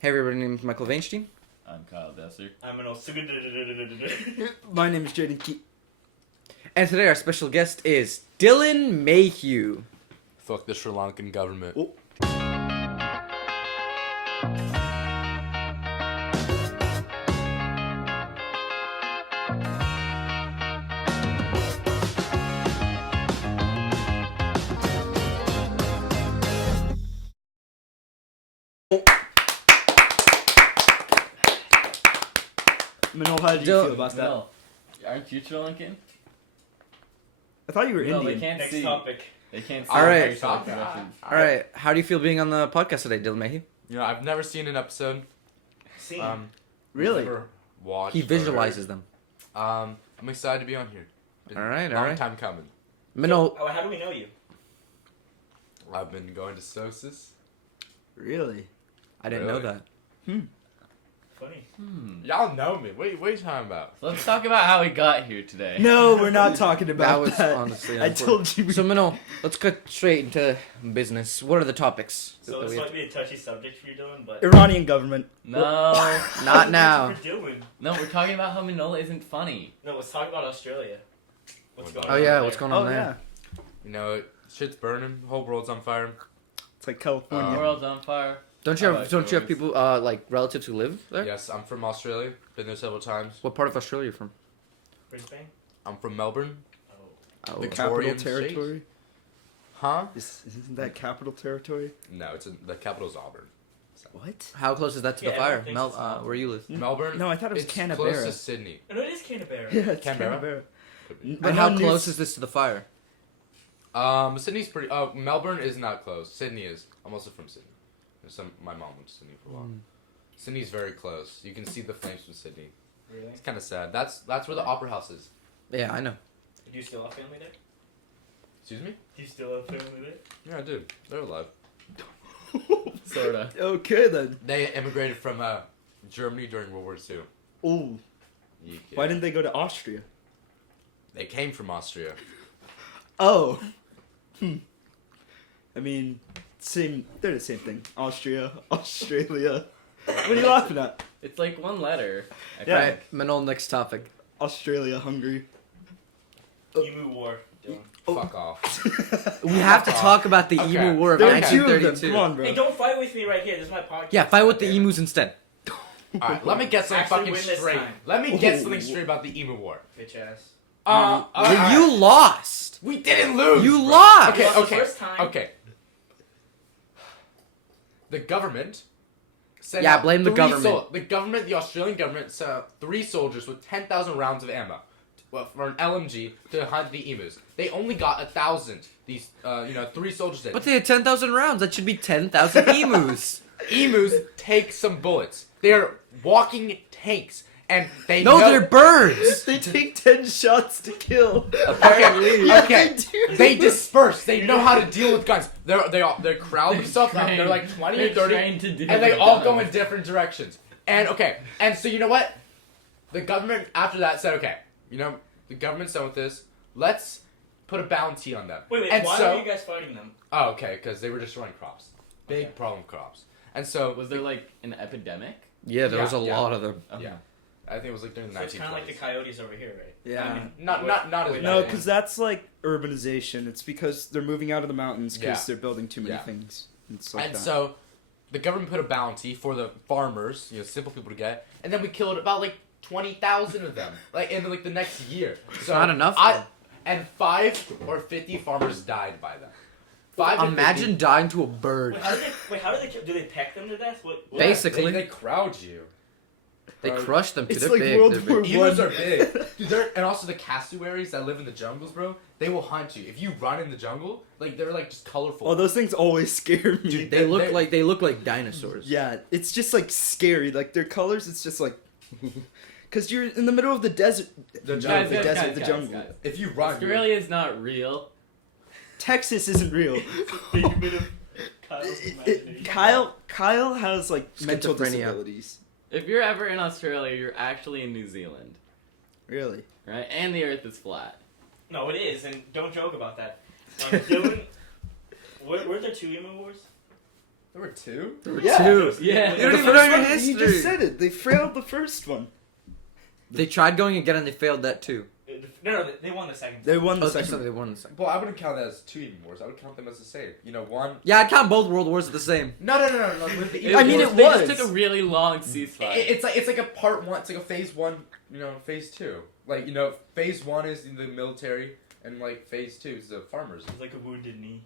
Hey everybody, my name is Michael Weinstein. I'm Kyle Desser. I'm an old... My name is Jaden Key. And today our special guest is Dylan Mayhue. Fuck the Sri Lankan government. Oh. Manol, how did you feel about that? No. Aren't you Sri Lankan? I thought you were No, Indian. they can't Next see. topic. They can't see. All right. how you're talking Russian. Alright, how do you feel being on the podcast today, Dylan Mayhue? You know, I've never seen an episode. See. Really? Never watched. He or visualizes them. heard. I'm excited to be on here. Been Alright, long alright. time coming. Manol, How do we know you? I've been going to Sosis. Really? I didn't know Really? that. Funny. Y'all know me. What are you talking about? So let's talk about how we got here today. No, we're not talking about That was that. honestly I unfortunate. told you. So Manol, let's cut straight into business. What are the topics? So that this we have might be a touchy subject for you, Dylan, but... Iranian government. No, Not now. What are doing? no, we're talking about how Manola isn't funny. No, let's talk about Australia. What's going Oh on yeah, there? what's going on Oh there? yeah. You know, shit's burning. The whole world's on fire. It's like The California. world's on fire. Don't you I have like don't you have those. people like relatives who live there? Yes, I'm from Australia. Been there several times. What part of Australia are you from? Brisbane? I'm from Melbourne. Oh. Oh, The Victorian capital territory. Huh? Isn't that capital territory? No, the capital's Auburn. What? how close is that to Yeah, the everyone fire? thinks it's Melbourne. Where you live? Melbourne. No, I thought it was it's Canberra. close to Sydney. No, it is Canberra. Yeah, it's Canberra? Canberra. Could be. But how close is this to the fire? Sydney's pretty. Melbourne is not close. Sydney is. I'm also from Sydney. My mom went to Sydney for a while. Sydney's very close. You can see the flames from Sydney. Really? It's kind of sad. That's where the opera house is. Yeah, I know. Do you still have family there? Excuse me? Do you still have family there? Yeah, I do. They're alive. Sorta. Okay then. They immigrated from Germany during World War II. Ooh. Yeah. Why didn't they go to Austria? They came from Austria. Oh. I mean, they're the same thing. Austria, Australia. What are you laughing at? It's like one letter. I Yeah. think. Right, Manol, next topic. Australia, Hungary. Emu War, Dylan. Fuck off. We have to talk about the Okay. Emu War of There were Okay. two of them. 1932. Come on, bro. Hey, don't fight with me right here. This is my podcast. Yeah, fight with the Goddamn it. emus instead. Alright, let me get something Actually fucking win this straight. time. Let me get Ooh. something straight about the Emu War. Bitch ass. Well, you lost. We didn't lose! You bro. lost. Okay, You lost the okay, first time. okay. The government sent Yeah, out blame the 3 government. the Australian government sent out 3 soldiers with 10,000 rounds of ammo for an LMG to hunt the emus. They only got 1,000. These, 3 soldiers did. But they had 10,000 rounds. That should be 10,000 emus. Emus take some bullets. They are walking tanks, and they No, know- they're birds. They take 10 shots to kill. Okay, Yeah, okay. they do. They disperse. They know how to deal with guns. They crowd themselves up. They're like 20 or They're 30, trained to deal and they with all guns. go in different directions. And so you know what? The government after that said, okay, the government's done with this. Let's put a bounty on them. Wait, and why so, are you guys fighting them? Oh, okay, because they were destroying crops. Big Okay. problem crops. And so Was there like an epidemic? Yeah, there was a Yeah. lot of them. Okay. Yeah. I think it was like during the So it's 1920s. kind of like the coyotes over here, right? Yeah. I mean, Not as wait, No, bad. because that's like urbanization. It's because they're moving out of the mountains because Yeah. they're building too many Yeah. things. It's like And that. so, the government put a bounty for the farmers, simple people to get, and then we killed about 20,000 of them, in the next year. So not enough, and 5 or 50 farmers died by them. 5 to Imagine 50. dying to a bird. Wait, how do they kill? Do they peck them to death? What? Yeah, Basically. they crowd you. They Bro, crushed them too. It's They're like big. World They're War big. Emus One. are big, dude. And also the cassowaries that live in the jungles, bro. They will hunt you if you run in the jungle. They're just colorful. Oh, those things always scare me. Dude, They look They're- like dinosaurs. Yeah, it's just like scary. Like their colors, it's just like, because you're in the middle of the desert. The No, jungle. the desert, the jungle. If you run, Australia is not real. Texas isn't real. Figment of Kyle's imagination. Kyle has like mental Schizophrenia. disabilities. If you're ever in Australia, you're actually in New Zealand, Really? right? And the Earth is flat. No, it is, and don't joke about that. Dylan, were there 2 Emu Wars? There were two? There were Yeah. two. Yeah. You don't The even know first your one, history. you just said it. They failed the first one. They tried going again and they failed that too. No, they won the second. They won the Oh, second so one. they won the second. Well, I wouldn't count that as two even wars. I would count them as the same. You know, one. Yeah, I'd count both world wars as the same. No. With the, I mean, They it just was. took a really long ceasefire. It's like a part one. It's like a phase one. You know, phase two. Like, you know, phase one is the military, and like phase two is the farmers. It's like a wounded knee.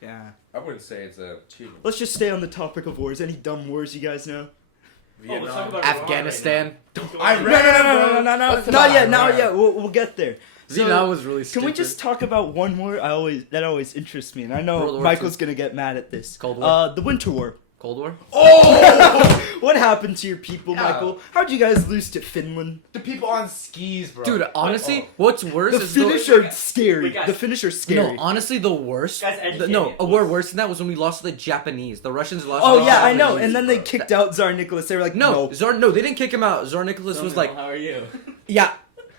Yeah. I wouldn't say it's a achievement. Let's just stay on the topic of wars. Any dumb wars you guys know? let's talk about Afghanistan. Iran. No. Let's talk Not about yet. Not Iran. yet. We'll get there. Vietnam was really Can stupid. we just talk about one more? That always interests me, and I World know War Michael's gonna get mad at this. Cold War? The Winter War. Cold War? Oh! What happened to your people, Yeah. Michael? How'd you guys lose to Finland? The people on skis, bro. Dude, honestly, Oh. what's worse The is Finnish the... are scary. Wait, guys. The Finnish are scary. No, honestly, the worst... Guys, educate no, me. a war worse than that was when we lost to the Japanese. The Russians lost to Oh the yeah, I know. Japanese. And then they kicked out Tsar Nicholas. They were like, No, no. they didn't kick him out. Tsar Nicholas was like, how are you? yeah,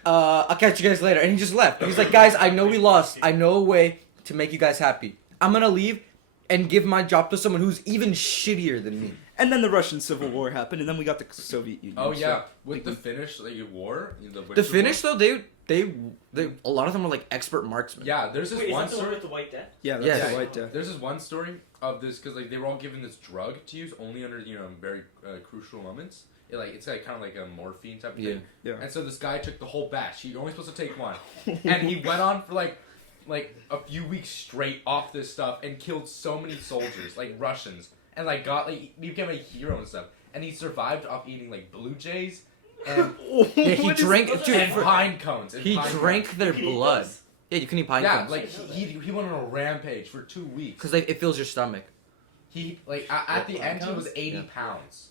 I'll catch you guys later. And he just left. He's like, guys, I know we lost. I know a way to make you guys happy. I'm gonna leave and give my job to someone who's even shittier than me. And then the Russian Civil War happened, and then we got the Soviet Union. Oh so- yeah, with the Finnish like war, the Winter The Finnish, War. though, they a lot of them are like expert marksmen. Yeah, there's this Wait, is one that the one story. with the White Death? Yeah, that's Yes. the White Death. There's this one story of this because like they were all given this drug to use only under very crucial moments. It's like kind of like a morphine type of thing. Yeah. And so this guy took the whole batch. You're only supposed to take one, and he went on for like a few weeks straight off this stuff and killed so many soldiers, like Russians, and like he became a hero and stuff. And he survived off eating like blue jays and Yeah, he What is- drank. Dude, and pine cones. And he pine drank cones. their You can eat blood. those? Yeah, you can eat pine Yeah, cones. like he went on a rampage for 2 weeks. Because it fills your stomach. He at the pine end he was cones? 80 Yeah. pounds.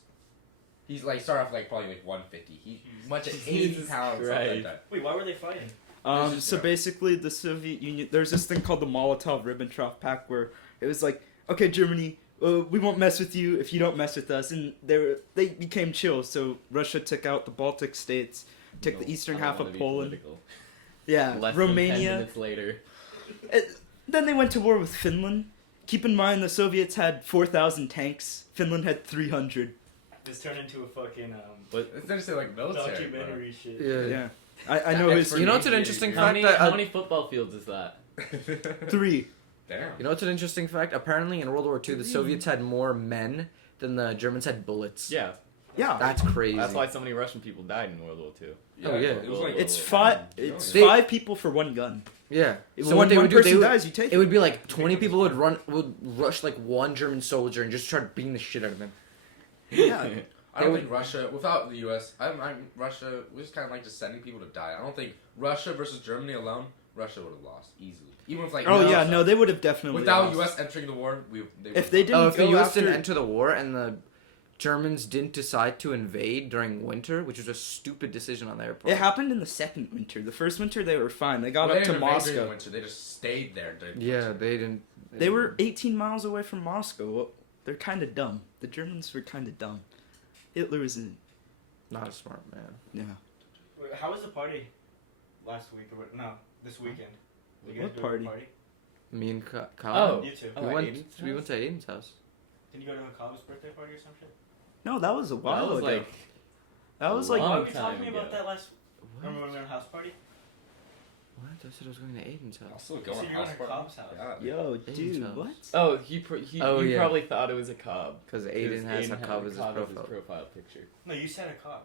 He's like started off like probably like 150. He went to 80 Jesus pounds. Something Christ. like that. Wait, why were they fighting? So basically, the Soviet Union. There's this thing called the Molotov-Ribbentrop Pact, where it was like, okay, Germany, we won't mess with you if you don't mess with us, and they became chill. So Russia took out the Baltic states, took the eastern I don't half wanna of be Poland. political. Yeah, Less than 10 Romania. minutes later. Then they went to war with Finland. Keep in mind, the Soviets had 4,000 tanks. Finland had 300. This turned into a fucking It's not just like military. documentary shit. Yeah, I know his. You know what's an interesting How fact? many, That, how many football fields is that? Bro. 3. Damn. You know what's an interesting fact? Apparently, in World War II, the Soviets had more men than the Germans had bullets. Yeah. Yeah, That's crazy. That's why so many Russian people died in World War II. Oh, yeah. It was like it's World five. War It's They- 5 people for 1 gun. Yeah. If So what they one would do, they person would, dies, you take it would be like 20 people would rush like one German soldier and just start beating the shit out of him. Yeah. I don't think Russia, without the U.S., Russia was kind of like just sending people to die. I don't think Russia versus Germany alone, Russia would have lost easily. Even with like Oh no- yeah, no, they would have definitely without lost. U.S. entering the war, If they didn't Oh, if the go U.S. after, didn't enter the war and the Germans didn't decide to invade during winter, which was a stupid decision on their part. it happened in the second winter. The first winter they were fine. They got Well, up they to didn't invade during Moscow. winter, they just stayed there. during Yeah, winter. they didn't. They were 18 miles away from Moscow. Well, they're kind of dumb. The Germans were kind of dumb. Hitler was in. not a smart man. Yeah. Wait, how was the party last week or what? No, this weekend. You guys What go to a party? Me and Kyle. Oh. You too. Oh, we at went. Aiden's We house? went to Aiden's house. Did you go to Hakaba's birthday party or some shit? No, that was a while That was ago. like that was a like. long Why were you time talking about ago. that last? What? Remember when we were at a house party? What? I said I was going to Aiden's I'll house. still go So on you're house going to party. Cobb's house. Yeah. Yo, Aiden's dude, house. what? Oh, Oh, you yeah. probably thought it was a cob. Because Aiden has a cob as his profile. profile picture. No, you said a Cobb.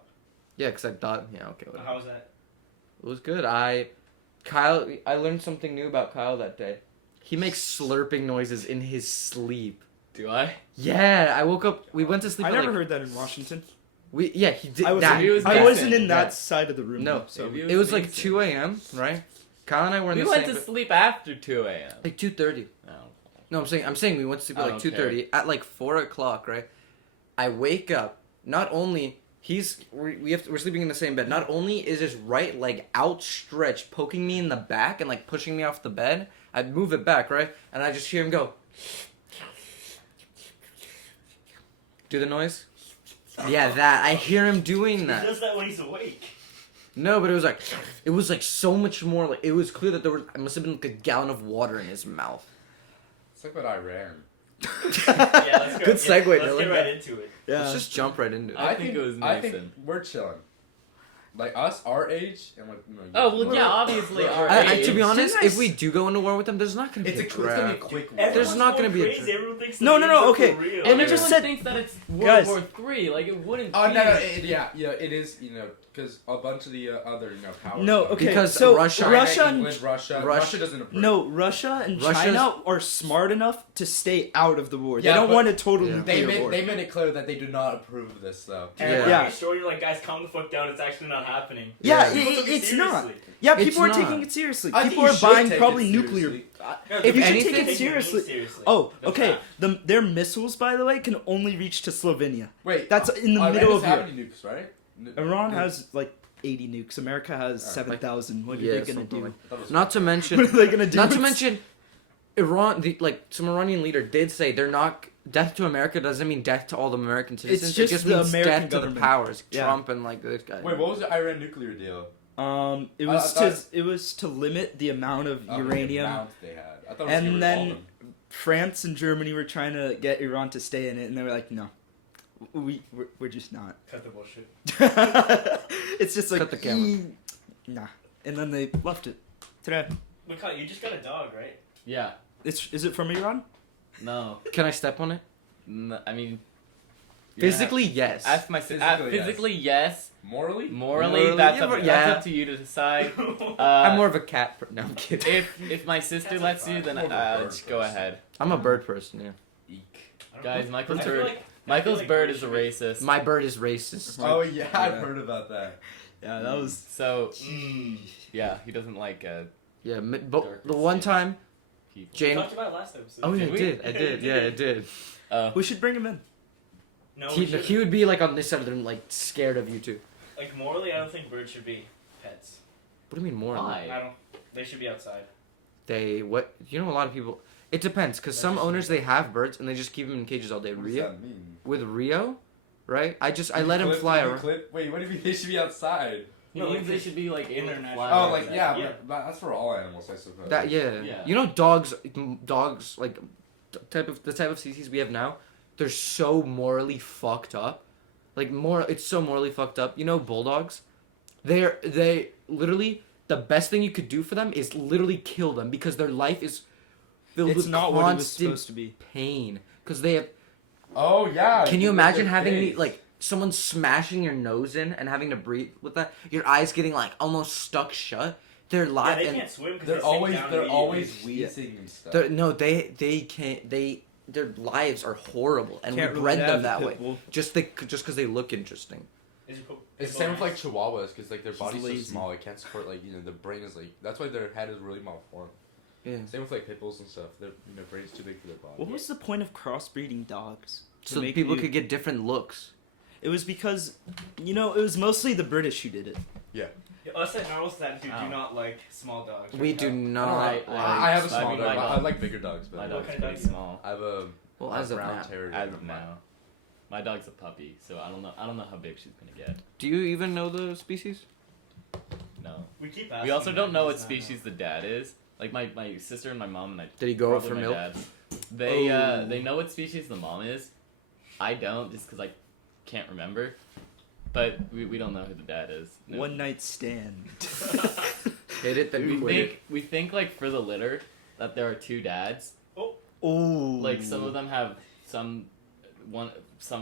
Yeah, because I thought, yeah, okay, whatever. How was that? It was good. I learned something new about Kyle that day. He makes slurping noises in his sleep. Do I? Yeah, I woke up. We went to sleep. I at never like, heard that in Washington. Yeah, he did I was. that. He was I wasn't decent. in that Yeah. side of the room. No, though, so Maybe It was like decent. 2 a.m. Right? Kyle and I were in We the went same. to sleep after 2 a.m. Like 2:30. Oh. No, I'm saying we went to sleep I at like don't 2:30. At like 4 o'clock, right? I wake up. Not only we're sleeping in the same bed. Not only is his right leg outstretched, poking me in the back and like pushing me off the bed. I move it back, right? And I just hear him go. Do the noise? Yeah, that. I hear him doing He that. does that when he's awake. No, but it was like so much more. Like it was clear that it must have been like a gallon of water in his mouth. Let's talk about Iran. Yeah, let's go. Good segue, Let's Dylan. get right into it. Yeah. Let's just jump right into it. I think it was I think Mason. we're chilling. Like us, our age, and like. Oh well, yeah, obviously our To be age. honest, Didn't I if we do go into war with them, there's not gonna be it's a it's gonna be a draft. quick. war. There's Everyone's not gonna going be a crazy. Everyone thinks No, the no, games are okay. for real. And I just everyone said- thinks that it's World Guys. War III. Like it wouldn't. Oh be. no, yeah, it is. Because a bunch of the other powers. No, come. okay. Because so Russia- Russia and England, Russia doesn't approve. no, Russia and Russia's- China are smart enough to stay out of the war. They Yeah, don't but want a total Yeah. nuclear war. They made it clear that they do not approve of this though. And Yeah. I'm Yeah. pretty sure you're like, guys, calm the fuck down. It's actually not happening. yeah, Yeah. People took it it's not. seriously. Yeah, It's people are not. taking it seriously. I think People you are should buying take probably it nuclear. seriously. No, If you should anything- take it seriously- seriously. Oh, The okay. fact. Their missiles, by the way, can only reach to Slovenia. Wait, That's in the Iran middle doesn't of have Europe. any nukes, right? Iran has like 80 nukes. America has Alright, 7,000. What are Yeah, they gonna something do? like- Not to mention, What are they gonna do? not to mention, Iran. Some Iranian leader did say they're not. Death to America doesn't mean death to all the American citizens. just it just the means American death to the government. powers. Yeah. Trump and like this guy. Wait, what was the Iran nuclear deal? It I was thought- it was to limit the amount of The uranium. amount they had. I thought it was And to get then- rid of all of them. France and Germany were trying to get Iran to stay in it, and they were like, "No, we're just not." Cut the bullshit. It's just like Cut the camera. Nah, and then they left it today. Mikhail, you just got a dog, right? Yeah. Is it from Iran? No. Can I step on it? I mean. Physically, yes. Ask my physically yes. Morally? Morally, that's yeah, up, but- that's yeah. up to you to decide. I'm more of a cat. No, I'm kidding. If my sister That's lets fine. you, then More of a bird just go person. ahead. I'm a bird person. Yeah. Eek. I don't Guys, know. Michael's I feel bird. like- I feel Michael's like bird birds is a should racist. My bird is racist. Oh yeah, I've Yeah. heard about that. Yeah, that was. So be- yeah, he doesn't like Yeah, but Darker the one skinned. time, people. We Jane. talked about it last episode. Oh yeah, Did I we? did. I did. Yeah, I did. We should bring him in. No, He, we should. he would be like on this side of the room, like scared of you too. Like morally, I don't think birds should be pets. What do you mean more? Why? I don't. They should be outside. They what? You know, a lot of people. It depends, cause That's some just owners me. they have birds and they just keep them in cages all day. What does Rio that mean? with Rio, right? I You let him clip- fly you around. clip- Wait, what do you mean they should be outside? He No, means like they this should be like able to international- fly Oh, around like that. yeah, Yeah. but that's for all animals, I suppose. That yeah. Yeah. You know, dogs like the type of species we have now. They're so morally fucked up. It's so morally fucked up. You know, bulldogs. They literally the best thing you could do for them is literally kill them because their life is filled It's with not what it was constant supposed to be. pain. Because they have. Oh yeah. Can you with imagine their having face. like someone smashing your nose in and having to breathe with that? Your eyes getting like almost stuck shut. Their Yeah, life they and can't swim because They're always down always immediately. wheezing and stuff. they can't their lives are horrible and Can't we really bred them have that a way pit bull. just because they look interesting. Is your It's the same with like chihuahuas because like their He's body's so lazy. small it can't support like their brain is like that's why their head is really malformed. Yeah. Same with like pit bulls and stuff. Their brain's too big for their body. What was the point of crossbreeding dogs? To So make people you- could get different looks. It was because, it was mostly the British who did it. Us at Narwhals Wit Attitude Ow. do not like small dogs. We do not. Alright, I have a I small mean, dog. my I dog- like bigger dogs, My but dog's kind of pretty dog? small. I have a Well, a as of brown now. terrier. As of now. My dog's a puppy, so I don't know how big she's gonna get. Do you even know the species? No. We keep We asking. also don't know what He's not species the dad is. Like my sister and my mom and I. Did he go up probably for my milk? dad, They Oh. they know what species the mom is. I don't, just because I can't remember. But we don't know who the dad is. No. One night stand. Hit it, then we quit it. think like for the litter that there are two dads. Oh. Like some of them have some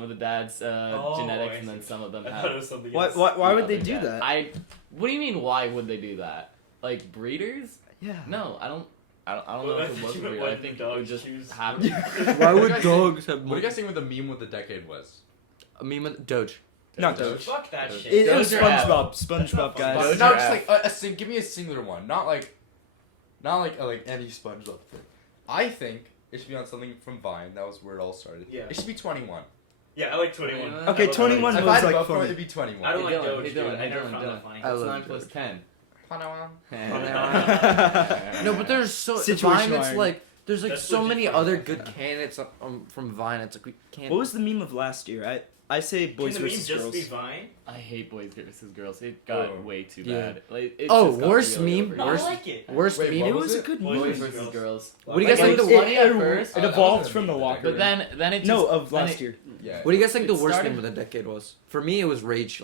of the dads genetics, I and then see. some of them I thought it have. was something Why, else. why would the they other do dad. that? What do you mean? Why would they do that? Like breeders? Yeah. No, I don't know Well, if it was a breeder. I think it would just happen. Why What would do you guys dogs have What do more? you guys think with the meme with the decade was? I mean, with Doge. Not Doge. Doge. Fuck that Doge. shit. It was Those are SpongeBob. That's SpongeBob, not guys. Those No, are just F. like give me a singular one, not like any SpongeBob thing. I think it should be on something from Vine. That was where it all started. Yeah. It should be 21. Yeah, I like 21. Okay, I love 21 that. If was I had like to vote for it, funny. it'd be 21. I don't like Hey, Dylan, Doge, hey, dude. Dylan, I hey, never Dylan, found Dylan. that funny. I What's love 9 plus Doge. 10? No, but there's so Situational Vine. It's irony. like there's like That's so legit many funny. other good candidates from Vine. It's like we can't. What was the meme of last year? I say boys Can the meme versus just girls. be Vine? I hate boys versus girls. It got Oh. way too Yeah. bad. Like, it Oh, just got worst really meme? overused. No, Worst- I like it. Worst Wait, meme. what It was was a it? good Boys Boys meme. versus girls. What do you Like, guys it think was the- funny at first, It evolved from the locker but room. then it just No, of then last it- year. Yeah. What do you guys think It the worst started- meme of the decade was? For me, it was Rage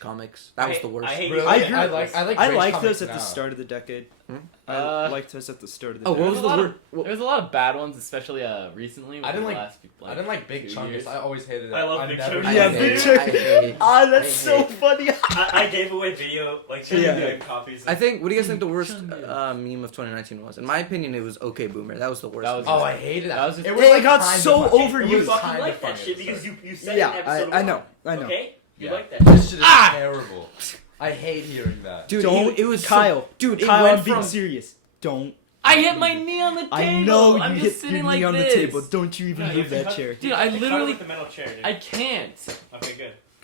comics. That was the worst. I hate Really? I you. agree. I like I Rage like comics those at now. the start of the decade. Hmm? I liked those at the start of the Oh, decade. what was the word? There was a lot of bad ones, especially recently. I didn't within the like- last few, I didn't like Big 2 Chungus. years. I always hated it. I love Big never- Chungus. Yeah, I Big hate- Chuck. I hate- Ah, that's I so hate- funny. I gave away video, like, Yeah. copies. I think. What do you guys think the worst Chungus. meme of 2019 was? In my opinion, it was OK Boomer. That was the worst. That was meme. Oh, I hated That that. was just- it was It like got kinda so funny. overused. It You was fucking kinda like that funny shit at the because start. you said Yeah, it in episode I 1. know. Okay? You Yeah. like that. This shit is terrible. I hate hearing that. Dude, Don't, it was so- Kyle. dude, it Kyle, went I'm being from serious. Don't. I hit my knee on the table. I know I'm you just hit sitting your like knee on this. the table. Don't you even No, you move have to that cut- chair. you Dude, have I to cut it literally- with the metal chair, dude. I can't. Okay,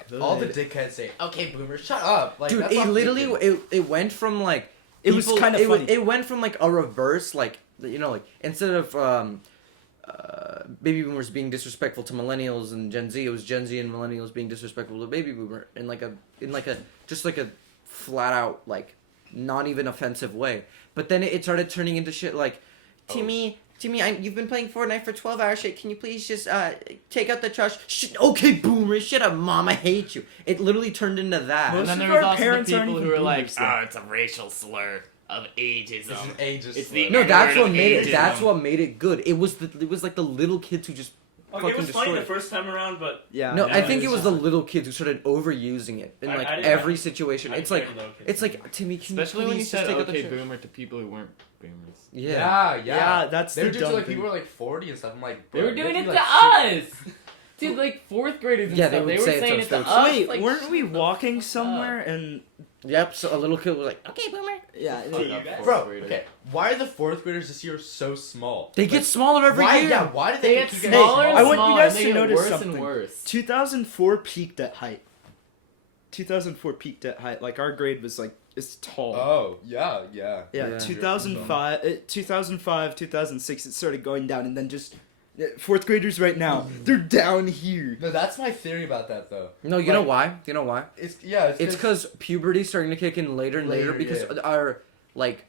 good. All the dickheads say, "Okay, Boomer, shut up." Like, Dude, that's it not literally dickhead. it went from like It was people- kinda funny. It went from like a reverse, like like instead of baby boomers being disrespectful to millennials and Gen Z, it was Gen Z and millennials being disrespectful to baby boomer in like a just like a flat out like not even offensive way. But then it started turning into shit like, Timmy, you've been playing Fortnite for 12 hours straight. Can you please just take out the trash? Okay, boomer, shut up, mom. I hate you. It literally turned into that. Most And then of there was our also the parents aren't people even were like, boomers, though. "Oh, it's a racial slur of ageism." It's an ageist. It's slur. the- No, that's Word what of made it. ageism. That's what made it good. It was like the little kids who just Okay, fucking it was funny destroyed the it. first time around, but Yeah. No, yeah, I think it it was was the little kids who started overusing it in I like didn't- every I situation. didn't It's like care for little kids. it's like Timmy, can Especially you when you please just said take out the "okay, trash?" boomer" to people who weren't boomers. Yeah. Yeah, that's They the were doing dumb like thing. people were like 40 and stuff. I'm like, They bro, were doing you it have to be, like, us. Dude, like 4th graders and Yeah, stuff. they They would were say it to saying us, it they to would us. Wait, like, weren't we shut the walking fuck somewhere up. and Yep. So a little kid was like, "Okay, boomer." yeah, Oh, Fuck you up, guys? 4th Bro, grader. okay. Why are the 4th graders this year so small? They get smaller every why, year. Yeah, why did They they get keep getting smaller and I want you smaller, guys and they to get notice worse something. and worse. 2004 peaked at height. 2004 peaked at height. Like our grade was like it's tall. Oh, yeah. Yeah, Yeah. 2005, 2006, it started going down, and then just 4th graders right now, they're down here. No, that's my theory about that though. No, you know why? You know why? It's It's because puberty's starting to kick in later and later Later, because yeah. our like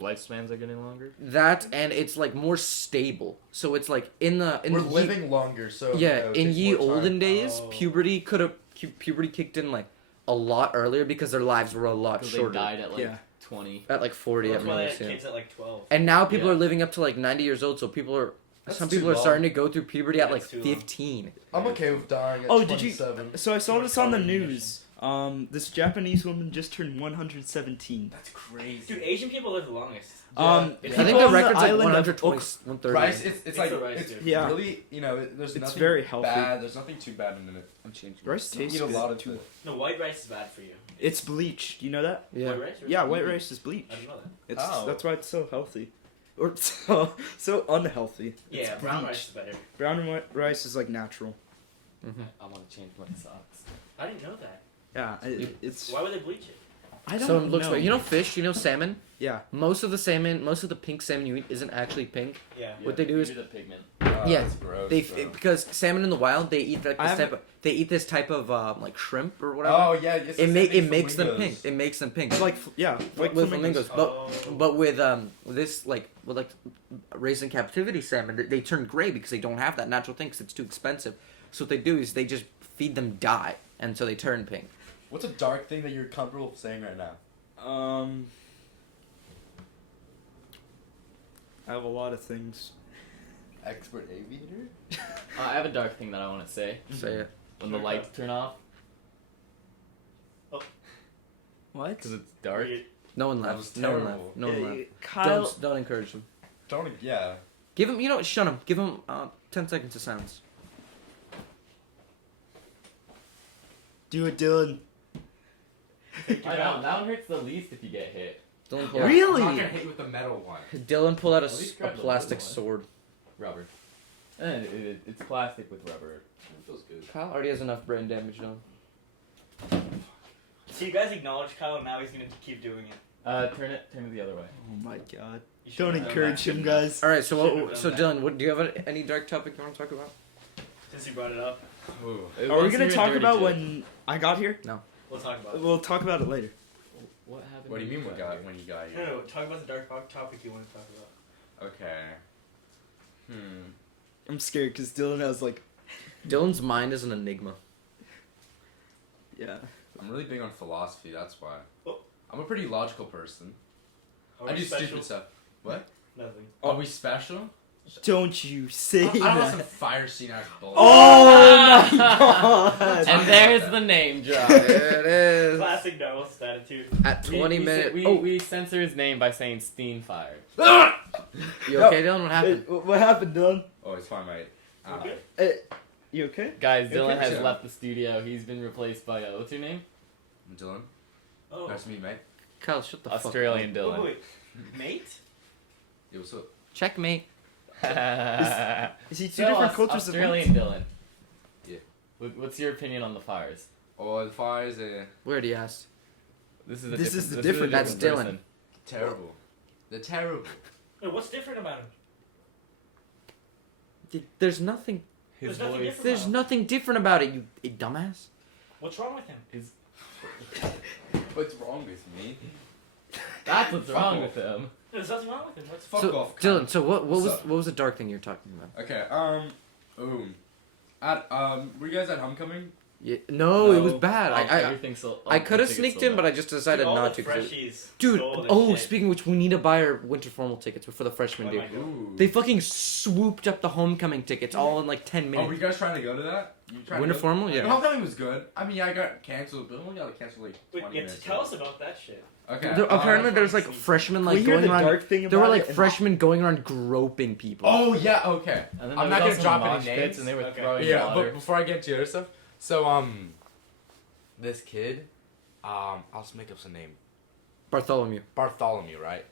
Lifespans are getting longer. that and it's like more stable. So it's like in we're the living longer, so yeah, you know, it in takes ye more time. olden days, Oh. puberty kicked in like a lot earlier because their lives were a lot Because they shorter. died at like Yeah. 20. At like 40 Well, at that's why they most, had yeah. kids at like 12. And now people Yeah. are living up to like 90 years old, so people are That's some too people are long. starting to go through puberty at like That's too long. 15. I'm okay with dying at Oh, did you- 27. So I saw Too this much on the color news. This Japanese woman just turned 117. That's crazy. Dude, Asian people live the longest. Um, Yeah. I think people the on record's like island of 120, Ok- 130. Rice, it's It's like the rice, it's dude. Yeah. really there's It's nothing very healthy. bad. There's nothing too bad in it. I'm changing. Rice You tastes eat a good. lot of it. No, white rice is bad for you. It's bleached. You know that? Yeah. White rice? Yeah, white rice is bleached. I didn't know that. It's Oh. that's why it's so healthy, or so unhealthy. Yeah, It's brown bleached. rice is better. Brown and white rice is like natural. I want to change my socks. I didn't know that. Yeah, it's. Why would they bleach it? I don't So it looks know. like, you know fish, you know salmon? Yeah. Most of the pink salmon you eat isn't actually pink. Yeah. What they do is- the pigment. Yeah, That's gross, They bro. because salmon in the wild they eat like I this type of like shrimp or whatever. Oh yeah, it's the it same makes them flamingos. pink. It makes them pink. Like like with flamingos. flamingos. Oh. But with this with raised in captivity salmon, they turn gray because they don't have that natural thing because it's too expensive. So what they do is they just feed them dye, and so they turn pink. What's a dark thing that you're comfortable saying right now? I have a lot of things. Expert aviator? I have a dark thing that I want to say. Say it. When the lights turn off, What? because it's dark. Weird. No one That left. was No one terrible. left. No one left. Kyle. Don't encourage them. Yeah. Give him. You know what? Shut him. Give him 10 seconds of silence. Do it, Dylan. I know, that one hurts the least if you get hit. Dylan pull, Really? I'm not gonna hit you with the metal one. Dylan pull out At least a grab the plastic little one. sword. Rubber. And it's plastic with rubber. It feels good. Kyle already has enough brain damage done. So you guys acknowledge Kyle, now he's gonna keep doing it. Turn it the other way. Oh my god. You shouldn't Don't have done encourage that. him, guys. All right. So Shouldn't what? have So done Dylan, what do you have any dark topic you want to talk about? Since you brought it up. Ooh. Are we gonna talk about when I got here? We'll talk about it. We'll talk about it later. What happened? What do you mean when when you got here? No, talk about the dark topic you want to talk about. Okay. I'm scared because Dylan has like, Dylan's mind is an enigma. yeah. I'm really big on philosophy. That's why. Oh. I'm a pretty logical person. Are I we do special? stupid stuff. What? Nothing. Are we special? Don't you say I want that. some fire scene ass bullshit. Oh my god! And there's the name drop. There it is. Classic Narwhals Wit Attitude. At 20 minutes. We censor his name by saying Steen fired. You okay, Dylan? What happened? What happened, Dylan? Oh, it's fine, mate. Okay. You okay? Guys, You Dylan okay? has Yeah. left the studio. He's been replaced by what's your name? I'm Dylan. Oh. Nice to meet you, mate. Kyle, shut the Australian Wait, Dylan. wait, mate? Yo, what's up? fuck up. Checkmate. Is he two So, different cultures Australian Dylan. Yeah. What's your opinion on the fires? Oh, the fires Where do you ask? This is This is the a different- that's different Dylan. person. terrible. They're terrible. Wait, what's different about him? There's nothing. His There's nothing voice. different. There's nothing different about it. You dumbass. What's wrong with him? What's wrong with me? That's what's Fuck wrong off. with him. There's nothing wrong with him. What's Fuck so, off, Dylan. cunt. So what What's was up? what was the dark thing you're talking about? Okay, were you guys at homecoming? Yeah, no, it was No. bad. I could have sneaked in, but I just decided Dude, all not the to. 'cause it- freshies Dude, stole their oh, shit. speaking of which, we need to buy our winter formal tickets before the freshmen Oh do. my God. Ooh. They fucking swooped up the homecoming tickets all in like 10 Oh, minutes. were you guys trying to go to that? You trying Winter to go? formal, yeah. Homecoming was good. I mean, yeah, I got canceled, but only got canceled like 20 Wait, yeah, minutes. tell us about that shit. Okay. Apparently, there's like Can freshmen Can like we hear going the around. dark thing about There were like it? And- freshmen going around groping people. Oh yeah. Okay. And then I'm there not was gonna also drop any mosh names. pits, and they were Okay. throwing Yeah, water. but before I get into the other stuff, so this kid, I'll just make up some name. Bartholomew. Bartholomew, right?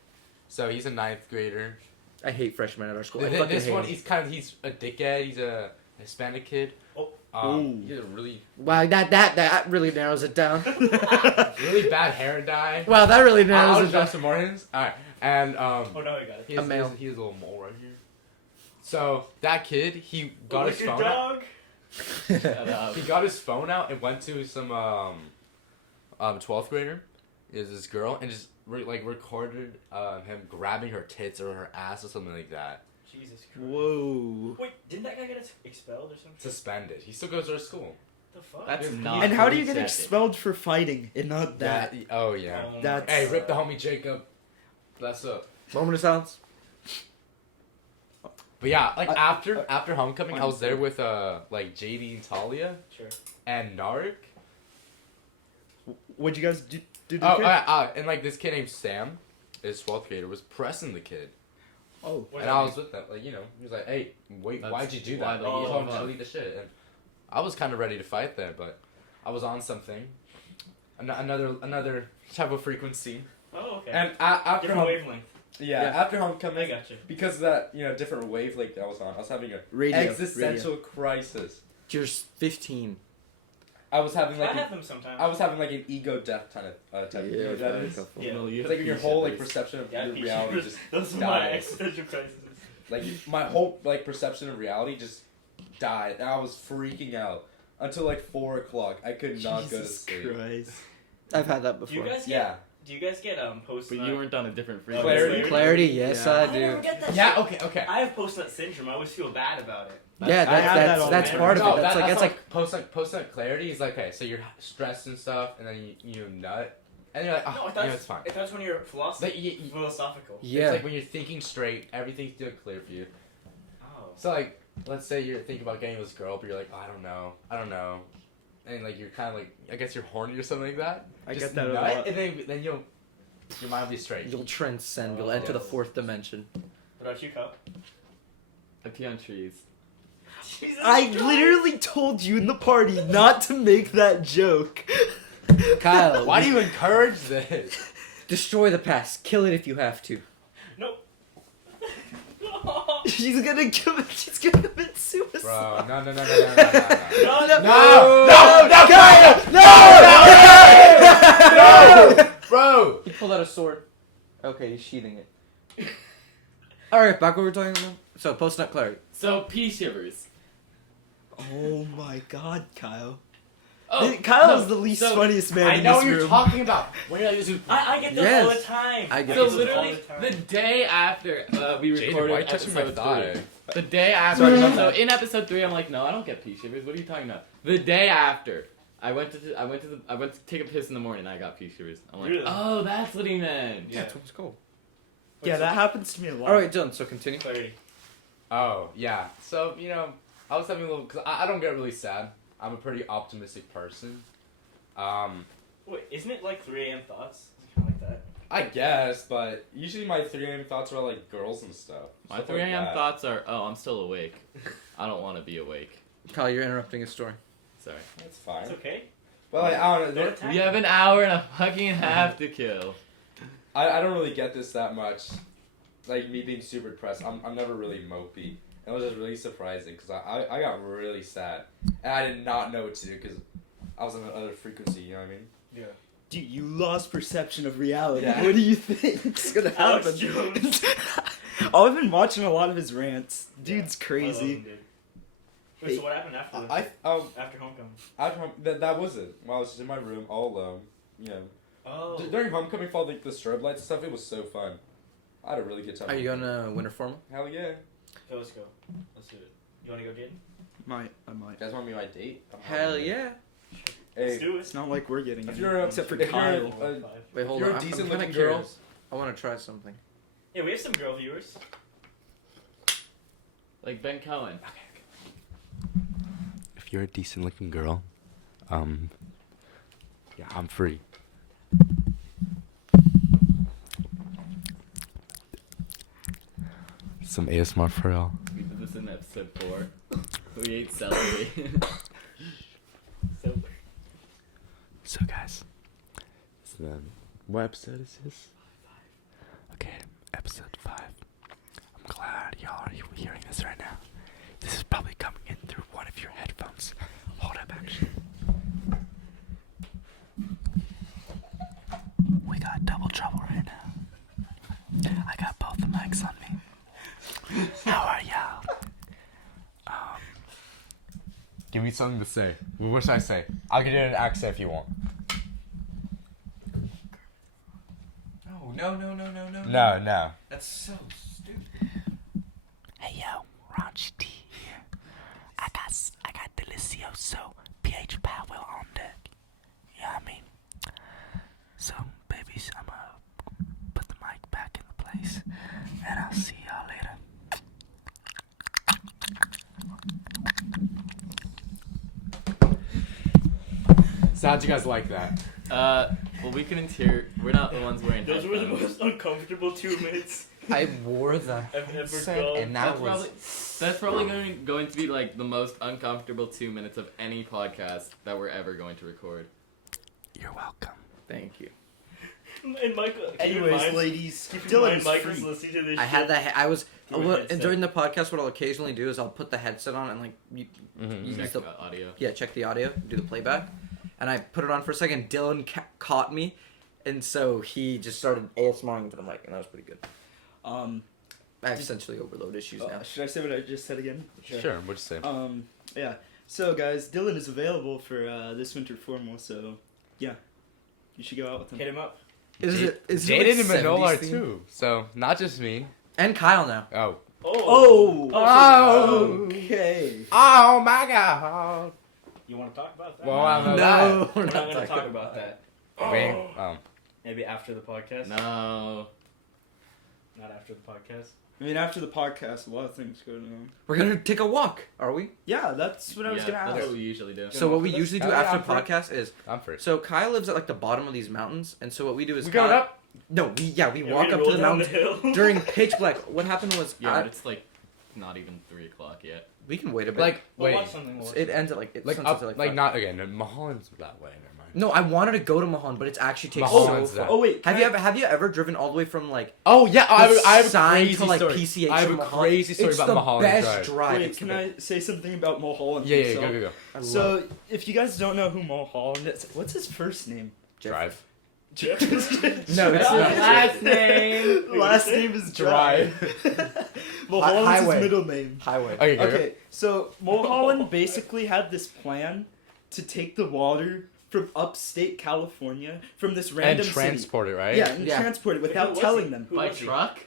So he's a 9th grader. I hate freshmen at our school. I Th- fucking this hate one, them. he's a dickhead. He's a Hispanic kid. Oh. Ooh. He's a really Wow, that really narrows it down. really bad hair dye. Wow, that really I'll narrows it just drop down. some more hints. Alright, and Oh, no, I got it. he has, A male. He has a little mole right here. So that kid, he got Oh, his look, your phone out. dog. Shut up. He got his phone out and went to some 12th grader, is this girl, and just recorded him grabbing her tits or her ass or something like that. Jesus Christ. Whoa. Wait, didn't that guy get expelled or something? Suspended. He still goes to our school. What the fuck? That's And not. And how do you get accepted. expelled for fighting and not that? Yeah. Oh yeah. Oh my That's- Hey, God. rip the homie Jacob. Bless up. Moment of silence. But yeah, like I- after homecoming, I was there with like JD and Talia Sure. and Nark. What'd you guys do? Oh, and like this kid named Sam, his 12th grader, was pressing the kid, Oh. What and does I that was with them. Like he was like, "Hey, wait, That's why'd you do why that?" the Like, he heat told him of to love. delete the shit, and I was kind of ready to fight there, but I was on something, another type of frequency, Oh, okay. and after Different wavelength. after I homecoming, got you. because of that different wavelength that I was on, I was having a Radio. existential crisis. You're 15. I was having I like have them sometimes. I was having like an ego death kind of type of ego death. Yeah. Well, you Because like your have whole to like perception of Yeah, your Pete reality Shepard. just Those are my died. existential crises. like my whole like perception of reality just died. And I was freaking out until like 4 o'clock. I could not go to Jesus sleep. Christ. I've had that Do you before. guys get? Yeah. Do you guys get post? But you weren't on a different Oh, frequency. Clarity. Yes, Yeah. I I do. never get that. Yeah. shit. Okay. I have post-nut syndrome. I always feel bad about it. Yeah, I have that all that's the part of No, it. That's like post clarity is like, okay, so you're stressed and stuff, and then you nut, and you're like, No, I oh, thought it's fine. I thought it's when you're Like, philosophical. yeah. It's like when you're thinking straight, everything's doing clear for you. Oh. So like, let's say you're thinking about getting with this girl, but you're like, oh, I don't know, and like you're kind of like, I guess you're horny or something like that. I Just get that a nut, lot. and then your mind will be straight. you'll transcend. You'll enter the 4th dimension. What about you, Cup? I pee on trees. Jesus I Christ. literally told you in the party not to make that joke. Kyle, Why do you encourage this? destroy the past? Kill it if you have to. Nope. She's gonna commit suicide. Bro, no. No, no, No, bro. He pulled out a sword. Okay, he's sheathing it. All right, back what we were talking about. So post-nut clarity. So pee shivers. Oh my God, Kyle. Oh, Kyle's no, the least so- funniest man I in know this what you're room. talking about. When you're like, I get those Yes. all the time. I get so those literally, all the time. the day after we Jaden, recorded why you touching my episode thigh? 3, the day after, Sorry about so that. in episode 3, I'm like, no, I don't get pee shivers. What are you talking about? The day after, I went to take a piss in the morning. And I got pee shivers. I'm like, Really? oh, that's what he meant. Yeah, that's what it's called. Yeah, that happens to me a lot. All right, Dylan. So continue. Clarity. Oh, yeah. So, you know, I was having a little... Because I don't get really sad. I'm a pretty optimistic person. Wait, isn't it like 3 a.m. thoughts? It's kind of like that. I guess, but usually my 3 a.m. thoughts are like girls and stuff. My Stuff 3 like a.m. that. thoughts are, oh, I'm still awake. I don't want to be awake. Kyle, you're interrupting a story. Sorry. That's fine. It's okay. But like, I don't know. Don't attack We have an hour and a fucking half to kill. I don't really get this that much. Like, me being super depressed. I'm never really mopey. It was just really surprising because I got really sad. And I did not know what to do because I was on another frequency, you know what I mean? Yeah. Dude, you lost perception of reality. Yeah. What do you think's gonna Alex happen? Jones. Oh, I've been watching a lot of his rants. Dude's I love him, crazy. dude. Wait, so what happened after after homecoming? That was it. While I was just in my room all alone, you know. Oh. During homecoming, for all the strobe lights and stuff, it was so fun. I had a really good time. Are you going to winter formal? Hell yeah. Okay, let's go. Let's do it. You want to go, Jaden? I might. You guys want me my date? Hell yeah. Let's Hey, do it. It's not like we're getting if it. you're except for if you're Kyle. Wait, hold you're on. a I'm decent kinda looking girl. curious. I want to try something. Yeah, we have some girl viewers. Like Ben Cohen. If you're a decent looking girl, yeah, I'm free. Some ASMR for y'all. We did this in episode 4. We ate celery. So, So guys, what episode is this? Okay, episode 5. I'm glad y'all are hearing this right now. This is probably coming in through one of your headphones. Hold up, actually. We got double trouble right now. I got both the mics on me. How are y'all? Give me something to say. What should I say? I'll get it in an accent if you want. No. No. That's so stupid. Hey yo, Raunchy T here. I got Delicioso pH Power on deck. You know what I mean? So, babies, I'm gonna put the mic back in place, and I'll see y'all later. So how'd you guys like that? Well, we couldn't hear. We're not the ones wearing those were the headphones. most uncomfortable 2 minutes I wore the I've ever headset gone. and that That's probably going to be like the most uncomfortable 2 minutes of any podcast that we're ever going to record. You're welcome. Thank you. And Michael. Anyways, ladies, keep in Dylan mind is Michael's free. listening to this. I had shit that. I was through a well, headset. during the podcast. What I'll occasionally do is I'll put the headset on and like you Check use the the audio. check the audio, do the playback, and I put it on for a second. Dylan caught me, and so he just started ASMRing to the mic, and that was pretty good. I have essentially overload issues now. Should I say what I just said again? Sure, what'd you say? Yeah. So, guys, Dylan is available for this winter formal, so yeah, you should go out with him. Hit him up. Is it Jaden like and Manola are 70s theme? too, so not just me. And Kyle now. Oh. Oh. Oh. Okay. Oh my god. You want to talk about that? Well, I know No, We're we're not not going to talking talk about that. that. Maybe after the podcast. No. Not after the podcast. I mean, after the podcast, a lot of things going on. We're gonna take a walk, are we? Yeah, that's what I was Yeah, gonna that's ask. what we usually do. So what we for this? usually do Oh, yeah, after I'm free. podcast is I'm first. so Kyle lives at like the bottom of these mountains, and so what we do is We going Kyle- up? No, we Yeah, walk we up roll to the down mountain hill. during pitch black. What happened was Yeah, but it's like not even 3 o'clock yet. we can wait a bit. Like, We'll wait. watch something more. It ends at like Like, sunsets up, at, like, 5. not again. Mulholland's that way, never mind. No, I wanted to go to Mahon, but it's actually takes Mulholland's so that. far. Oh wait, Have you ever driven all the way from like Oh, yeah, I have a sign crazy to like story. PCH? I have to a Mulholland? crazy story it's about the Mulholland best Drive. drive. Wait, It's can the I say something about Mulholland? Yeah, himself? go. I love So, if you guys don't know who Mulholland is, what's his first name? Jeff. Drive. Jeff? No, That's it's his not. last name. Last name is Drive. Mulholland's Highway. his middle name. Highway. Okay, go. Okay, so Mulholland basically had this plan to take the water from upstate California from this And random city. transport it, right? Yeah, and Yeah. transport it Wait, without who was telling he? them. Who By was he? truck?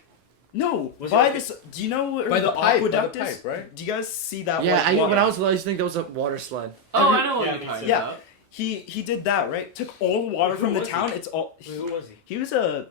No, Was by it- this. Do you know where By the pipe, aqueduct by the is? pipe, right? Do you guys see that? Yeah, like, when I water? was little, I used to think that was a water slide. Oh, I know what Yeah, you're me talking too. Yeah. about. He did that, right? Took all the water Who from the was he? town. It's all. Wait, who was he? He was a.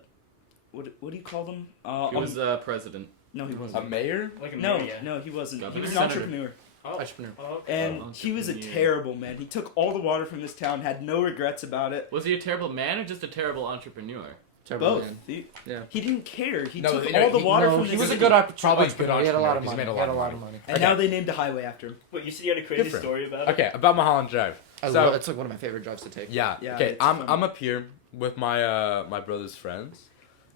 What do you call them? He was president. No, he A wasn't. mayor? Like a No, mayor, yeah. no, he wasn't. He Governor? was an Senator. entrepreneur. Oh. Entrepreneur. Oh, okay. And he was a Entrepreneur. terrible man. He took all the water from this town, had no regrets about it. Was he a terrible man or just a terrible entrepreneur? Terrible Both. man. He, Yeah. didn't care. He No, took he- all the he- water no, from he this He was a city. good, probably a good He had a lot of entrepreneur. money. He's He made had a lot of money. And Okay. now they named a highway after him. Wait, you said you had a crazy Good for him. story about it? Okay, about Mulholland Drive. So It's like one of my favorite drives to take. yeah, Yeah, okay. it's I'm fun. up here with my my brother's friends,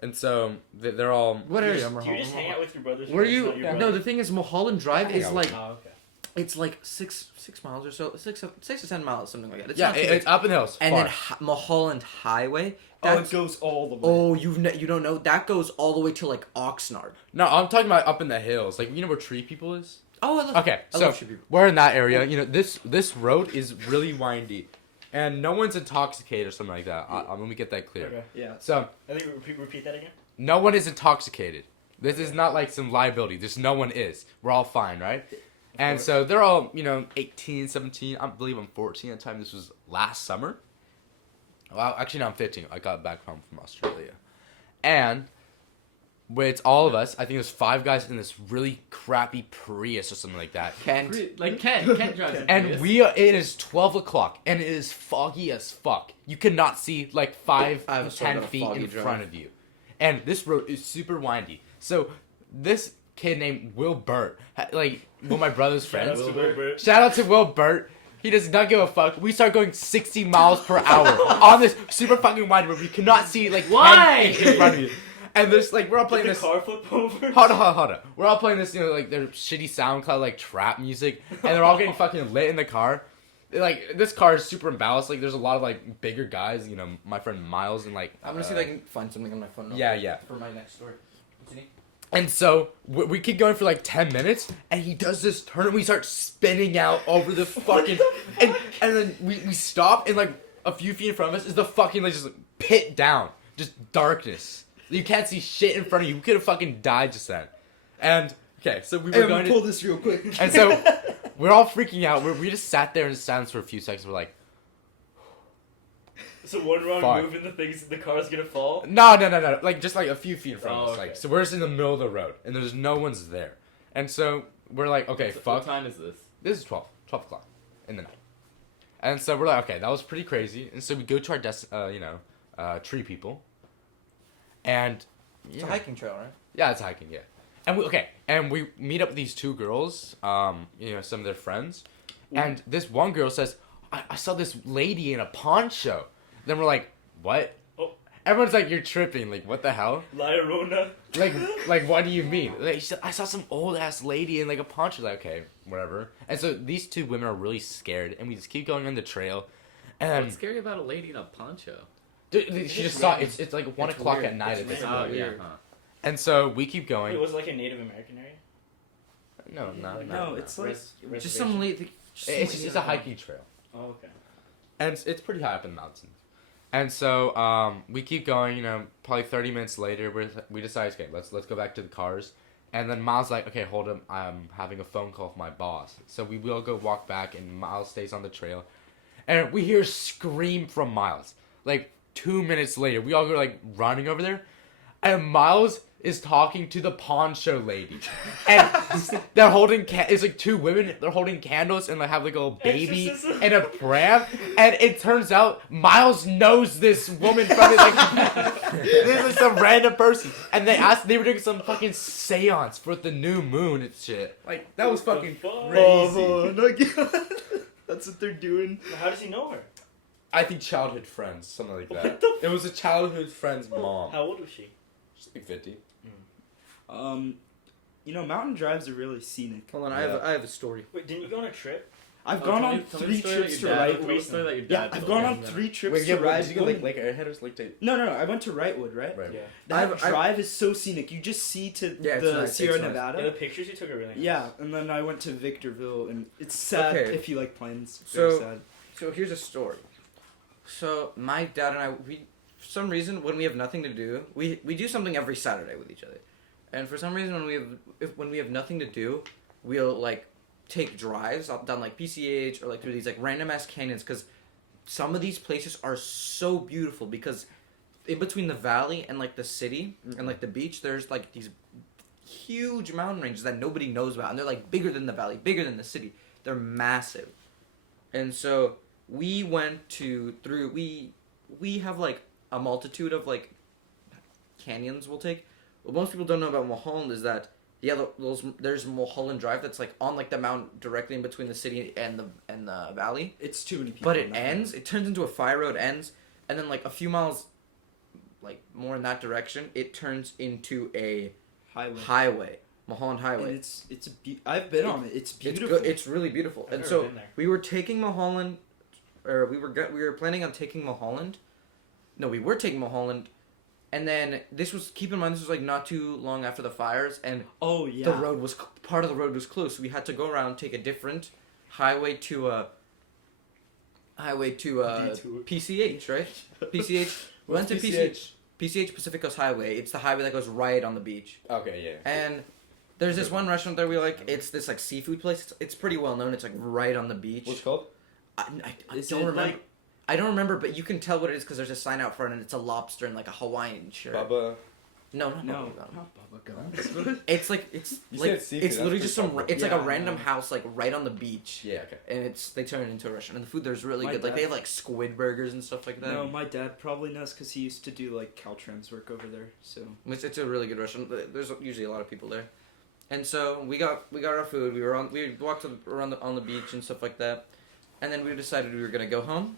and so they're all. What Do you area? just- do you just hang out with your brothers? Where friends, you? not your No, brother? the thing is, Mulholland Drive hang is out like Oh, okay. it's like 6 miles or so, 6 to 10 miles, something like that. It's Yeah, not too big. it's up in the hills. And far. then Mulholland Highway. Oh, That's, it goes all the way. oh, you don't know that goes all the way to like Oxnard. No, I'm talking about up in the hills. Like, you know where Tree People is? Oh, I love. Okay, I so love Tree People. we're in that area. You know, this road is really windy, and no one's intoxicated or something like that. Let me get that clear. Okay. Yeah. So I think repeat that again. no one is intoxicated. This is not like some liability. Just no one is. We're all fine, right? And course. so they're all, 18, 17. I believe I'm 14 at the time. This was last summer. Well, actually, no, I'm 15. I got back home from Australia. And with all of us, I think there's 5 guys in this really crappy Prius or something like that. Kent. Like Kent drives a And Prius. it is 12 o'clock, and it is foggy as fuck. You cannot see like 5 I have to a story 10 about a feet foggy in drive. front of you. And this road is super windy. So this kid named Will Burt, one of my brother's Shout friends. out to Will Burt. Shout out to Will Burt. He does not give a fuck. We start going 60 miles per hour on this super fucking windy road. We cannot see like 10 Why? feet in front of you. And there's we're all playing Did this. the car flip over? Hold on. We're all playing this, their shitty SoundCloud, trap music, and they're all getting fucking lit in the car. This car is super imbalanced. There's a lot of, bigger guys, my friend Miles, and, I'm gonna see if I can find something on my phone. real yeah, quick yeah. For my next story. Continue. And so, we keep going for, 10 minutes, and he does this turn, and we start spinning out over the fucking... and then we stop, and, a few feet in front of us is the fucking, just pit down. Just darkness. You can't see shit in front of you. We could have fucking died just then. And, okay, so we were Hey, I'm going gonna to... pull this real quick. And so, we're all freaking out. We just sat there in silence for a few seconds. We're like, So one wrong Fuck. move and the car's gonna fall? no. Just a few feet in front of Oh, us. okay. So we're just in the middle of the road, and there's no one's there. And so, we're like, okay, So fuck. What time is this? This is 12 o'clock in the night. And so we're like, okay, that was pretty crazy. And so we go to our Tree People. And, It's a hiking trail, right? Yeah, it's hiking, yeah. And we meet up with these 2 girls, some of their friends. And this one girl says, I saw this lady in a pawn show. Then we're like, what? Oh. Everyone's like, you're tripping. What the hell? La Llorona. What do you mean? She said, I saw some old ass lady in a pawn show. Okay, whatever. And so these 2 women are really scared, and we just keep going on the trail. And What's scary about a lady in a poncho? dude, she just saw it's 1 It's o'clock weird. at night. It's It's weird. Oh, yeah. weird. Huh. And so we keep going. Wait, was it like a Native American area? No. It's like Just some lady. It's a hiking trail. Oh, okay. And it's pretty high up in the mountains. And so we keep going, probably 30 minutes later, we decide, okay, let's go back to the cars. And then Miles like, okay, hold up, I'm having a phone call with my boss. So we will go walk back, and Miles stays on the trail. And we hear a scream from Miles. 2 minutes later, we all go, running over there. And Miles is talking to the pawn show lady. And they're holding, it's 2 women, they're holding candles and have a little baby Exorcism. and a pram. And it turns out Miles knows this woman from it, this is some random person. And they were doing some fucking seance for the new moon and shit. That was What the fucking fuck? crazy. Oh, no, God. That's what they're doing. How does he know her? I think childhood friends, something like that. What the It was a childhood friend's mom. How old was she? She's 50. Mountain drives are really scenic. Hold on, Yeah. I have a story. Wait, didn't you go on a trip? I've gone on tell me 3 the story that trips to your dad- Wrightwood. the story that your Yeah, dad I've told gone me. on 3 trips Wait, to yeah, did you go Wrightwood. Lake Airhead or Lake Tape? No, I went to Wrightwood, right? Right. Yeah. That I've- drive is so scenic. You just see to Yeah, it's the nice, Sierra it's nice. Nevada. Yeah, the pictures you took are really nice. Yeah, and then I went to Victorville, and it's sad Okay. if you like planes. Very So- sad. So here's a story. So my dad and I, for some reason, when we have nothing to do, we do something every Saturday with each other, and for some reason, when we have nothing to do, we'll like take drives up down like PCH or like through these like random ass canyons, because some of these places are so beautiful, because in between the valley and like the city and like the beach, there's like these huge mountain ranges that nobody knows about, and they're like bigger than the valley, bigger than the city. They're massive, and so we went we have like a multitude of like canyons we'll take. What most people don't know about Mulholland is that there's Mulholland Drive that's like on like the mountain directly in between the city and the valley. It's too many people. But in it that ends. It turns into a fire road, ends, and then like a few miles, like more in that direction, it turns into a highway. Mulholland And Highway. I've been on it. It's It's beautiful. good. It's really beautiful. I've And never so been there. we were taking Mulholland, or we were planning on taking Mulholland. No, we were taking Mulholland, and then keep in mind this was like not too long after the fires, and Oh yeah. the road was part of the road was closed, so we had to go around, take a different highway to Detour. PCH, right? PCH. We went to PCH Pacific Coast Highway. It's the highway that goes right on the beach. Okay, yeah. And there's this one restaurant there we like. It's this like seafood place. It's pretty well known. It's like right on the beach. What's it called? I Is don't it, remember. like- I don't remember, but you can tell what it is because there's a sign out front and it's a lobster and like a Hawaiian shirt. Bubba. No, not No. Bubba Gum. Not Bubba Gum. It's like it's You like said seafood, it's that's literally pretty just some. Bubba. It's like Yeah, a I random know. house like right on the beach. Yeah, okay. And they turn it into a restaurant. And the food there's really My good. Like dad- they have like squid burgers and stuff like that. No, my dad probably knows because he used to do like Caltrans work over there. So It's a really good restaurant. There's usually a lot of people there, and so we got our food. We walked around on the beach and stuff like that, and then we decided we were gonna go home.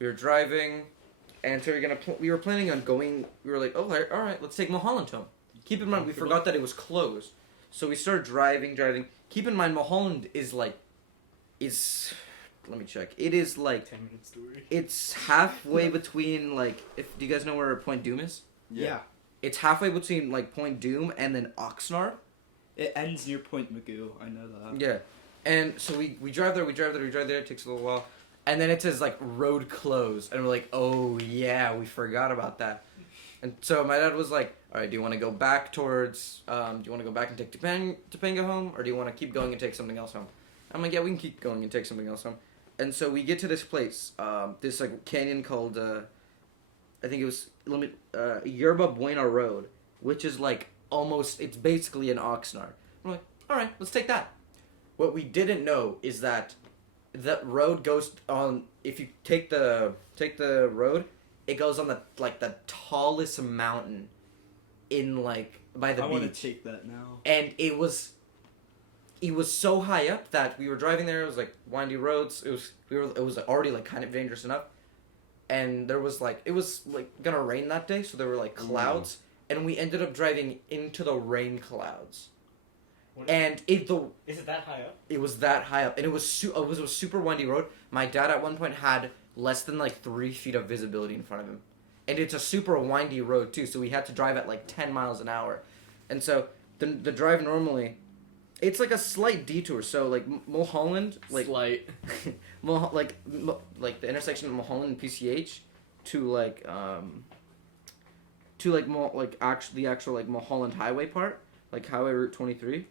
We were driving, and so we were planning on going. We were like, oh, all right, let's take Mulholland home. Keep in mind, we forgot that it was closed, so we started driving. Keep in mind, Mulholland is. Let me check. It is like 10-minute story. it's halfway between like. Do you guys know where Point Doom is? yeah, It's halfway between like Point Doom and then Oxnard. it ends near Point Magoo. I know that. Yeah, and so we drive there. It takes a little while, and then it says like road closed, and we're like, oh yeah, we forgot about that. And so my dad was like, all right, do you want to go back towards? Do you want to go back and take Topanga home, or do you want to keep going and take something else home? I'm like, yeah, we can keep going and take something else home. And so we get to this place, this like canyon called, I think it was Yerba Buena Road, which is like it's basically an Oxnard. I'm like, all right, let's take that. What we didn't know is that the road goes on. If you take the road, it goes on the tallest mountain in by the I want to beach, take that now. and it was so high up that we were driving there. It was like windy roads. It was already like kind of dangerous enough, and it was gonna rain that day, so there were like clouds, and we ended up driving into the rain clouds. And Is it that high up? it was that high up, and it was a super windy road. My dad at one point had less than 3 feet of visibility in front of him, and it's a super windy road too. So we had to drive at 10 miles an hour, and so the drive normally, it's like a slight detour. So Mulholland, Slight. the intersection of Mulholland and PCH, to the actual Mulholland Highway part, Highway Route 23.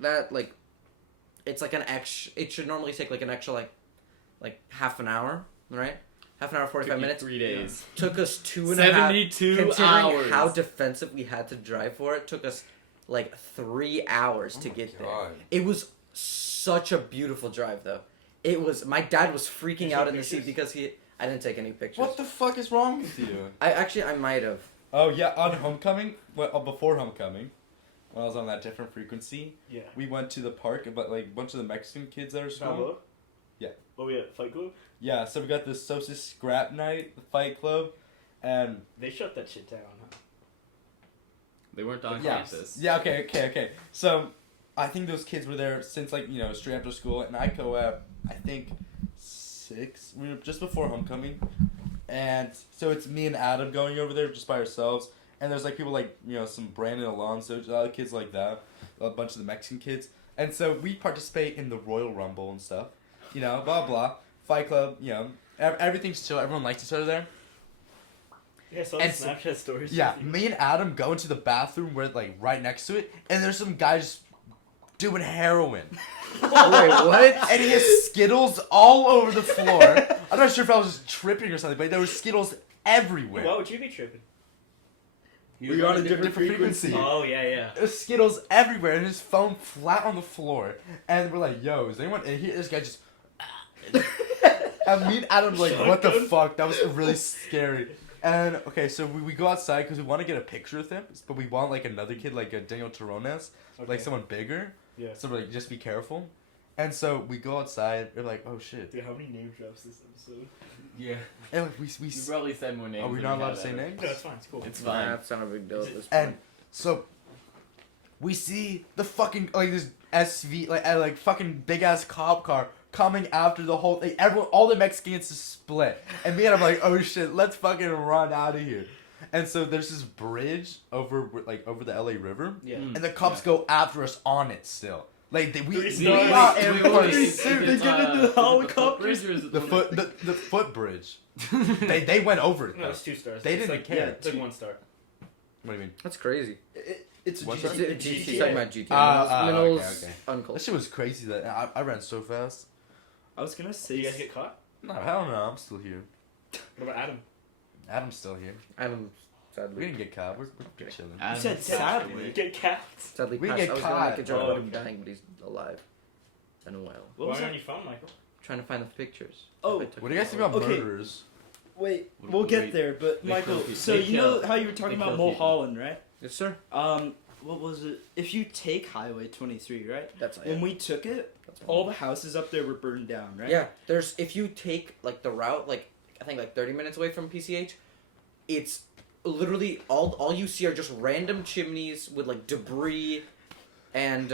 That it's it should normally take an extra half an hour, right? Half an hour, 45 minutes. 3 days. Took us 2.5. 72 Considering hours. how defensive we had to drive for it, took us 3 hours to get there. God. It was such a beautiful drive, though. It was. My dad was freaking Did you out take in the seat pictures? because I didn't take any pictures. What the fuck is wrong with you? I might have. Oh yeah, on homecoming, before homecoming, when I was on that different frequency, Yeah. we went to the park, but a bunch of the Mexican kids that are school. Bravo? Yeah. Oh, we at Fight Club? Yeah, so we got the Sosa Scrap Night, the Fight Club, and They shut that shit down, huh? They weren't on yeah, campus. yeah, okay. So I think those kids were there since like straight after school, and I go at I think 6. We were just before homecoming, and so it's me and Adam going over there just by ourselves. And there's like people like some Brandon Alonso, a lot of kids like that, a bunch of the Mexican kids, and so we participate in the Royal Rumble and stuff, blah blah, Fight Club, everything's chill. Everyone likes each other there. Yeah, I saw the Snapchat stories. Yeah, me and Adam go into the bathroom. We're like right next to it, and there's some guy just doing heroin. Wait, what? And he has Skittles all over the floor. I'm not sure if I was just tripping or something, but there were Skittles everywhere. Why would you be tripping? We were on a different frequency. Oh, yeah. There's Skittles everywhere, and his phone flat on the floor. And we're like, yo, is anyone... And this guy just... And me and Adam were like, what the fuck? That was really scary. And, okay, so we go outside because we want to get a picture with him, but we want, like, another kid, like a Daniel Torones, like someone bigger. Yeah. So we're like, just be careful. And so we go outside, we're like, oh, shit. Dude, how many name drops this episode? Yeah. And like, we You probably said more names. Are we than not we allowed have to say ever. names? No, it's fine. It's cool. It's fine. That's not a big deal at this point. And so we see the fucking like this SV like fucking big ass cop car coming after the whole thing. Everyone, all the Mexicans just split, and me and I'm like, oh shit, let's fucking run out of here. And so there's this bridge over the LA River, Yeah. and the cops go after us on it still. Like we Three we stars. got Wait, in wait, wait, pursuit. is it, They get into the helicopters? The footbridge. They went over it No, though. it's 2 stars. They It's didn't like, care. Yeah, it's like 1 star. What do you mean? That's crazy. It's a What's GT. that? It's GTA. he's talking about GTA. Ah, Minnow's okay. uncle. That shit was crazy. That I ran so fast. I was gonna Did say. you guys get caught? No, hell no. I'm still here. What about Adam? Adam's still here. Adam, We sadly. didn't get caught. We're chilling. Adam said said sadly. Get cats. Sadly We passed. get I was gonna caught. make a joke Oh, about him okay. dying, but he's alive. And well. What Why was aren't that? you phone, Michael? Trying to find the pictures. Oh. I took What do you guys think about Okay. murderers? Wait, Wait, we'll get wait. there. But They Michael, kill people. so They you know kill- how you were talking they about kill people. Mulholland, right? Yes, sir. What was it? If you take Highway 23, right? That's When we took it, That's all the houses up there were burned down, right? Yeah, there's if you take like the route, like I think like 30 minutes away from PCH, it's literally all you see are just random chimneys with like debris, and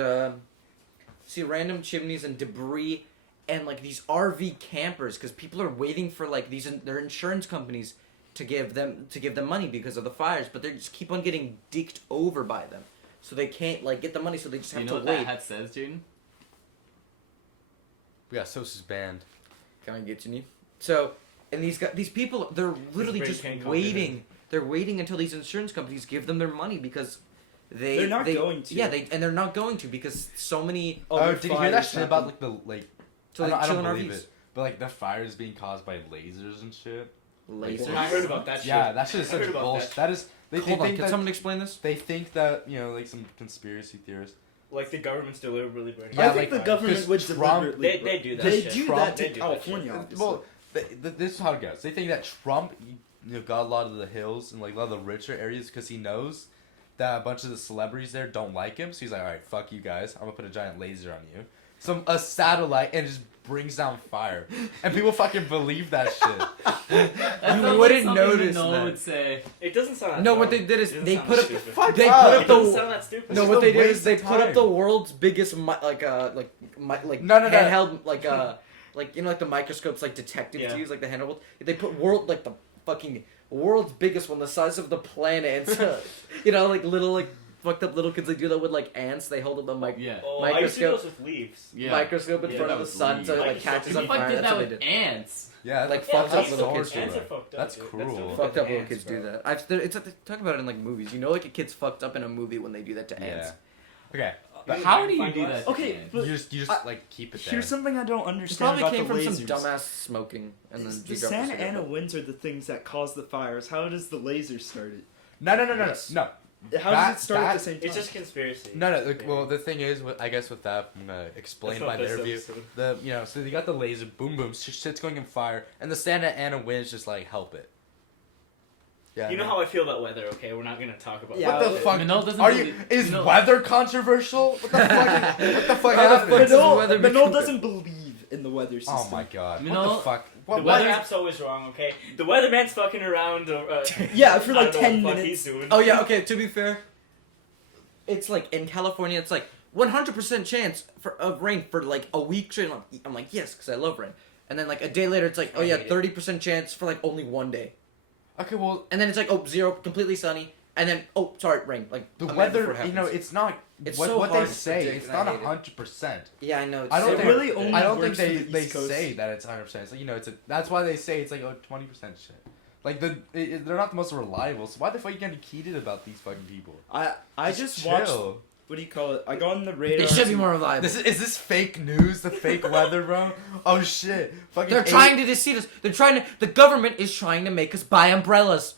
see random chimneys and debris, and like these RV campers because people are waiting for like their insurance companies to give them money because of the fires, but they just keep on getting dicked over by them, so they can't like get the money, so they just Do you have know to what that wait. hat says, Jaden? We got Sosa's band. Can I get you? So, and these people, they're literally brain just can't waiting. They're waiting until these insurance companies give them their money because They're not going to. Yeah, they're not going to because so many. Oh, did you hear that shit about like the So I they don't chill in believe RVs. it, but like the fires being caused by lasers and shit. Lasers. I heard about that shit. Yeah, that shit is I heard such about bullshit. that. That is. They Hold on, think can that someone explain this? they think that like some conspiracy theorists. Like the government's deliberately burning. Yeah, I think like, the government would 'cause Trump- deliberately. They do that They shit. do Trump- that they to do that California. shit. obviously. Well, this is how it goes. They think that Trump, got a lot of the hills and like a lot of the richer areas because he knows that a bunch of the celebrities there don't like him. So he's like, all right, fuck you guys. I'm gonna put a giant laser on you, a satellite, and it just brings down fire, and people fucking believe that shit. You wouldn't notice Noah that. would say. It doesn't sound that No, dumb. what they did is It doesn't they sound put that up stupid. Fuck they up. put It up doesn't the sound that stupid. no It's what just they a did is waste they of put up time. the world's biggest No. handheld like like the microscopes like detectives Yeah. use like the handheld. They put the fucking world's biggest one the size of the planet. And so, like little like fucked up little kids they do that with like ants. They hold up the Yeah. Oh, I used to do Microscope. those with leaves. Yeah. microscope in Yeah, front that of the was sun so it like Microscope. catches Who on the fuck fire. did That's that what they with did. ants? Yeah, Like, Yeah, fucked up ants little are- kids do ants that. are fucked up, That's dude. cruel. really Fucked up fucking little ants, kids do bro. that. They talk about it in like movies. Like a kid's fucked up in a movie when they do that to ants. Okay, But Dude, how do you find do glass. that? to Okay, ants? but you just I- like keep it there. Here's something I don't It understand probably about came the from lasers. some dumbass smoking and then The you dropped Santa cigarette Ana butt. winds are the things that cause the fires. How does the laser start it? No. Yes. No. How That- does it start at that- the same time? It's just conspiracy. No. Like, well, the thing is, I guess with that, I'm gonna explain That's by not their this view. episode. So they got the laser, boom, boom, shit's going in fire, and the Santa Ana winds just like help it. Yeah. You know how I feel about weather, okay? We're not gonna talk about Yeah, What the okay. fuck? Manol doesn't Are you? believe- Is Manol- weather controversial? What the fuck? What the fuck How the happened? fuck does Manol, weather Manol become- doesn't believe in the weather system. Oh my god! What Manol- the fuck? The What? weather weather- app's always wrong, okay? The weatherman's fucking around. Yeah, for like I don't know 10 what the fuck minutes. he's doing. Oh yeah, okay, to be fair, it's like in California it's like 100% chance of rain for like a week straight. I'm like, yes, because I love rain. And then like a day later, it's like, oh yeah, 30% chance for like only one day. Okay, well, And then it's like, oh, 0, completely sunny. And then, oh, sorry, rain. Like the a minute weather, before it you know, happens. it's not It's what, so what hard they to say. predict, It's and I not hate it. 100%. Yeah, I know. It's I don't so think hard. really only I don't think works for they the they East Coast. say that it's 100%. So, you know, that's why they say it's like 20% shit. Like they're not the most reliable. So why the fuck are you getting heated about these fucking people? I just watched. What do you call it? I got on the radar. It should be more reliable. Is this fake news? The fake weather, bro? Oh shit! Fucking They're trying to deceive us. The government is trying to make us buy umbrellas.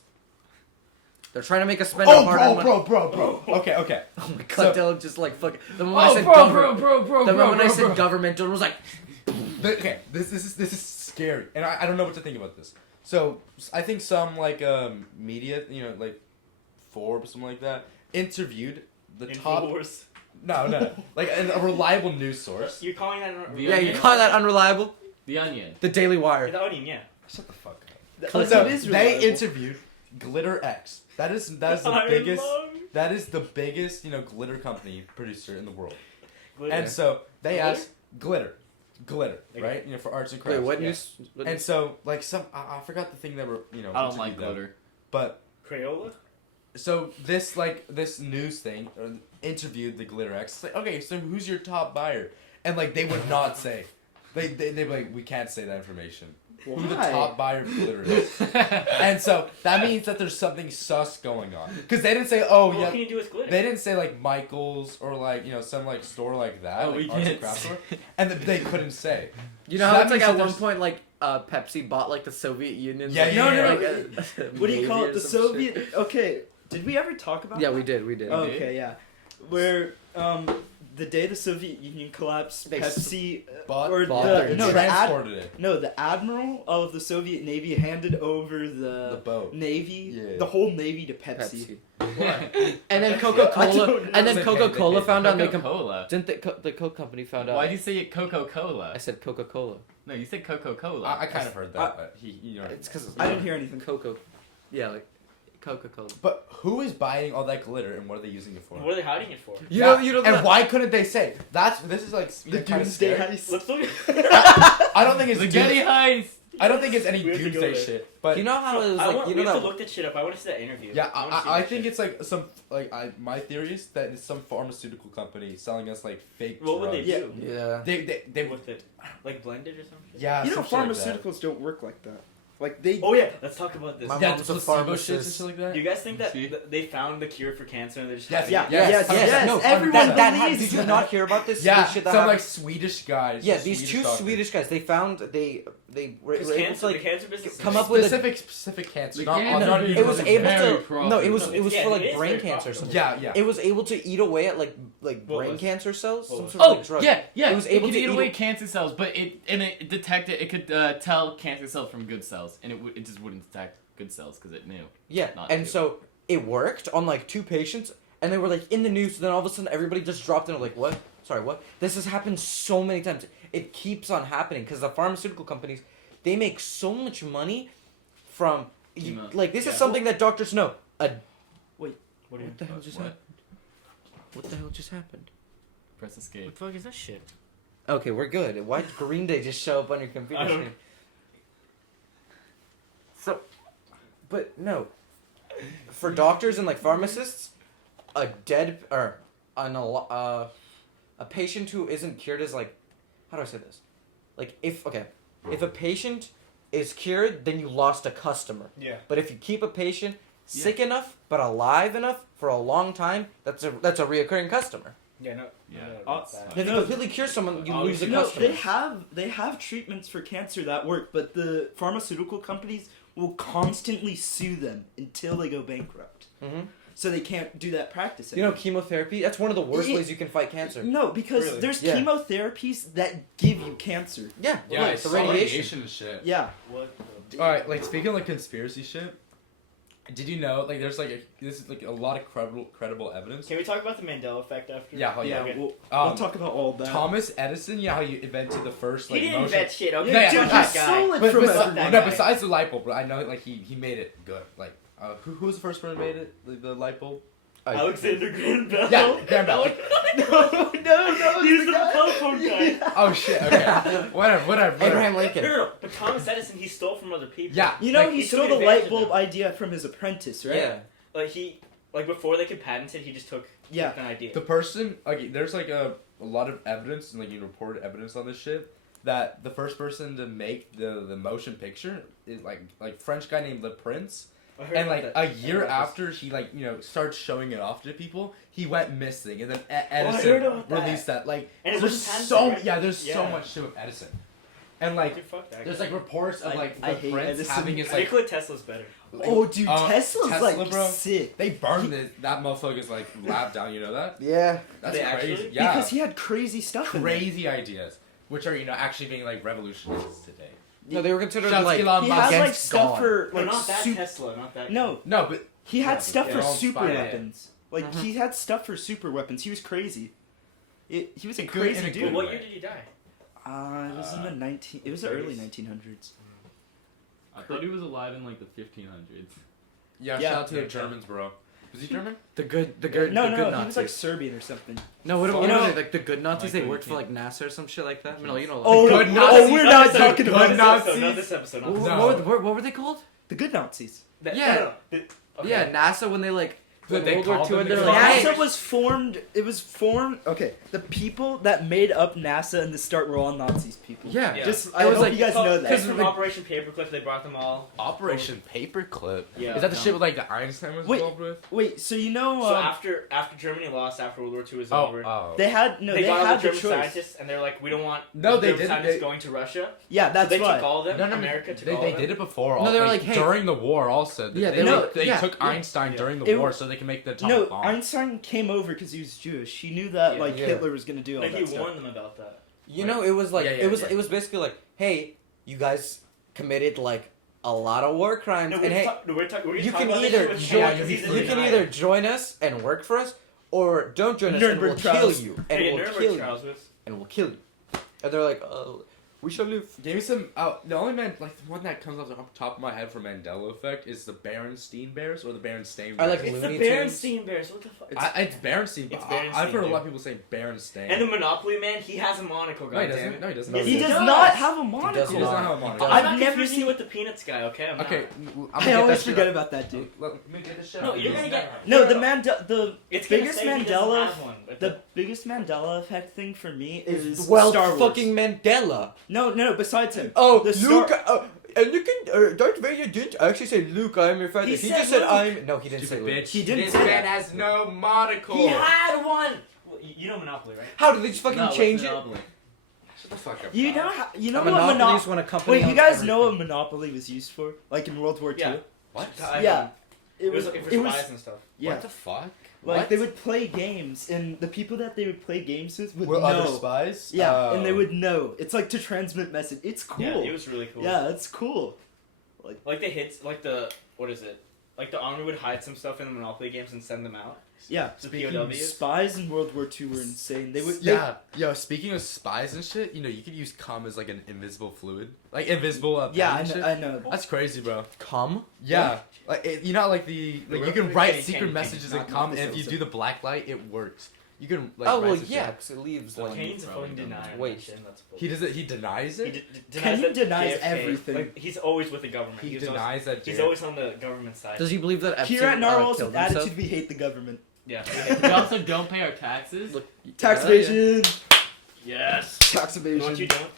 They're trying to make us spend our hard-earned money. bro. Okay. Oh my god, Dylan just like fucking. The moment I Oh, said bro, government, bro. the moment I said government, Dylan was like, Okay, this is scary, and I don't know what to think about this. So I think some like media, you know, like Forbes, something like that, interviewed the top. Infowars. No, like a reliable news source. You're calling that? yeah, you call that unreliable? The Onion. The Daily Wire. The Onion, yeah. Shut the fuck up. Oh, So it is they reliable. interviewed Glitter X. That is the Iron biggest. Lung. That is the biggest, you know, glitter company producer in the world. Glitter. And so they Glitter? asked glitter, Okay. right? You know, for arts and Wait, crafts. what Yeah. news? What And news? so like I forgot the thing that were, you know. I don't like interviewed them. glitter. But Crayola? so this news thing interviewed the Glitter X. It's like, okay, so who's your top buyer? And like they would not say. They'd be like, we can't say that information. Who the Why? top buyer of glitter is. And so that means that there's something sus going on. Because they didn't say, oh What yeah. can you do with glitter? They didn't say like Michael's or like, you know, some like store like that, Oh, like we arts and can't crafts say. store, and they couldn't say. You So know how that it's like means at that one point like Pepsi bought like the Soviet Union. Yeah, like, yeah, No, yeah. no, like, What do you call Navy it? or The some shit. Soviet. Okay, did we ever talk about? Yeah, that? we did. We did. Oh, okay, yeah. Where the day the Soviet Union collapsed, They Pepsi Bought or bought the their- no the transported it. the admiral of the Soviet Navy handed over The boat. Navy, Yeah. the whole Navy to Pepsi. Pepsi. And then I Coca-Cola. don't know. And then It's okay, Coca-Cola they found out they Coca-Cola. didn't the Coke company found out. Why do you say it Coca-Cola? I said Coca-Cola. No, you said Coca-Cola. I kind of heard that, but you know. It's because I didn't hear anything. Coco. Yeah, like Coca-Cola. But who is buying all that glitter and what are they using it for? What are they hiding it for? You know. And why couldn't they say? This is like The kind of Doomsday scary. Heist. Let's look I don't think it's Spaghetti heist. I don't think it's any We have to go doomsday there. shit. But You know how it was I like want, you we know have to that look that shit up. I want to see that interview. yeah, wanna see I that think shit. it's like some my theory is that it's some pharmaceutical company selling us like fake What would drugs. they do? Yeah. They With it, like blended or something? yeah. You know, some shit like that. pharmaceuticals don't work like that. Like they. Oh yeah, let's talk about this. My Yeah, mom's the a placebo shit and pharmacist. shit like that. Do you guys think that See? they found the cure for cancer and they're just Yes, hiding Yeah, it? yes, yes, No, everyone that believes did you that. not hear about this? Yeah, This shit that some happened? like Swedish guys. Yeah, some these two doctors. Swedish guys. They found they were Because able cancer, to like the cancer business. come up with a specific cancer. The Not, cancer not business it was is able very to profitable. no it was Yeah, for it like is brain very cancer or profitable. something. Yeah. It was able to eat away at like What brain was- cancer cells. what Some was- sort of Oh like drug. yeah. It was able to eat away eat- cancer cells, but it detected. It could tell cancer cells from good cells, and it just wouldn't detect good cells because it knew. Yeah, Not and two. so it worked on like 2 patients, and they were like in the news. Then all of a sudden, everybody just dropped in. Like, what? Sorry, what? This has happened so many times. It keeps on happening because the pharmaceutical companies, they make so much money from Chemo. like this is Yeah. something that doctors know. What do you What the hell just What? happened? What the hell just happened? Press escape. What the fuck is that shit? Okay, we're good. Why did Green Day just show up on your computer I don't- screen? So, but no. For doctors and like pharmacists, a dead or a patient who isn't cured is like, how do I say this? Like if a patient is cured, then you lost a customer. Yeah. But if you keep a patient sick enough but alive enough for a long time, that's a reoccurring customer. Yeah, no. Yeah. If you completely cure someone, you lose a No, customer. they have treatments for cancer that work, but the pharmaceutical companies will constantly sue them until they go bankrupt. Mhm. So they can't do that practice You know, anymore. chemotherapy, that's one of the worst Yeah. ways you can fight cancer. No, because Really? there's Yeah. chemotherapies that give you cancer. Yeah, Yeah, like it's the radiation. and shit. Yeah. What the... All right, like speaking of like conspiracy shit, did you know like there's like this is like a lot of credible evidence. Can we talk about the Mandela effect after? Yeah, hell yeah. Okay. We'll talk about all that. Thomas Edison, you know how you invented the first He like didn't motion. invent shit, okay? Yeah, Dude, yeah, he that stole guy. it But, from besi- everyone. that no, guy. besides the light bulb, I know like he made it good. Like who was the first one who made it? The light bulb? Alexander Graham Bell. Yeah, Graham Bell. No, He was the telephone guy. Oh shit. Okay. Whatever. Abraham Lincoln. No. But Thomas Edison, he stole from other people. Yeah. You know, like, he he stole took the light advantage of bulb them. idea from his apprentice, right? Yeah. Like before they could patent it, he just took Yeah. an idea. the person. Like, there's like a lot of evidence and like reported evidence on this shit that the first person to make the motion picture is like French guy named Le Prince. I heard And about like that. a year after he started showing it off to people, he went missing, and then I heard Edison about that. released that. Like, And it there's wasn't patented, so right? there's so Yeah. much shit with Edison, and like Dude, fuck that there's guy. like reports of like I the hate Prince Edison. having his I like, think Tesla's better. Oh, dude, Tesla's Tesla, like bro. sick. They burned that motherfucker's like lab down. You know that? Yeah. That's They crazy. actually? Yeah, Because he had crazy stuff in there. crazy ideas, which are actually being like revolutionaries today. No, they were considered Shouts like Elon He Musk. had like against stuff God. for No, like not that super. Tesla, not that. No, No, but he had Yeah, stuff but for they're all super inspired. weapons. Like he had stuff for super weapons. He was crazy. He was a In a good- crazy in a Well, dude. good what way. year did he die? It was in the It was the early 1900s. I thought he was alive in like the 1500s. yeah, Yeah. shout out to the Germans, bro. Was he German? the good No, the good he Nazis. was like Serbian or something. No, what You what know- are they? Like the good Nazis? Like They worked for Philippines. like NASA or some shit like that. No, you know. Like, Oh, good no, Nazis. we're Not not this talking episode, about not Nazis. this episode, not this episode. Not what, this No. what were they called? The good Nazis. That- Yeah. no. Okay. Yeah, NASA when they like But they World War called II them and the they're good like, Nazis. hey, NASA was formed. It was formed. Okay, the people that made up NASA in the start were all Nazis people. yeah. Yeah. Just It I was hope like- you guys know Because that. from like- Operation Paperclip, they brought them all. Operation Paperclip. Yeah. Is that the shit with like the Einstein was Wait. involved with? Wait, so you know So after Germany lost, after World War II was over, Oh. they had they got all had the the German choice. scientists, and they're like, we don't want No, they German didn't. scientists They- going to Russia. Yeah, So that's they why. took all of them. No, America took they, all they of did them. it before. No, they were like, like, hey- during the war also. Yeah, they, they were- they yeah, took yeah. Einstein Yeah. during the It war was- so they can make the atomic No, bomb. Einstein came over because he was Jewish. He knew that Yeah. like Yeah. Hitler was gonna do all Like, that he stuff. warned them about that. You know, it was like Yeah, yeah, it yeah. was basically like, hey, you guys committed like a lot of war crimes, No, and hey, we're gonna you talk can about this either shit with join, Chillin, 'cause he's a you can denier. either join us and work for us, or don't join us and we'll Nuremberg kill trials. you, and Hey, we'll Nuremberg kill you, trials was. and we'll kill you. And they're like, oh, we shall live. Give me some. The only the one that comes off the top of my head for Mandela effect is the Berenstein Bears or the Berenstain Bears. I like It's the Looney Tunes. Berenstain Bears. What the fuck? It's Berenstein. It's but I've heard a Berenstain, lot of people say Berenstain. And the Monopoly man, he has a monocle. no, he goddammit. doesn't. No, he doesn't. No, He He does does. not have a He monocle. does He does not have a He monocle. does. I'm I've not never confusing seen- you with the Peanuts guy. Okay, I'm Okay, not. I always forget about that dude. Let me get this shit. No, out. you're gonna get. No, the It's gonna biggest say he doesn't Mandela- have one, but the biggest Mandela effect thing for me is Well, Star Wars. fucking Mandela. No, besides him. Oh, The Luke. Star- And you can. Darth Vader didn't actually say, "Luke, I am your father." He He said just said, Luke. "I'm." No, he didn't say Stupid Luke. bitch. He didn't This say man that. has no monocle. he had one. Well, you know Monopoly, right? How did they just fucking No, what's change it? Monopoly? Shut the fuck up. You Bob. know how, you know A what monopoly Monopoly. is when a company. Wait, you owns guys know what everything. Monopoly was used for? Like in World War II? Yeah. What? Yeah. It was looking for it spies was and stuff. yeah. What the fuck? Like What? they would play games, and the people that they would play games with would Were know. other spies? Yeah, Oh. and they would know. It's like to transmit message. It's cool. Yeah, it was really cool. Yeah, it's cool. Like the hits, like the what is it? Like the army would hide some stuff in the Monopoly games and send them out. Yeah. The Speaking POWs. Spies in World War II were insane. They would. Yeah, yo. Speaking of spies and shit, you know, you could use cum as like an invisible fluid, like invisible. Yeah, pen and shit. I know. That's crazy, bro. Cum? Yeah, like you know, like the We're- you can we're write getting secret candy messages in not cum, this and if you episode. do the black light, it works. You can like. Oh write well, some yeah, shit. because it leaves. So like, Kane's a probably fucking don't denier. Wait. That's He does it. He denies He it. denies He that denies JFK everything. Like, he's always with the government. He He's always, denies that. he's Jay- always on the government side. Does he believe that Epstein Here at Narwhals killed Wit himself? Attitude, we hate the government. Yeah. We also don't pay our taxes. Look, Tax yeah, yeah. evasion. yes. Tax You know what you evasion. don't?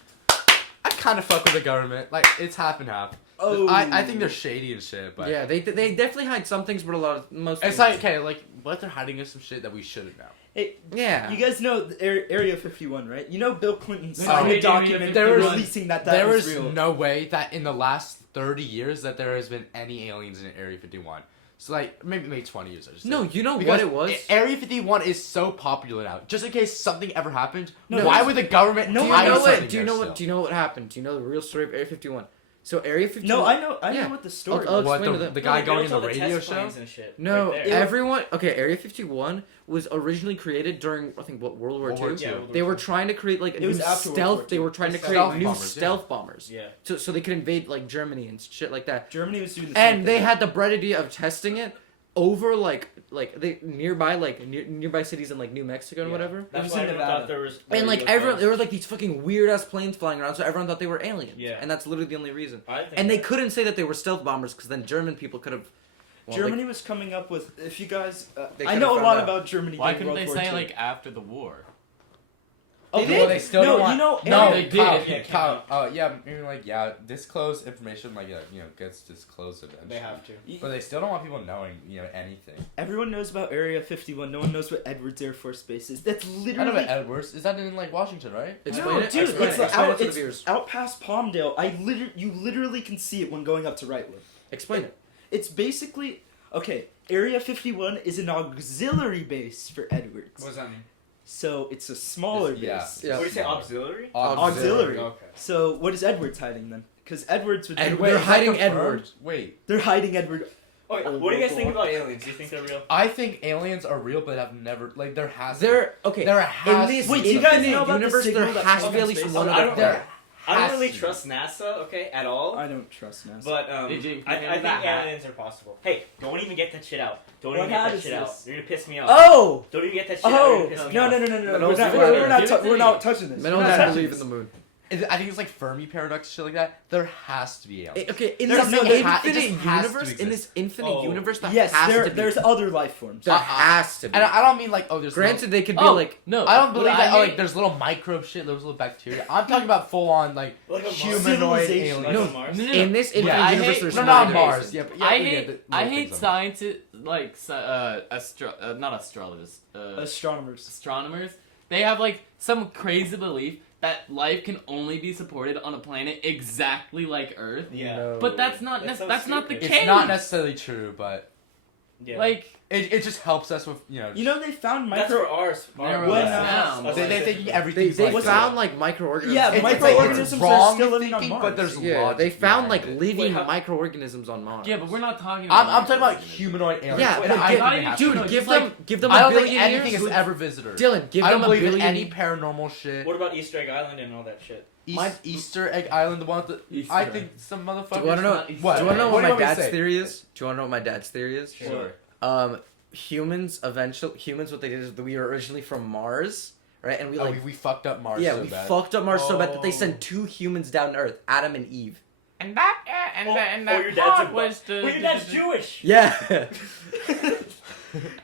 I kind of fuck with the government. Like it's half and half. Oh. I think they're shady and shit, but Yeah, they definitely hide some things, but a lot of most. it's things- like okay, like what if they're hiding us some shit that we shouldn't know. Hey, yeah. you guys know the Area 51, right? You know Bill Clinton Oh, signed yeah, a document there was- releasing that There was is real. no way that in the last 30 years that there has been any aliens in Area 51. So like maybe 20 years. I just No, said. you know Because what it was. Area 51 is so popular now. Just in case something ever happened, No, why there's- would the government no Do you hide know something what? Do you there know what? still? Do you know what happened? Do you know the real story of Area 51? So Area 51. No, I know Yeah. what the story I'll was. What, explain the, to them. the guy No, going they in built the all radio test show? planes and shit No, right there. everyone. Okay, Area 51 was originally created during I think what World War World War II. II. Yeah, World War They were II. trying to create like a It new was after World War stealth. II. They were trying to The create stealth new bombers, yeah. stealth bombers, Yeah. so they could invade like Germany and shit like that. Germany was doing the same And they thing. had the bright idea of testing it over like like they nearby nearby cities in like New Mexico and whatever. That's was why in everyone Nevada. thought there was. And like UFOs. everyone, there were like these fucking weird ass planes flying around, so everyone thought they were aliens. Yeah. And that's literally the only reason. I think And they that- couldn't say that they were stealth bombers because then German people could have. Germany was coming up with. If you guys, They I could've know a found lot out. about Germany. Why during couldn't World they War say II. like after the war? Oh, Well, they they still no, don't want. you know, No, they Kyle, did. Yeah, Kyle, yeah, maybe like disclosed information like gets disclosed eventually. They have to. But they still don't want people knowing anything. Everyone knows about Area 51. No one knows what Edwards Air Force Base is. That's I know literally. about Edwards. Is that in like Washington, right? Explain No, it. dude, Explain it's it. like Explain out, it to the it's viewers. out past Palmdale. You literally can see it when going up to Wrightwood. Explain it. It's basically okay. Area 51 is an auxiliary base for Edwards. What does that mean? So it's a smaller Yeah. base. Yeah. What do you say? Auxiliary? Auxiliary. Okay. So what is Edwards hiding then? Because Edwards would. And Wait, they're is that hiding confirmed? Edward. Wait, They're hiding Edward. Okay, what do you guys think about aliens? Do you think they're real? I think aliens are real, but I've never like there has. There. Okay. There In has. this Wait, do you guys infinite know about the universe, signal there that has to be comes at least from one space? other. There I don't has really to. trust NASA, okay, at all. I don't trust NASA. But Did you I hear think that hat? aliens are possible. Hey, don't even get that shit out. Don't What even get hat that is shit out. this? You're gonna piss me off. Oh! Don't even get that shit out. You're Oh! gonna piss me No, off. no, no, no, But no. also We're not, give we're it not, to tou- me. we're not touching this. Men We're don't not have to touching believe this. in the moon. I think it's like Fermi paradox, shit like that. There has to be aliens. Okay, in There's this no- it just infinite has to universe, in exist. this infinite Oh. universe, that Yes, has to be. there's other life forms. There has to be. And I don't mean like there's Granted, they could be Oh like. no, I don't believe what that. I Like hate- there's little microbe shit, there's little bacteria. I'm talking about full on like Like a humanoid civilization. aliens. Like No, on Mars? no, no, In this infinite I universe, hate- there's No, not not there Mars. is. Yeah, but I we hate get I more hate things on scientists like not astrologers, Astronomers. astronomers. They have like some crazy belief that life can only be supported on a planet exactly like Earth. Yeah. No. But that's not That's so that's not the stupid. case. It's not necessarily true, but Yeah. Like it just helps us with You know they found that's for micro. ours. Narrow When, down. they think They, everything's they like found that. like microorganisms. Yeah, It's microorganisms are wrong still living on thinking, Mars. but there's Yeah, logic they found like behind it. living Wait, how- microorganisms on Mars. yeah, but we're not talking about I'm talking about microorganisms. humanoid aliens. Yeah, And but I give- think they have dude, to. just give like- them give them I a don't think billion anything years. has ever visited. Dylan, give I them don't a believe in billion. any paranormal shit. What about Easter Egg Island and all that shit? Easter Egg Island, the one with the Easter I egg. think some motherfuckers. Do you want to know? not Do you Easter want to know egg. what do my you want me to dad's say? theory is? Do you want to know what my dad's theory is? Sure. Humans what they did is that we were originally from Mars, right? And we Oh, like we fucked up Mars yeah, so we bad. fucked up Mars so bad that they Oh. sent 2 humans down to Earth, Adam and Eve. And that and Oh, that and oh, that your dad's part a was the. Well, your dad's Jewish. Yeah.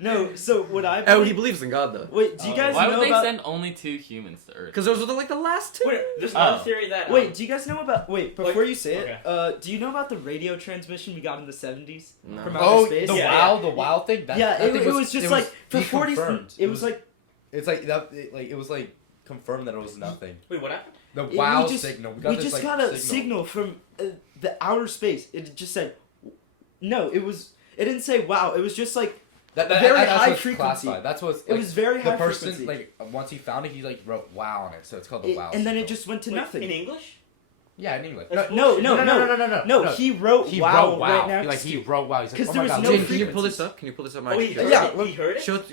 No, so what I. Oh, believe- he believes in God though. Wait, do you guys Why know would they about? send only 2 humans to Earth? Because those were like the last 2. Wait, there's another Oh. theory that. Wait, do you guys know about? Wait, before you say okay. it, do you know about the radio transmission we got in the 70s No. from outer Oh, space? the Yeah, the WoW thing. That, yeah, that it thing was just like for 40. deconfirmed. It was like It's like that. It was like confirmed that it was nothing. Wait, what happened? The we WoW just- signal. we this, just like, got a signal from the outer space. It just said, no, it was. It didn't say wow. It was just like very that's high what's frequency. classified. That's what's. it Like, was very the high person frequency. like once he found it, he like wrote WoW on it, so it's called the WoW. And then it signal. just went to Wait, nothing. in English? yeah, in English. That's No, bullshit. no. He wrote He wow wrote WoW. right next Like he wrote WoW. He's like, 'Cause oh there my was god. no Jane, can you frequencies. pull this up? Can you pull this up? My Oh, he screen? heard Yeah, it? look- He heard it? Show the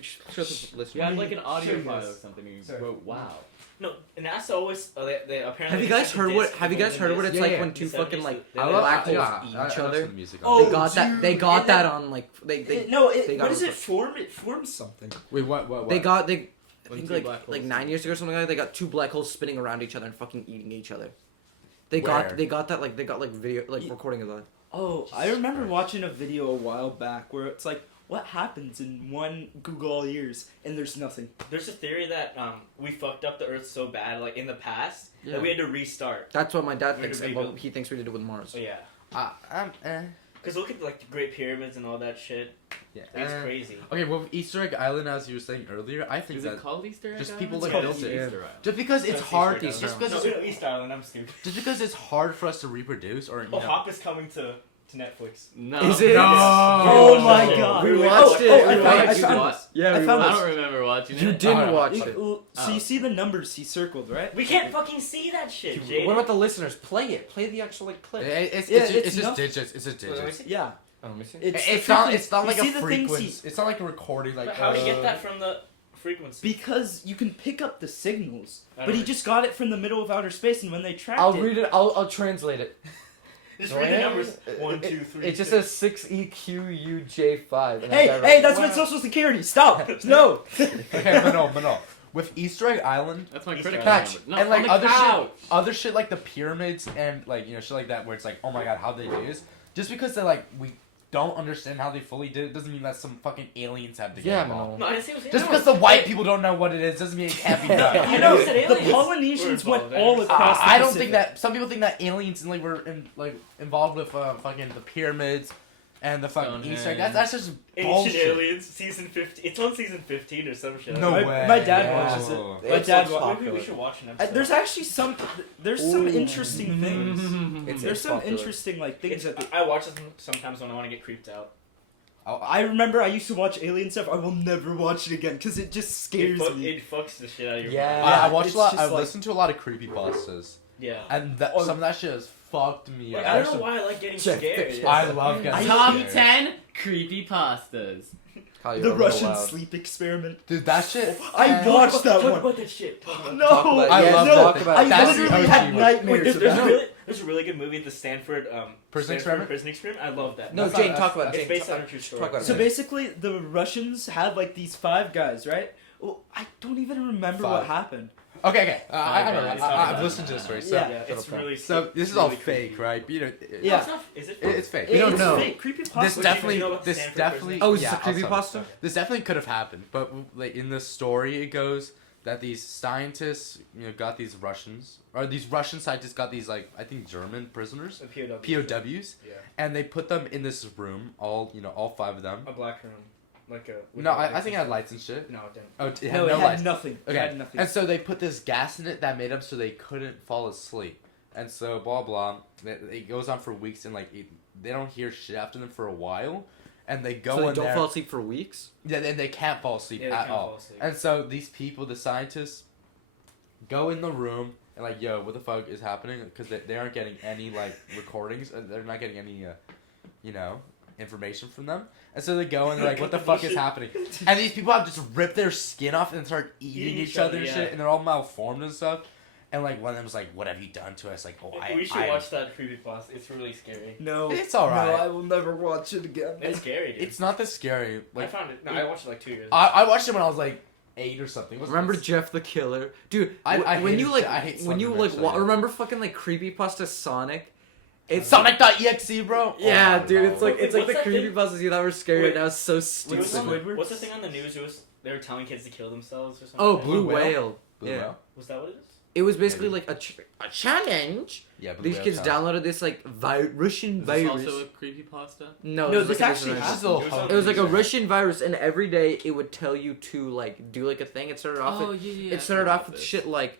listener. You had like an audio Sure, file yes. or something. And you Sorry. wrote wow. No, NASA always. They apparently. Have you they guys sent heard a what? disc Have you of guys heard what it's Yeah, like yeah. when 2 The fucking 70s, like they- I they- love black holes yeah, eat I each listen other? to the music on Oh, They got that. They dude, got and that then- on like they. No, they got what does it it form? It forms something. Wait, what? They got they. I When think 2 like black like holes 9 years ago or something like that. They got 2 black holes spinning around each other and fucking eating each other. They Where? got that like they got like video like Ye- recording of that. Oh, I remember watching a video a while back where it's like, what happens in one Google all years and there's nothing. There's a theory that we fucked up the Earth so bad, like in the past, Yeah. that we had to restart. That's what my dad We're thinks. gonna And rebuild. what he thinks we did it with Mars. So yeah. eh. Because look at like the Great Pyramids and all that shit. Yeah. It's crazy. Okay, well, Easter Egg Island, as you were saying earlier, I think Is it that called Easter egg? just Island? people, It's like, called built it. Easter Island. just because it's That's hard, Easter Egg just Island. because No, it's, we know East Island. I'm stupid. just because it's hard for us to reproduce, or you Oh, know. Hop is coming to Netflix. No. Is it? No. Oh my god. We watched it. Oh, We I found, watched I it. found What? this. Yeah, I we found I watched don't remember watching You it. didn't Oh, watch You- it. so Oh. you see the numbers he circled, right? We can't fucking see that shit, Jay. What about the listeners? Play it. Play the actual like clip. It's Yeah, just it's digits. nothing. It's just Wait, let me digits. see. Yeah. Oh, let me see. It's the not. frequen- It's not like you a see the things frequency. It's not like a recording. Like But how do you get that from the frequency? Because you can pick up the signals. I But he don't- just got it from the middle of outer space, and when they tracked I'll it, read it. I'll translate it. Just read the numbers. 1, 2, 3. It just says 6EQUJ5. and Hey, I got it hey, right. that's my social security. Stop. No. Okay, but no. With Easter Egg Island, That's my Easter credit egg. card catch number. No, and like on the other couch. shit, other shit like the pyramids and like shit like that, where it's like, oh my god, how they do this? Just because they like we don't understand how they fully did it doesn't mean that some fucking aliens have to get Yeah, involved. man. No, I didn't say it was Just aliens. because the white people don't know what it is doesn't mean it can't be done. You know, You said the aliens. Polynesians We're went involved all there. across the I don't Pacific. think that some people think that aliens and like were involved with fucking the pyramids and the fucking Easter egg. That's just Ancient bullshit. Aliens, season 15. It's on season 15 or some shit. No My- way. my dad Yeah. watches it. It's My dad so wa- Maybe we should watch an Uh, episode. there's actually some interesting things. It's There's some popular. interesting like things that I watch it sometimes when I want to get creeped out. I remember I used to watch alien stuff. I will never watch it again because it just scares me. It fucks the shit out of your Yeah. mind. I watched it's a lot. just I like- listened to a lot of creepypastas, Yeah. and Oh. some of that shit has fucked me Like, up. I There's don't know some- why I like getting Check scared. this. I love getting Top scared. 10 creepy pastas. Kyle, you're The a little Russian loud. sleep experiment. Dude, that shit. I watched that Talk one. about that shit. Talk about No, Talk about- I yeah, love no, that talk thing. about I it. That's the literally OG had one. nightmares Wait, about there's a really good movie, the Stanford Prison Experiment? Prison Experiment. I love that. No, That's Jane, not- talk about that's- it. It's based on a true story. Talk about So it. basically, the Russians had like these 5 guys, right? Well, I don't even remember what 5. happened. Okay. I don't know. It's not I've bad. listened to the story. So, Yeah. It's Shut up, really. so this is really all creepy. fake, right? You know, Yeah. No, it's not. Is it? it's fake. We don't It's know. fake. Creepypasta. This What do you definitely, know about this Stanford definitely. Oh, is yeah, this a I'll tell you. creepypasta? This definitely could have happened, but like in the story, it goes that these scientists, got these Russians, or these Russian scientists got these like I think German prisoners, A POW. POWs, Yeah. and they put them in this room, all 5 of them. A black room, like a. with No, lights I think it and had lights and shit. stuff. No, it didn't. Oh, it had No, no it lights. had nothing. It Okay, had nothing. and so they put this gas in it that made them so they couldn't fall asleep, and so blah blah. It goes on for weeks, and like they don't hear shit after them for a while, and they go So they in don't there. fall asleep for weeks? Yeah, and they can't fall asleep Yeah, they at can't all. fall asleep. And so these people, the scientists, go in the room and like, yo, what the fuck is happening? Because they aren't getting any like recordings, and they're not getting any, information from them. And so they go and they're like, what the fuck is happening? And these people have just ripped their skin off and start eating each other and yeah. shit, and they're all malformed and stuff. And like one of them was like, "What have you done to us?" Like, "Oh, We should watch that creepypasta. It's really scary. No, It's alright. No, I will never watch it again. It's scary. Dude. It's not that scary. I Like, found it. No, I watched it like 2 years. I watched it when I was like 8 or something. It wasn't- Remember Jeff the Killer? Dude, I when hate you it. like I hate when you Slender like Man, so yeah. remember fucking like creepypasta Sonic? It's Sonic.exe, bro. Yeah, Oh, dude, no. it's like Wait, the what's that thing? creepypastas you thought were scary Wait. and now it's so What's stupid. Squidward? the thing on the news? It was they were telling kids to kill themselves or something. Oh, like Blue Blue Whale? Whale. Blue Yeah. Whale? Was that what it is? It was basically Yeah, like a challenge. Yeah, Blue These Whale kids sounds- downloaded this like Russian Is this virus. also a creepy pasta? No, No, it was this like a actually different- It's just a It little was on hub. It was like a News. Russian virus, and every day it would tell you to like do like a thing. It started off. With, yeah. it started off with shit like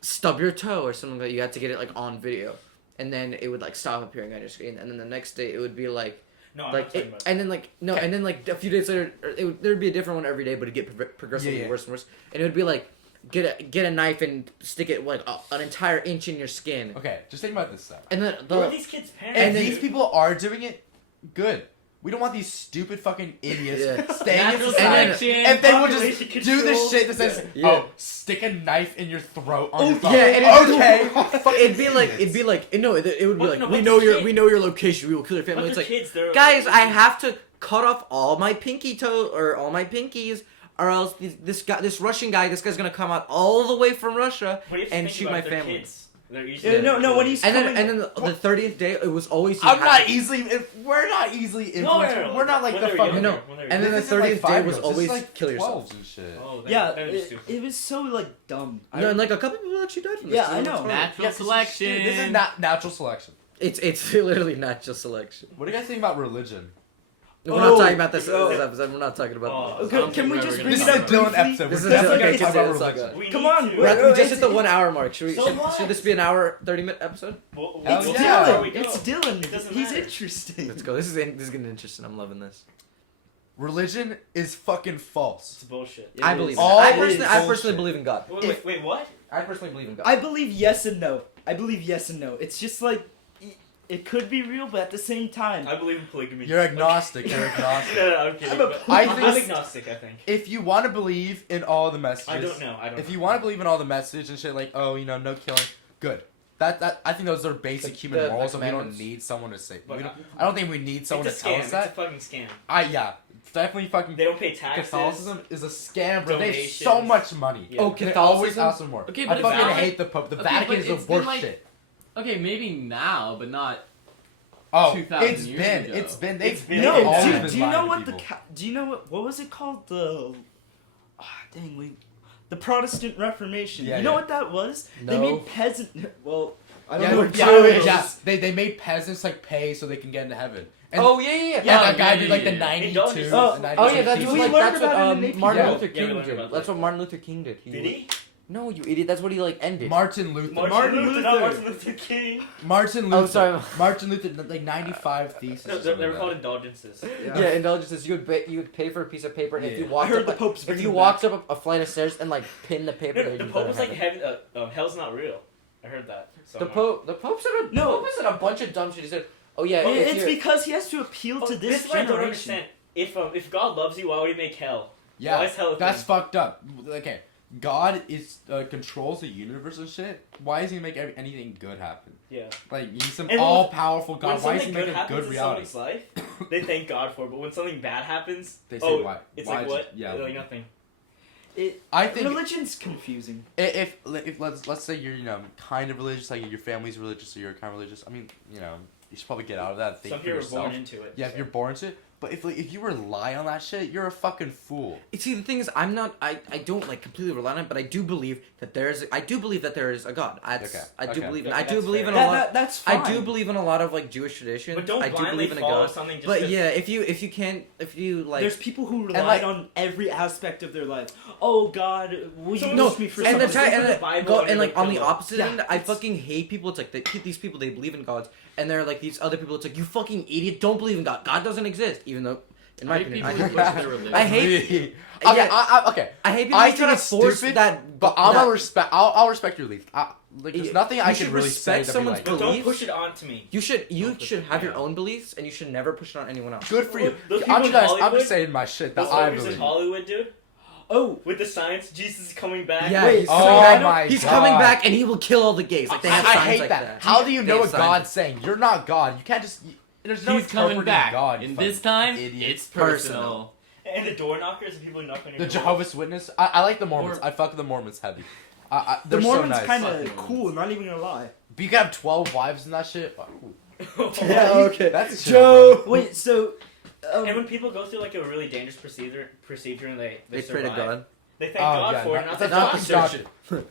stub your toe or something like that. You had to get it like on video, and then it would like stop appearing on your screen, and then the next day it would be like No, I'm like not talking it, about. and then like no, and then like a few days later there'd be a different one every day, but it'd get progressively Yeah, yeah. worse and worse, and it would be like get a knife and stick it like an entire inch in your skin, Okay, just think about this stuff. and then Who are the these kids' parents? And And then- these people are doing it, good. We don't want these stupid fucking idiots Yeah. staying in Natural society. selection. If they would Population just do this control. shit that says, Yeah. "Oh, stick a knife in your throat on your thumb." yeah, and okay. it'd be like it would be What? like No, we but know the your kid- we know your location, we will kill your family. But It's the like kids, they're guys, I have to cut off all my pinky toe or all my pinkies, or else this Russian guy, this guy's gonna come out all the way from Russia What do you and think shoot about my their family. Kids? They're easily No, when he's And coming, then the 30th day, it was always. I'm not easily. We're not easily influenced. no, We're not like when the they were fucking. younger, No, when they were and then younger. the 30th day was always like kill yourself. 12s and shit. Oh, yeah, they're just stupid. it was so like dumb. No, and like a couple people actually died from this. Yeah, so I it's know. horrible. Natural selection. This is not natural selection. It's literally natural selection. What do you guys think about religion? We're not Oh, talking about this oh. episode. We're not talking about. Oh, Okay, I don't can think we we're just ever bring This gonna is it a up Dylan briefly? episode. This We're is definitely okay, gonna it's talk okay, about it's all religion. good. We Come need on, to. wait, We just hit the 1 hour mark. Should we So what? should this be an hour 30-minute episode? We'll Hell It's see yeah. where we Dylan. go. It's Dylan. It doesn't He's matter. interesting. Let's go. This is getting interesting. I'm loving this. Religion is fucking false. It's bullshit. It I is. believe. All I it personally, is I personally bullshit. believe in God. Wait, what? I personally believe in God. I believe yes and no. I believe yes and no. It's just like it could be real, but at the same time, I believe in polygamy. You're agnostic. You're agnostic. No, I'm kidding. I'm a but I I'm think- agnostic, I think. If you want to believe in all the messages, I don't know. If you want to believe in all the message and shit, like, oh, no killing, good. That I think those are basic Like human the morals, and we don't commandments. need someone to say. But I don't think we need someone to it's a tell scam. us It's that. a fucking scam. Yeah, definitely fucking. They don't pay taxes. Catholicism is a scam, bro. They have Donations. so much money. Yeah. Oh, They always Catholicism? ask for more. Okay, I but it's fucking not like- hate the Pope. The Okay, Vatican but is the it's been, worst like, shit. Okay, maybe now, but not. Oh, 2,000 it's years been, ago. it's been, It's they've been- they've No, always Yeah. been do you know lying to what people. do you know what was it called? The Protestant Reformation. Yeah, you know yeah. what that was? They No. made peasant. Well, I don't Yeah, know what yeah, Jewish. yeah. They made peasants like pay so they can get into heaven. And Oh yeah. yeah, Yeah, that guy yeah, did like the yeah. 92. Indulgences. Oh, the 92 Oh yeah, that's theses. We what, learned that's what about it in AP. Martin Yeah. Luther Yeah, we King learned did. about That's that. what Martin Luther King did. Did he? No, you idiot. That's what he like ended. Martin Luther. Martin Luther. not Martin Luther King. Martin Luther. Oh, sorry. Martin Luther, like 95 theses. No, or they something were like called that. indulgences. Yeah, indulgences. You would pay for a piece of paper, and if you Yeah. walked I heard up, the Pope's if bringing you it walked up a flight of stairs and like pinned the paper, No, there, the you'd Pope go was to like heaven. heaven. Hell's not real. I heard that. The somewhere. Pope said No. Pope said a bunch of dumb shit. He said, "Oh yeah, if It's you're- because he has to appeal to Oh, this is what I don't generation. understand. If God loves you, why would He make hell? Why Yeah, is hell a that's thing? fucked up. Okay, God is controls the universe and shit. Why is he make anything good happen? Yeah. Like he's some And all powerful When God. Why is he something making good a happens good in reality? somebody's life, they thank God for it. But when something bad happens, They say oh, why? it's why like is what? it- Yeah. Like nothing. I think Religion's confusing. if let's say you're kind of religious, like your family's religious or you're kind of religious. I mean, you should probably get out of that. And think Some for people are yourself. born into it. Yeah, if you're born into it. But if you rely on that shit, you're a fucking fool. See, the thing is, I don't like completely rely on it, but I do believe that there is a God. I do Okay. believe, Yeah, I do that's believe in fair. a lot. That's fine. I do believe in a lot of like Jewish traditions. But don't I do blindly believe in a follow God. something just But 'cause- yeah, if you like, There's people who relied like- on every aspect of their life. Oh God, will you So- no, use me for and the something? time, Put the Bible go, under and like the on the pillow. opposite Yeah, end, I it's- fucking hate people. It's like these people they believe in gods, and they're like these other people. It's like you fucking idiot, don't believe in God. God doesn't exist, even though in my I hate opinion, people I who do. push their religion. I hate. Okay, Yeah. okay. I hate people I who think try to it's force stupid, that. But I'll respect. I'll respect your belief. Like there's nothing I You can should really say respect to be someone's like. But don't beliefs. push it onto me. You should Don't push should it have your down. own beliefs, and you should never push it on anyone else. Good for you. Those people I'm in just Hollywood- saying my shit that Those I soldiers in believe. Hollywood, dude. Oh, With the science, Jesus is coming back. Yeah, Wait, he's so coming oh back. my He's God. coming back, and he will kill all the gays. Like they have I signs hate like that. How do you They know have what signs. God's saying? You're not God. You can't just. There's no He's coming interpreting back. God. you And fucking this time, idiot. it's personal. And the door knockers, the people who knock on your The door. Jehovah's Witness. I like the Mormons. Or- I fuck with the Mormons heavy. the They're Mormons so nice. kind Fuck of the cool. Mormons. Not even gonna lie. But you can have 12 wives and that shit. Yeah, okay. That's Joe. chill, bro. Wait, so. And when people go through like a really dangerous procedure and they They pray to survive, God. they thank Oh, God yeah, for it, not- not the not the doctor doctor.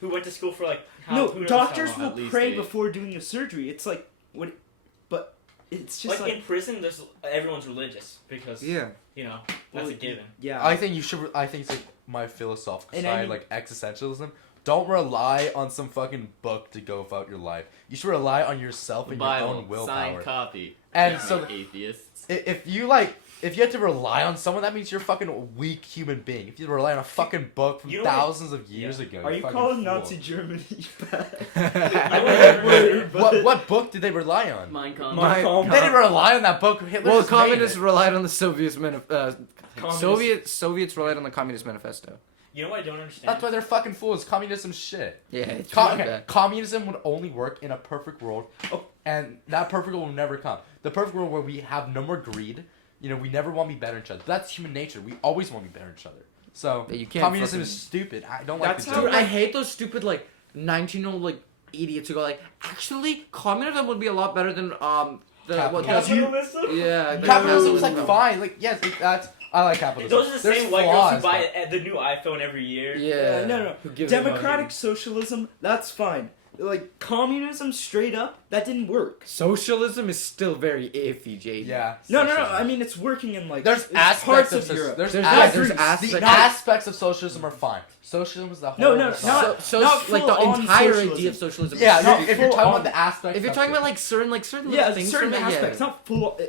who went to school for like who No, knows doctors how long. will At least pray 8. before doing the surgery. It's like what, but it's just Like in prison, there's everyone's religious because Yeah. you know Well, that's a given. yeah. I think you should. I think it's like my philosophical And side, I mean- like existentialism. Don't rely on some fucking book to go about your life. You should rely on yourself The and Bible, your own willpower. signed copy. And Make so- atheists. If you have to rely on someone, that means you're a fucking weak human being. If you rely on a fucking book from You know what- thousands of years ago, Are you fucking calling fool. Nazi Germany bad? what book did they rely on? Mein Kampf. Mein Kampf. They didn't rely on that book. Hitler Well, just made communists it. relied on the Communists. Soviets relied on the Communist Manifesto. You know what I don't understand? Uh, That's why they're fucking fools. Communism shit. Yeah, it's Com- really okay, bad. communism would only work in a perfect world, and that perfect world will never come. The perfect world where we have no more greed. We never want to be better than each other. That's human nature. We always want to be better than each other. So Yeah, you can't communism fucking- is stupid. I don't like That's the how- Dude, I hate those stupid 19-year-old idiots who go actually communism would be a lot better than Capitalism. Capitalism? yeah Capitalism's no. fine. Yes, that's I like capitalism. Those are the There's same white girls who flaws, buy but- the new iPhone every year. Yeah. No. Who gives a Democratic money. socialism, that's fine. Like communism, straight up, that didn't work. Socialism is still very iffy, JD. Yeah. No. socialism. I mean, it's working in There's it's aspects parts of of soc- Europe. There's There's aspects. aspects. The aspects of socialism are fine. Socialism is the whole. No, other side. not- like the full-on entire socialism. idea of socialism. Yeah, is no. stupid. If you're talking full-on- about the aspects, If you're that's talking it. about certain Yeah, things, certain from it, aspects, yeah. not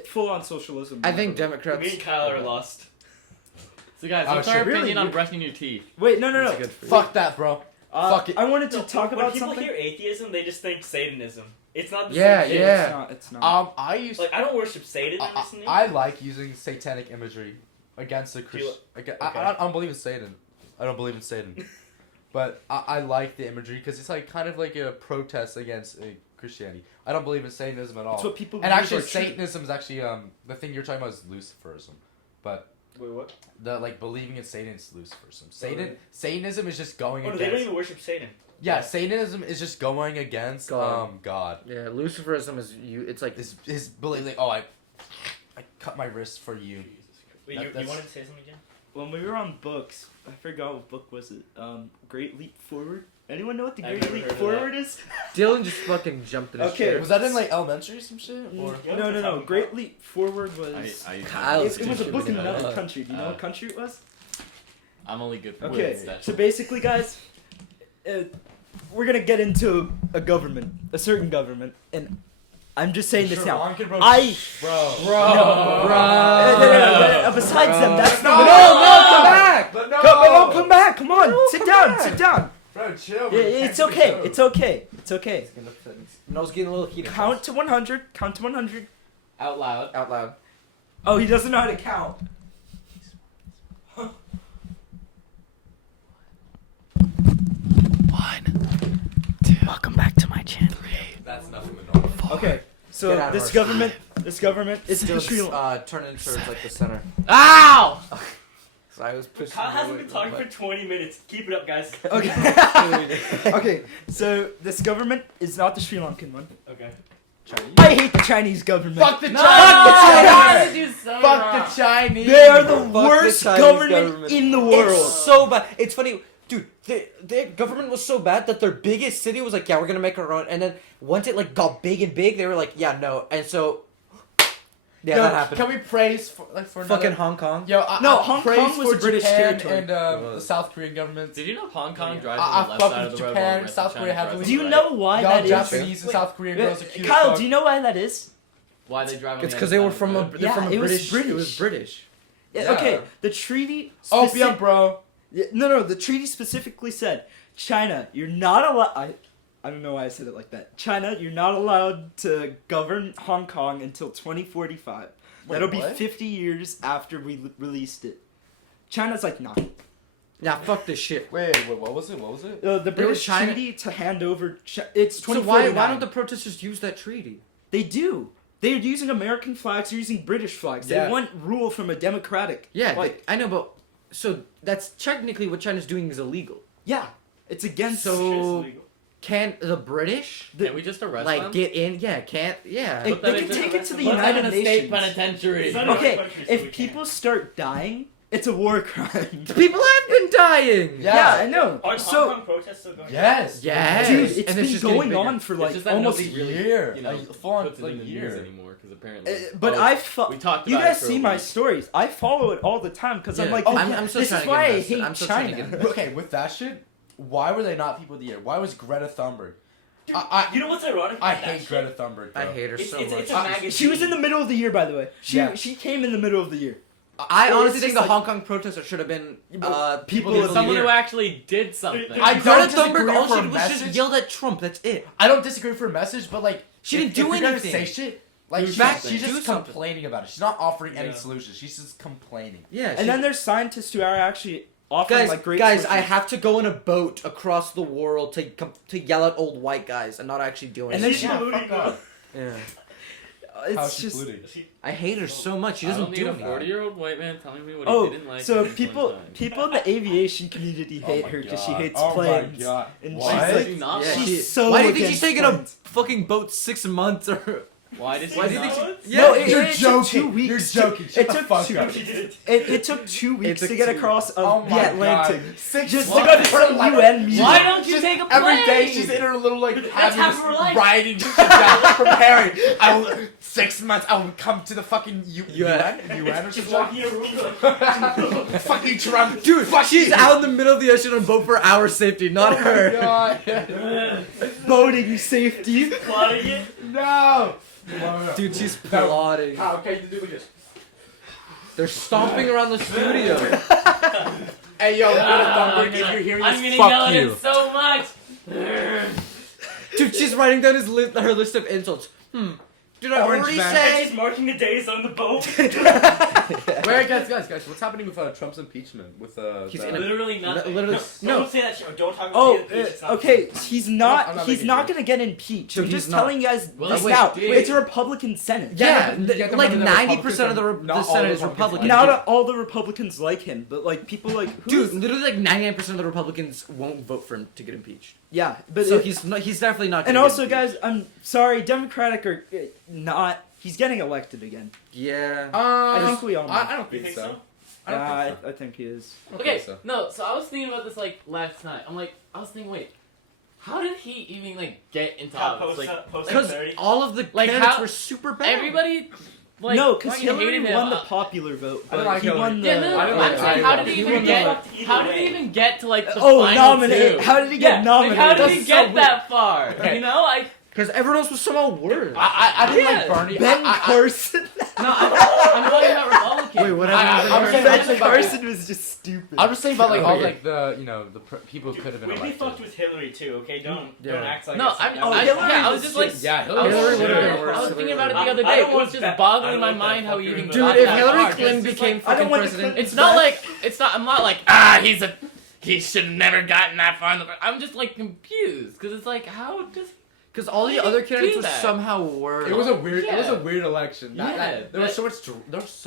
full on socialism. I think Me Democrats. and Kyle are lost. So guys, Oh, what's our shit. opinion Really? on brushing your teeth? Wait, no. It's good for you. Fuck that, bro. Fuck it. I wanted to No, talk when about people something. hear atheism, they just think Satanism. It's not the Yeah, same thing. yeah. It's not. I used. Like I don't worship Satan. I like using satanic imagery against the Christian. I Okay. don't believe in Satan. I don't believe in Satan. But I like the imagery because it's like kind of like a protest against Christianity. I don't believe in Satanism at all. That's what people. And believe actually, are true. Satanism is actually the thing you're talking about is Luciferism, but Wait, what? the like believing in Satan is Luciferism. Satanism is just going Oh, no, against. they don't even worship Satan. Yeah, Satanism is just going against God. Yeah, Luciferism is you. It's like His belief, like, I cut my wrist for you. Wait, That- you that's- wanted to say something again? When we were on books, I forgot what book was it. Great Leap Forward. Anyone know what the I've Great never Leap heard of Forward is? Dylan just fucking jumped in his Okay, chair. Was that in like elementary or some shit? Or Yeah, No. that's how we Great got- Leap Forward was. Kyle- It was a book in Uh, another country. Do you know what country it was? I'm only good for Okay, words, that's- so basically, guys, we're gonna get into a government, a certain government, and I'm just saying this now. Bro. Besides them, that's No, not. come back. But no. Come back! Come on, sit down, sit down. Bro, chill. Yeah, it's okay, it's okay, it's okay. Nose getting a little heated. Count to 100. Count to 100. Out loud. out loud. Oh, he doesn't know how to count. Welcome back to my channel. That's nothing to know. Okay, Get so out of this our- government is Still, Sri Lanka. turning towards like the center. Ow! So I was pushing. Kyle hasn't away, been talking but- for 20 minutes. Keep it up, guys. Okay. Okay, so this government is not the Sri Lankan one. Okay. I hate the Chinese government. Fuck the No! Chinese. Fuck Fuck the Chinese. They are the Fuck the worst Chinese government, government. in the world. It's so bad. It's funny, dude. Their government was so bad that their biggest city was like, yeah, we're gonna make our own. And then once it like got big and big, they were like, yeah, no. And so, yeah, Yo, that happened. Can we praise for Fucking another? Hong Kong. Yo, No, I Hong praise Kong was for a British Japan territory. and the South Korean government. Did you know Hong Kong I drives on the left fuck side with of the road? Japan, while the rest of South Korea China heavily. drives Do you on the know right? why Y'all that is? Japanese and South Korean girls are cute as Kyle, fuck. do you know why that is? Why they drive on It's the because other they were side of from the a. road? They're Yeah, from a it was British. It British. was British. Yeah, Yeah. okay, the treaty. Opium, bro. No, the treaty specifically said, China, you're not allowed. I don't know why I said it like that. China, you're not allowed to govern Hong Kong until 2045. That'll be what? 50 years after we released it. China's like, nah. Yeah, fuck this shit. Wait, what was it? What was it? The British China- treaty to hand over. It's So 2049. why don't the protesters use that treaty? They do. They're using American flags. They're using British flags. Yeah. They want rule from a democratic. Yeah, like, I know, but so that's technically what China's doing is illegal. yeah, it's against. So- Shit's illegal. Can the British Can we just arrest like them? get in? Yeah, can't. Yeah. They Put them can in- take it to the Put them in United a state Nations. penitentiary. It's not a Okay, country, so we if can't. people start dying, it's a war crime. People have been dying. Yeah. I know. Are Hong So, Kong protests still going on? Yes. Yes. dude, it's And it's been just getting going bigger. on for It's like just that almost. nobody really, year. you know, A full-on, puts it in the year. news anymore because apparently. But we talked You about guys it for see a my week. stories. I follow it all the time because I'm Yeah. like, Oh, I'm still this trying is to why get I invested. hate I'm still trying to China. get Okay, with that shit, why were they not people of the year? Why was Greta Thunberg? Dude, I- you know what's ironic? I about that hate shit? Greta Thunberg. Bro. I hate her It's, so it's, much. it's a magazine. She was in the middle of the year, by the way. Yeah. She came in the middle of the year. I It's honestly just think the like- Hong Kong protesters should have been people Dude, of the Someone year. who actually did something. I Greta don't Thunberg, disagree all for she a did was just message. yelled at Trump. That's it. I don't disagree for a message, but like She didn't do if you're anything. gonna say shit. Like Do she's something. just Do something. complaining about it. She's not offering any Yeah. solutions. She's just complaining. Yeah. And then there's scientists who are actually offering like great guys, I solutions. have to go in a boat across the world to yell at old white guys and not actually do And anything. then Yeah, fuck fuck off. Yeah. How's It's she just polluting? I hate her so much. She I doesn't don't do need a anything. 40-year-old white man telling me what oh, he didn't like. so at one people time. people in the aviation community hate Oh my her because she God. hates Oh planes. my God. And What? Why she's does like, he not? Yeah, like- she's so Why do you think against she's taking a planes. fucking boat 6 months or? Why did he Why do you not? think she? No, Yeah, You're it took 2 joking. weeks. You're to- joking. Shut It the took fuck two. up. She did. It took 2 weeks took to get 2 across Oh the my Atlantic. God. 6 Just to months go to for some like- UN meeting. Why don't you take a plane? Every day she's in her little like That's half of her life. writing shit down, preparing. I will 6 months. I will come to the fucking UN or She's something. walking in a room like, Fucking Trump, Dude, Fuck she's you. out in the middle of the ocean on a boat for our safety, not Oh my her. God. Boating safety. plotting it. No. Dude, she's plotting. How can you do this? They're stomping around the studio. Hey yo, Greta Thunberg, if gonna- you're hearing I'm this, gonna yell fuck at you. him so much. Dude, she's writing down her list of insults. Dude, I Orange already man. And said. she's marking the days on the boat. Wait, guys, what's happening with Trump's impeachment? With He's the- in a- Literally nothing. literally- no, no. don't say that shit. Don't talk about Oh, the impeach, it's not okay. true. He's I'm not. not He's making not it. gonna get impeached. Dude, I'm he's just not. telling you guys Well, this wait, now. dude. It's a Republican Senate. Yeah, you get the like money that 90% of the Republicans- not all Senate is Republicans Republican. like Not all the Republicans like him, but like people like Dude, literally like 99% of the Republicans won't vote for him to get impeached. Yeah, but So it- he's definitely not. and gonna get also, impeached. guys, I'm sorry, Democratic or not. He's getting elected again. Yeah. I think we all know. I don't You think think so. so? I don't think so. I think he is. I don't Okay, think so. no, so I was thinking about this like last night. I was thinking, wait, how did he even like get into Top office? post, Like post Because 30. all of the Like, candidates how- were super bad. everybody, like no, because fucking Hillary hated him. won the popular vote, I don't but like he Hillary. won the. Yeah, no, I don't I'm like saying, either. how did he He even won get? the- How did he even get to like the Oh, final nominate! two? How did he Yeah, get nominated? Like, how did he That's get so that far? Okay. You know, like Because everyone else was somehow worse. I didn't Yeah. like Bernie. Ben I- Carson. no, I'm talking about Republicans. Wait, what I- happened? I'm saying- Ben Carson was just stupid. I'm just saying about like Oh, all yeah. like the people who could have been We'd be elected. fucked with Hillary too, okay? Don't Yeah. act like No, it's I'm. not- Oh, I, Hillary yeah, I was was just like. just- Yeah, I Hillary was, would've been I worse. was thinking about it the I- other I day. don't It was want just that- boggling I don't my want mind that how he fucker even in the- Dude, got if that Hillary far. Clinton It's just became like- I don't fucking want the president, Clintons it's not back. like I'm not like he should have never gotten that far in the. I'm just like confused because it's like how just. because all Why the did other he candidates do were that? somehow worse. It was a weird. It was Yeah. a weird election. Yeah, There was so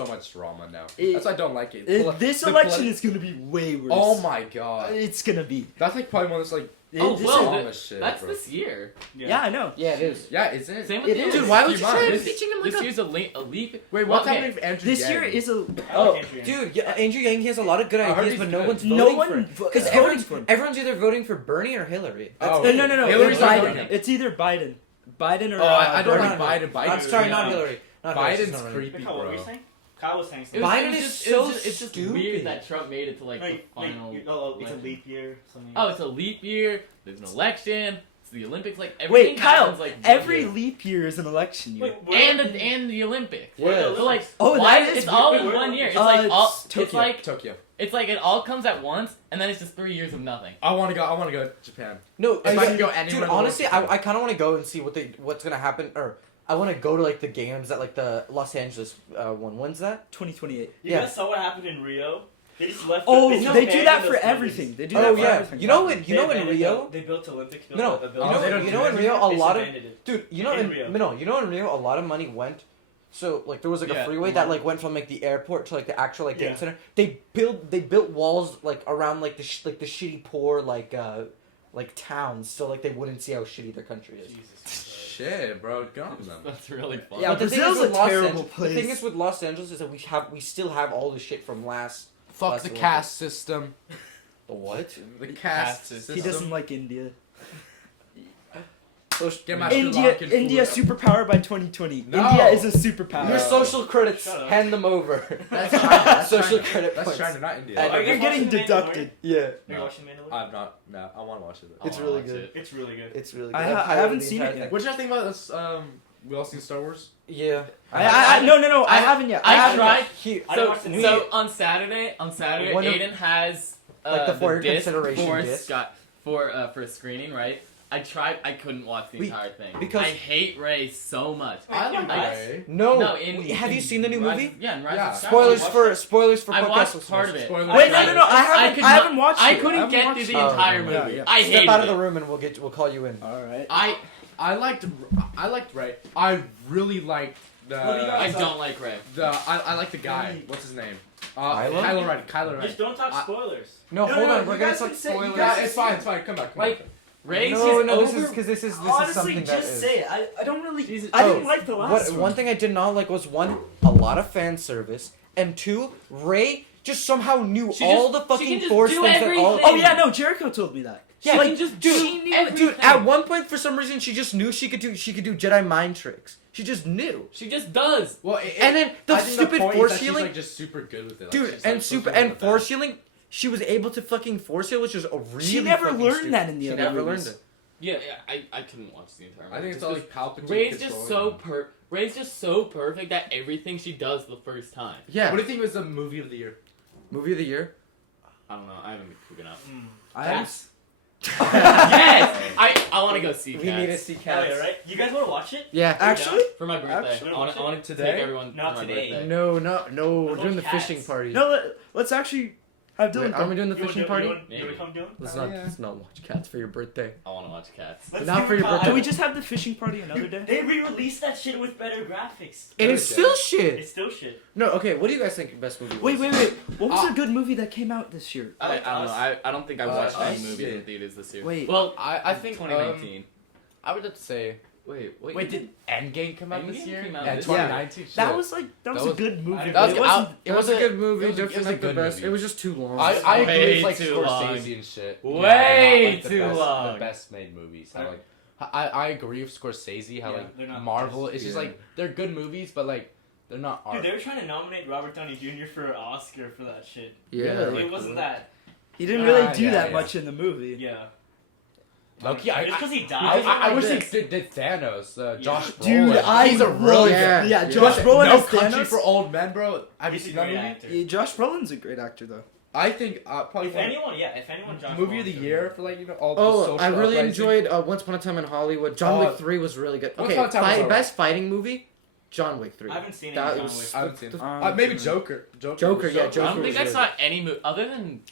much drama now. It- That's why I don't like it. This The election politi- is gonna be way worse. Oh my god. It's gonna be. That's like probably one of those like Oh This well, is- drama shit. that's bro. this year. Yeah, I know. Yeah, it is. Yeah, isn't it? Same with It the is. Dude, why would you Few try months. impeaching him like This a... year's a leap. Wait, Well, what's okay. happening with Andrew This Yang? year is a. I like Oh, Andrew Yang. Dude, yeah, Andrew Yang, he has a lot of good I heard ideas, he's but no good. one's no voting one. for him. Because Because everyone's. everyone's either voting for Bernie or Hillary. Oh, No. Hillary's It's not Biden. voting. It's either Biden. Biden or. Oh, I don't Bernie. like Biden. I'm Biden. sorry, Yeah. not Hillary. Not Hillary, she's Biden's not running. creepy, Kyle, what were bro. you saying? Kyle was saying It something. was, Biden it was is just, so it's just stupid. weird that Trump made it to like No, the final. it's a election. leap year. or Something. Oh, it's a leap year. There's an election. It's the Olympics. Like everything Wait, Kyle. happens like one Every year. leap year is an election year. Wait, and the Olympics. Yeah. So like, Oh, why? that is It's all weird. in Wait, one wait, year. It's wait. like It's all. It's Tokyo. like Tokyo. it's like it all comes at once, and then it's just 3 years of nothing. I want to go to Japan. No, If I can go anywhere dude, in the world, honestly, Japan. I kind of want to go and see what's gonna happen, or I want to go to like the games at like the Los Angeles one. When's that? 2028. You Yeah. guys saw what happened in Rio? They just left. Oh, just they do abandoned that for those everything. buildings. They do Oh, that for yeah. everything. You know what? They You know in abandoned Rio? They built Olympic. No, the you building. know, they don't you do know in it. Rio a They lot of abandoned it. dude. You know In in Rio. no, you know in Rio a lot of money went. So like there was like a Yeah. freeway that like went from like the airport to like the actual like game Yeah. center. They built walls like around like the shitty poor like towns so like they wouldn't see how shitty their country is. Shit, bro. Go on them. That's really fun. Yeah, But the thing Brazil's is with a Los terrible Angeles, place. The thing is with Los Angeles is that we still have all the shit from last. Fuck Last the Olympics. caste system. The what? The caste caste system. He system. doesn't like India. Get my India, Sri Lankan India food. superpower by 2020. No. India is a superpower. Your social credits, Shut up. hand them over. That's China. That's social China. credit That's points. China, not India. And- Are you You're guys getting watching deducted. Yeah, Are you No. watching Mandalorian? I'm not. No, I want to watch it. Though. It's wanna really watch good. it. It's really good. It's really good. I I've haven't highlighted the seen entire it yet. thing. What did you think about this? We all seen Star Wars? Yeah. No, I haven't yet. I haven't tried. yet. He, I don't So, watch the movie. so on Saturday, One of- Aiden has Like the for your disc consideration for disc. Scott for a screening, right? I tried. I couldn't watch the We- entire thing because- I hate Ray so much. I like I- Ray. no. No, in, Have you in seen the new Rise- movie? Yeah, in Rise Yeah. of Skywalker. Spoilers for I podcast watched part of listeners. it. Spoilers. Wait, I no, I could haven't not- watched it. I I couldn't haven't get watched through it. the entire Oh, movie. yeah. I hated Step out of it. the room and we'll call you in. All right. I liked Ray. I really liked the. What do you I guys- don't like Ray. I like the guy. What's his name? Kylo? Kylo Ren. Kylo Ren. Just don't talk I- spoilers. No, No, hold no, on. you We're gonna guys talk can say- you spoilers. guys Yeah, it's fine. It's fine. Come back. Come Like, back. Ray's No, just no, over. because this is Honestly, something that just is. say it. I don't really. Jesus- I Oh, didn't like the What last one thing I did not like was one, a lot of fan service, and two, Ray just somehow knew She all just- the she fucking can just force do things that all. everything. Oh yeah, no, Jericho told me that. She Yeah, can just dude, she knew Dude, everything. at one point for some reason she just knew she could do Jedi mind tricks. She just knew. She just does. Well, And then the I think stupid point is force that she's, healing, like just super good with it. Like, dude, she's, and like, super supposed to be and one of the force best. healing. She was able to fucking force heal, which is a really. She never fucking learned stupid. that in the She other never movies. learned it. Yeah, I couldn't watch the entire movie. I think it's all like Palpatine. Ray's just controlling so them. Ray's just so perfect at everything she does the first time. Yeah. What do you think was the movie of the year? Movie of the year. I don't know. I haven't been keeping up. I haven't. Yes! I want to go see Cats. We need to see Hell Cats. yeah, right? You guys want to watch it? Yeah. Actually, For my birthday. Actually, I want to today? take everyone Not for my today. birthday. No, we're Let's doing the watch fishing Cats. party. no. Let's actually have Dylan. Wait, are we doing the You wanna fishing do- party? You want to come, Dylan? Let's not watch Cats for your birthday. I want to watch Cats. Let's Not do for your it, birthday. Can we just have the fishing party another day? They re-released that shit with better graphics. It is still shit. It's still shit. No, okay. What do you guys think the best movie? Was? Wait. What was a good movie that came out this year? I don't know. I don't think I watched any Us? movies in Yeah. theaters this year. Wait. Well, I think 2019. I would have to say. Wait, did Endgame come out this Endgame year? came out Yeah, this 2019. That Shit. was a That was- good movie. that but was it wasn't. It was a good movie. it was a Definitely not the good best. movie. It was just too long. I agree Way with like too Scorsese long. and shit. Way Yeah, not, like, too long. The best made movies. How, like, I agree with Scorsese. How Yeah, like they're not Marvel. best. It's just Yeah. like they're good movies, but like they're not art. Dude, they were trying to nominate Robert Downey Jr. for an Oscar for that shit. Yeah. Really? It wasn't that. He didn't really do yeah, that yeah. much in the movie. Yeah. Low-key, Just because he died. I wish this. they did Thanos. Josh Brolin. Dude, He's a really Yeah. good. Yeah, Yeah. Josh But Brolin No as Country Thanos. for Old Men, bro. Have you He's a seen that great movie? actor. Yeah, Josh Brolin's a great actor though. I think probably If anyone, Josh movie of the Brolin's year good. for like all the Oh, social I really uprising. enjoyed Once Upon a Time in Hollywood. John Oh, Wick 3 was really good. Once Okay, Upon a Time was alright. best fighting movie, John Wick 3. I haven't seen any That John was- Wick. I haven't seen. Um, Maybe Joker. Joker, yeah, I Joker don't think was I really saw any movie other than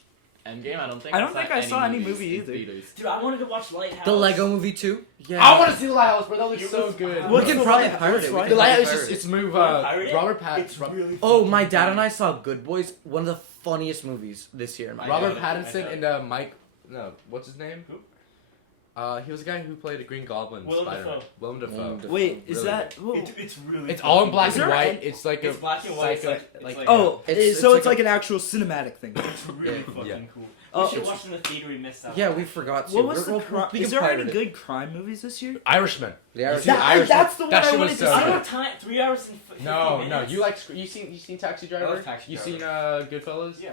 Endgame. I don't think. I don't think I saw any movies movie in either. theaters. Dude, I wanted to watch Lighthouse. The Lego Movie 2. Yeah. I want to see the Lighthouse, bro. That looks It so was- good. We We What's can the probably Lighthouse? pirate What's it. We Lighthouse? can The Lighthouse pirate is it. it's a move. Pirate it? Robert Pat. It's really Oh, my fucking dad good. and I saw Good Boys. One of the funniest movies this year. In my Robert I Pattinson know. and Mike. No, what's his name? Who? He was the guy who played a Green Goblin. Willem Spider-Man. Dafoe. Willem Dafoe. Willem Dafoe. Wait, is Really that? Whoa. It's really. It's all in black Is and there white. a- It's like It's a black and white. psycho- It's like- like Oh, It's- so it's it's like like an actual cinematic thing. It's really Yeah. fucking Yeah. cool. Oh, We should it's- watch it in the theater. We missed out. Yeah, we forgot to. What was the We'll- crime? we Is can there any pirate it. good crime movies this year? Irishman. The Irish- That- Irish- That's the one That I shit wanted was to so I see. don't good. have time. 3 hours and 50 No, minutes. you like you seen Taxi Driver? love Taxi You Driver. seen Goodfellas? Yeah.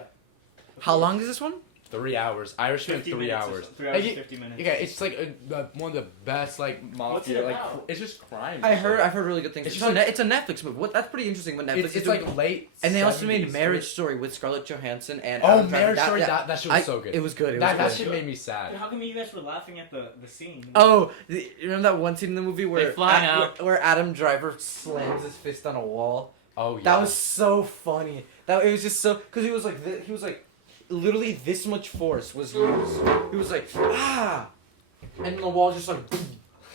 How long is this one? 3 hours. Irishman 50 3 minutes or hours. so. 3 hours and Like, 50 minutes. Okay, it's like one of the best like mafia. What's it like about? it's just crime. I've heard really good things. It's It's, just on like- it's a Netflix movie. What? That's pretty interesting. What Netflix It's is doing. like late. And they also 70s made Marriage to- Story with Scarlett Johansson and Oh, Adam Driver. Marriage Story. That shit was so good. It was good. It that was shit good. made me Dude, sad. how come you guys were laughing at the scene? Oh, remember that one scene in the movie where fly now. where Adam Driver slams his fist on a wall? Oh yeah. That was so funny. That it was just so because he was like literally this much force was used. He was like and the wall just like boom.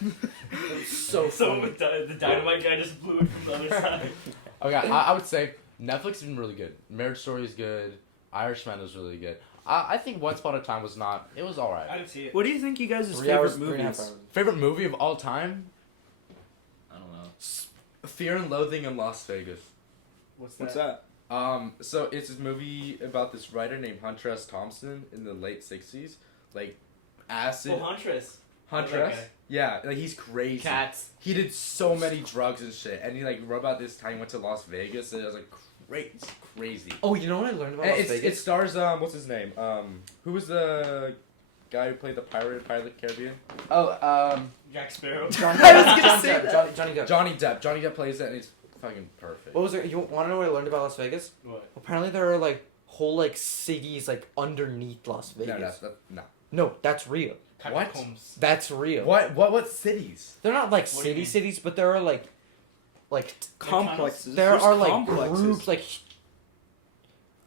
It was so So funny. the dynamite guy just blew it from the other side. Okay, I would say Netflix has been really good. Marriage Story is good. Irishman was really good. I think Once Upon a Time was not. It was I alright. didn't see it. What do you think you guys' 3 hours, favorite 3.5 movies? hours. Favorite movie of all time? I don't know. Fear and Loathing in Las Vegas. What's What's that? So it's this movie about this writer named Hunter S. Thompson in the late '60s, like acid. Oh, Huntress. Hunter that S. guy. Yeah, like he's crazy. Cats. He did so many drugs and shit, and he like wrote about this time he went to Las Vegas, and it was like crazy. Oh, you know what I learned about And Las it Vegas? stars what's his name? Who was the guy who played the pirate in Pirates of the Caribbean? Jack Sparrow. John, I was gonna John say Depp, that. Johnny Depp. Johnny Depp. Johnny Depp plays it, and he's fucking perfect. What was it? You want to know what I learned about Las Vegas? What? Apparently there are like whole like cities like underneath Las Vegas. No. No, that's real. What? Catacombs. That's real. What cities? They're not like What do you mean? cities, but there are like Complexes. there There's are like complexes. groups like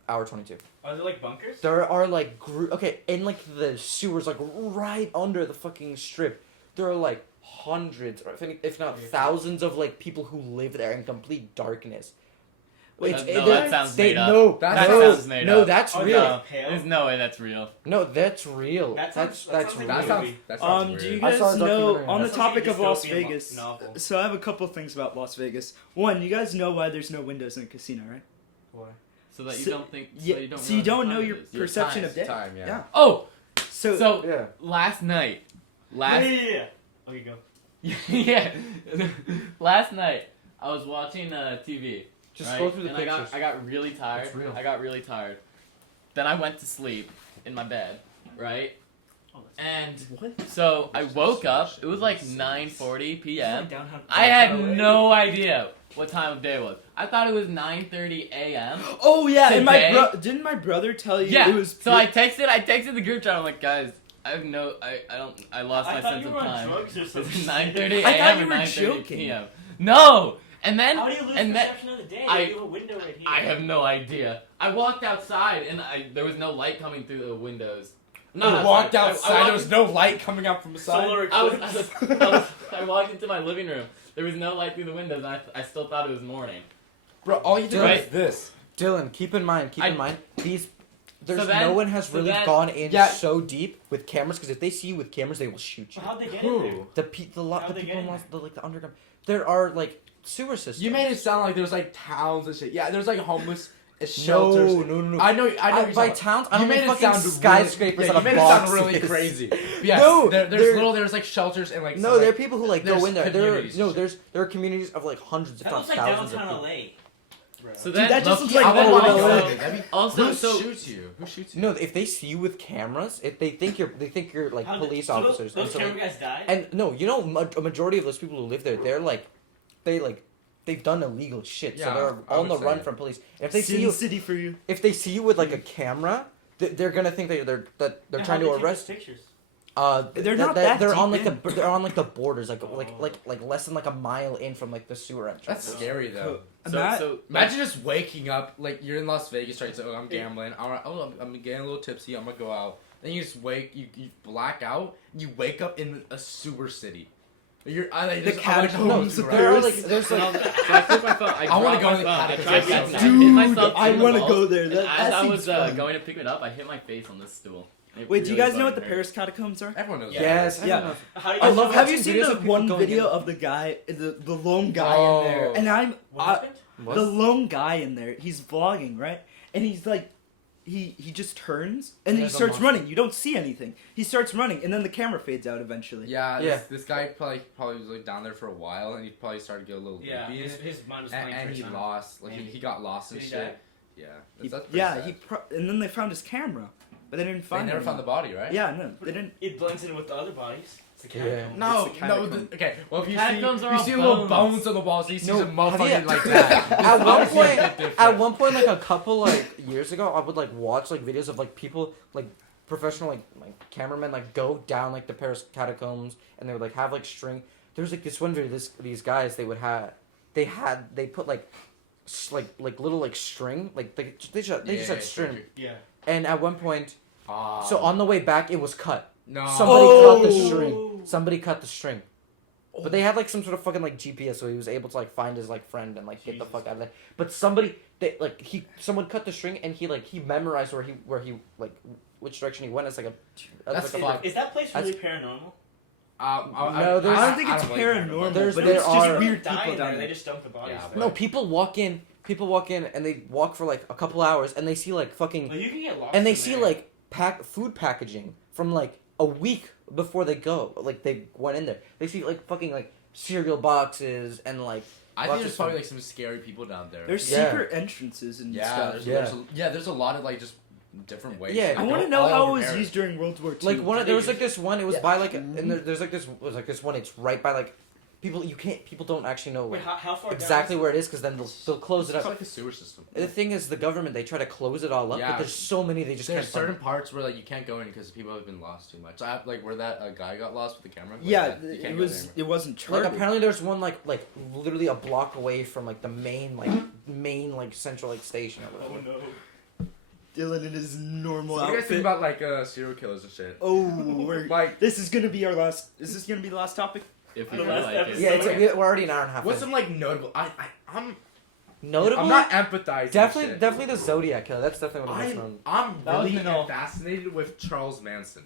hour 22. Are there like bunkers? There are like okay, in like the sewers like right under the fucking strip. There are like hundreds or if not thousands of like people who live there in complete darkness. Wait, It's- no, they- that sounds they- made up. No, That no, sounds made no, up. that's Oh, real. no. There's no way that's real. No, that's real. That That's sounds like real. That Movie. sounds. That sounds weird. Do you I guys saw a know documentary on on the that. topic of Las Dystopian Vegas? novel. So I have a couple things about Las Vegas. One, you guys know why there's no windows in a casino, right? Why? So that you So- don't think. Yeah. So you don't, So you realize don't what know time your it is. perception time, of day. time, yeah. Yeah. Oh, So, so Yeah. last night. Yeah. Okay, go. Yeah. Last night I was watching TV. Just right? scroll through the and pictures. I got really tired. It's real. I got really tired. Then I went to sleep in my bed, right? Oh, that's And so I woke up. It was like 9:40 p.m. Down how- I had down how- no idea what time of day it was. I thought it was 9:30 a.m. oh yeah, and Today? didn't my brother tell you Yeah. it was? So I texted the group chat. I'm like, guys, I lost I my thought sense you of were on time. drugs or It's something. 9:30 I thought a.m. you or were 9:30 joking. p.m. No! And then, How do you lose and then, perception of the day? I- You have a window right here. I have no idea. I walked outside and there was no light coming through the windows. Not You walked I outside. walked There was no light coming out from the side. Solar I eclipse. I walked into my living room. There was no light through the windows, and I still thought it was morning. Bro, all you did Right. was this. Dylan, keep in mind, there's So then- no one has so really then- gone in Yeah. so deep with cameras, because if they see you with cameras, they will shoot you. How'd they get in there? Who? The How'd people they get in in Los, the underground. There are like sewer systems. You made it sound like there was like towns and shit. Yeah, there's like homeless no, shelters. no. I know. what you're By talking towns, I You don't made mean it fucking sound skyscrapers really, out yeah, of you made it sound boxes. really crazy. Yes, No, there's there- literally like shelters and like No, some, there are like, people who like there's go in there. communities and There are communities of like hundreds, if That not looks like thousands of downtown people. LA. Bro. So Dude, then, that just looks I like wanna oh, go no. there. That'd be- also, Who so shoots you? Who shoots you? No, if they see you with cameras, if they think you're like How police so officers. Those and so, camera guys died? and no, a majority of those people who live there, they've done illegal shit, so Yeah, they're I on the would run say. from police. And if they see Sin you, City for you. if they see you with like a camera, they're gonna think that they're trying to arrest. Pictures. They're not that They're on deep like they're on like the borders, like less than like a mile in from like the sewer entrance. That's scary though. so Imagine just waking up like you're in Las Vegas, right? So I'm gambling. I'm getting a little tipsy. I'm gonna go out. Then you just you black out. You wake up in a sewer city. You're The catacombs of There are Paris. like there's So like I took my phone. I wanna dropped go my to the phone. I catacombs. tried getting it. I hit Dude, myself I in the want to balls, go there. and That as I seems was fun. going to pick it up, I hit my face on this stool. It Wait, do you really guys know what the fucking hurt. Paris catacombs are? Everyone knows. yes, that. Yeah. I don't know. How do you I guys love know Have watching you seen videos the of people one going video in. of the guy, the lone guy Oh. in there? And I'm what happened? the lone guy in there. He's vlogging, right? And he's like, he just turns and then he There's a starts monster. running. You don't see anything. He starts running, and then the camera fades out eventually. Yeah, Yeah. This guy probably was like down there for a while, and he probably started to get a little Yeah, loopy, his mind was and, playing and for he some. lost. Like he got lost and Did he shit. die? Yeah, He, that's pretty yeah, sad. and then they found his camera, but they didn't They find. never him. found the body, right? Yeah, no, they didn't. It blends in with the other bodies. It's a Yeah. catacomb. No, It's the no. catacomb. Okay, well if you Catacombs see are you all see little bones. bones on the walls, so you see No, some have you- motherfucker like that. At one Obviously a point, bit different. At one point, like a couple like years ago, I would like watch like videos of like people like professional like cameramen like go down like the Paris catacombs, and they would like have like string. There was like this one video. These guys they put like little like string they just had string, Yeah. and at one point, Ah. so on the way back it was cut. no. Somebody Oh. cut the string. Somebody cut the string. But they had like some sort of fucking like GPS, so he was able to like find his like friend and like get the Jesus. fuck out of there. But someone cut the string and he memorized where he like which direction he went. It's like a That's like fucked. Is that place really paranormal? No, I don't think it's believe paranormal, There's- but there it's just are- weird Dying people there, down They there. just dump the bodies. Yeah, there. no. People walk in and they walk for like a couple hours and they see like fucking Well, you can get lost. and they in see there. like food packaging from like a week before they go. Like they went in there. They see like fucking like cereal boxes and like I lots think of there's probably stuff. like some scary people down there. There's Yeah. secret entrances and yeah, stuff. there's a lot of like just different ways. Yeah. to I go want to know all how it over was Paris. used during World War II. Like there was like this one. It was Yeah. by like, and there's like this was like this one. It's right by like people. People don't actually know Wait, how far exactly down? where it is because then they'll close it It's up. like a sewer system. The thing is, the government they try to close it all up, Yeah. but there's so many they just There's can't. certain Find. parts where like you can't go in because people have been lost too much. Like where that guy got lost with the camera. Like, yeah, that, you can't it go was. there It wasn't Like charted. apparently there's one like literally a block away from like the main central like station or Oh whatever. no. Dylan in his normal What do you guys think outfit. about like serial killers and shit? Oh, we're, Like, this is gonna be our last. Is this gonna be the last topic? If The we feel last like episode. it. Yeah, we're already an hour and a half. what's in. some like notable? I'm Notable? I'm not empathizing. Definitely the Zodiac killer. That's definitely one of the most known. I'm That was really the- fascinated with Charles Manson.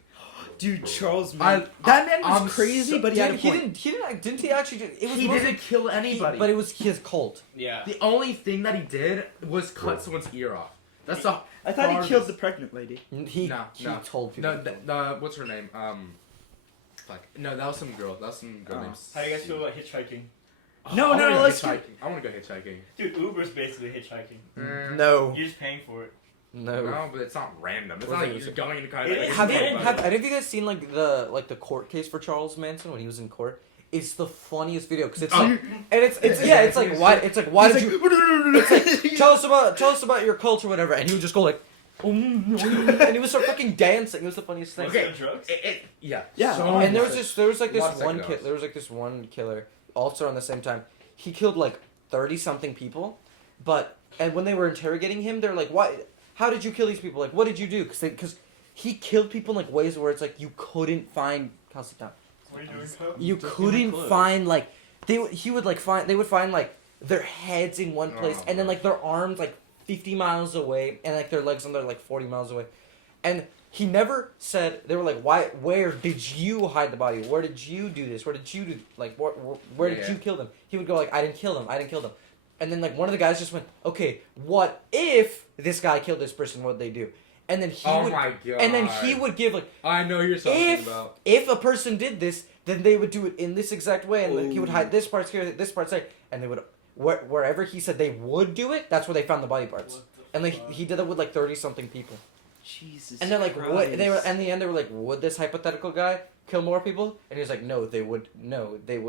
Dude, Charles I- Manson. That man was I'm crazy, so- but he had a point. Didn't he actually do, it was He mostly- didn't kill anybody. but it was his cult. Yeah. The only thing that he did was cut someone's ear off. That's the I thought he hardest- killed the pregnant lady. He No. told people. No, what's her name? Fuck. No, that was some girl. That was some girl Oh. named. How do you guys feel about hitchhiking? No, I wanna go let's hitchhiking. I want to go hitchhiking. Dude, Uber's basically hitchhiking. No. You're just paying for it. No. No, but it's not random. It's What not was like it? you're going in the car. It like, is. Have Yeah. any of you guys seen like the court case for Charles Manson when he was in court? It's the funniest video because it's Oh. like, and it's like why did you? It's like tell us about your cult or whatever, and he would just go like, and he was so fucking dancing. It was the funniest thing. Okay. Drugs? Yeah. Yeah. So And there much. was like this Lots of one psychedelics. kid. There was like this one killer, also around the same time. He killed like 30 something people, and when they were interrogating him, they're like, "Why? How did you kill these people? Like, what did you do?" Because he killed people in like ways where it's like you couldn't find. Cal, sit down. What are you doing, Kyle? You Took him couldn't close. find like they would find like their heads in one place Oh, and then God. like their arms like 50 miles away and like their legs on there like 40 miles away, and he never said. They were like, "Why? Where did you hide the body? Where did you do this? Where did you do like where did Yeah. you kill them?" He would go like, "I didn't kill them. I didn't kill them." And then like one of the guys just went, "Okay, what if this guy killed this person? What'd they do?" And then he Oh would my god. and then he would give like I know you're talking if about. if a person did this, then they would do it in this exact way, and like, he would Ooh. hide this part here, this part there, and they would wherever he said they would do it, that's where they found the body parts. And like he did that with like 30 something people, Jesus. and they're like, what? They were Christ. in the end they were like, would this hypothetical guy kill more people? And he was like, no, they would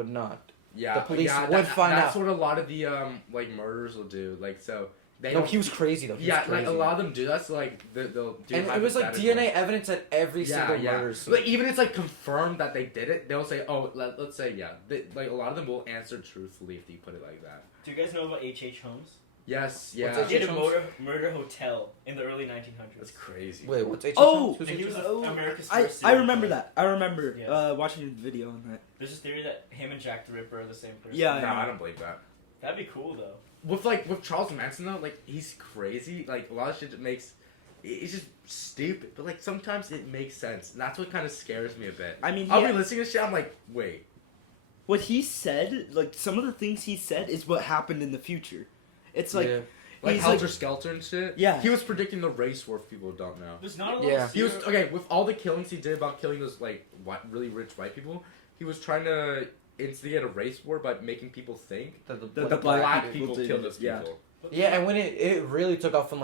not. Yeah. The police yeah, would find That's out. what a lot of the like murderers will do. Like so. They No, don't- he was crazy though. He Yeah, was crazy. like a lot of them do. That's like they'll do. and it was like hypothetical. DNA evidence at every single murder scene. Like even it's like confirmed that they did it. They'll say, "Oh, let's say yeah." Like a lot of them will answer truthfully if you put it like that. Do you guys know about H.H. Holmes? Yes, yeah. What's He had a Holmes? murder hotel in the early 1900s. That's crazy. Wait, what's H.H. Oh! Holmes? Who's And he H.H. was Holmes? America's I first I serial remember killer. that. I remember Yeah. watching a video on that. There's this theory that him and Jack the Ripper are the same person. Yeah, No, I know. I don't believe that. That'd be cool though. With Charles Manson though, like he's crazy. Like a lot of shit that makes it's just stupid, but like sometimes it makes sense, and that's what kind of scares me a bit. I mean, I'll he- be listening to shit. I'm like, wait, what he said, like some of the things he said, is what happened in the future. It's like Yeah. like he's Helter Skelter and shit. Yeah. he was predicting the race war. If people don't know, There's not a lot Yeah. of he was serial- okay with all the killings he did about killing those like really rich white people. He was trying to instigate a race war by making people think The the black people people did killed it, those yeah. people. Yeah, and when it really took off when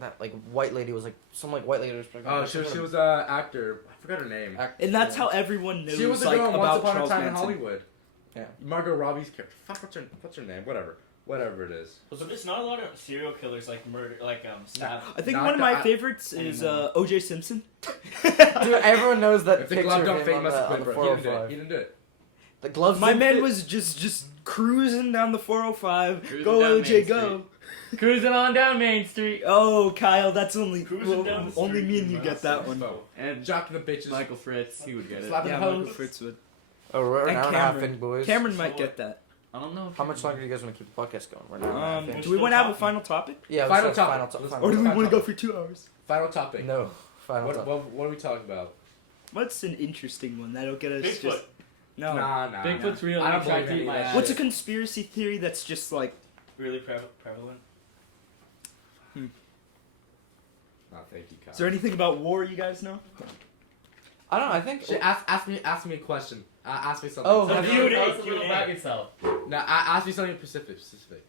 that white lady was like some like white lady was like, Oh, she was an actor. I forgot her name. and that's how everyone knows She was a like girl in about Once Upon Charles a Time Manson. in Hollywood. Yeah. Margot Robbie's character. Fuck, what's her name? Whatever it is. But there's not a lot of serial killers like murder, like stab. I think Not one of the- my favorites is O.J. Simpson. Dude, everyone knows that If the picture glove of don't him fit, on must the, have on the quit, bro. He didn't do it. 405. He didn't do it. The gloves. My didn't man fit. was just cruising down the 405. Cruising Go down OJ, Main go. Cruising on down Main Street. Oh, Kyle, that's only Cruising down the only street me and you in get that one. Oh. And Jocking the bitches. Michael Fritz, he would get it. Slap- Yeah, Hose. Michael Fritz would. Oh, we're an And hour and a half Cameron. in, boys. Cameron might get that. I don't know. How much longer do you guys want to keep the podcast going? We're an hour and a half in. Do we want to have a final topic? Yeah, Final let's have topic. Final Let's- final Or do we Final want to go topic. for 2 hours? Final topic. No, final What, topic. what are we talking about? What's an interesting one that'll get us Bigfoot. just... No. Nah. Bigfoot's real. I don't I tried believe to any eat of my that ass. What's a conspiracy theory that's just like... Really prevalent. No, thank you, Kyle. Is there anything about war you guys know? I don't know. I think. Shit, ask me a question. Ask me something. Oh, So have have you- you Q&A, tell us a little Q&A. about yourself? No, ask me something specific.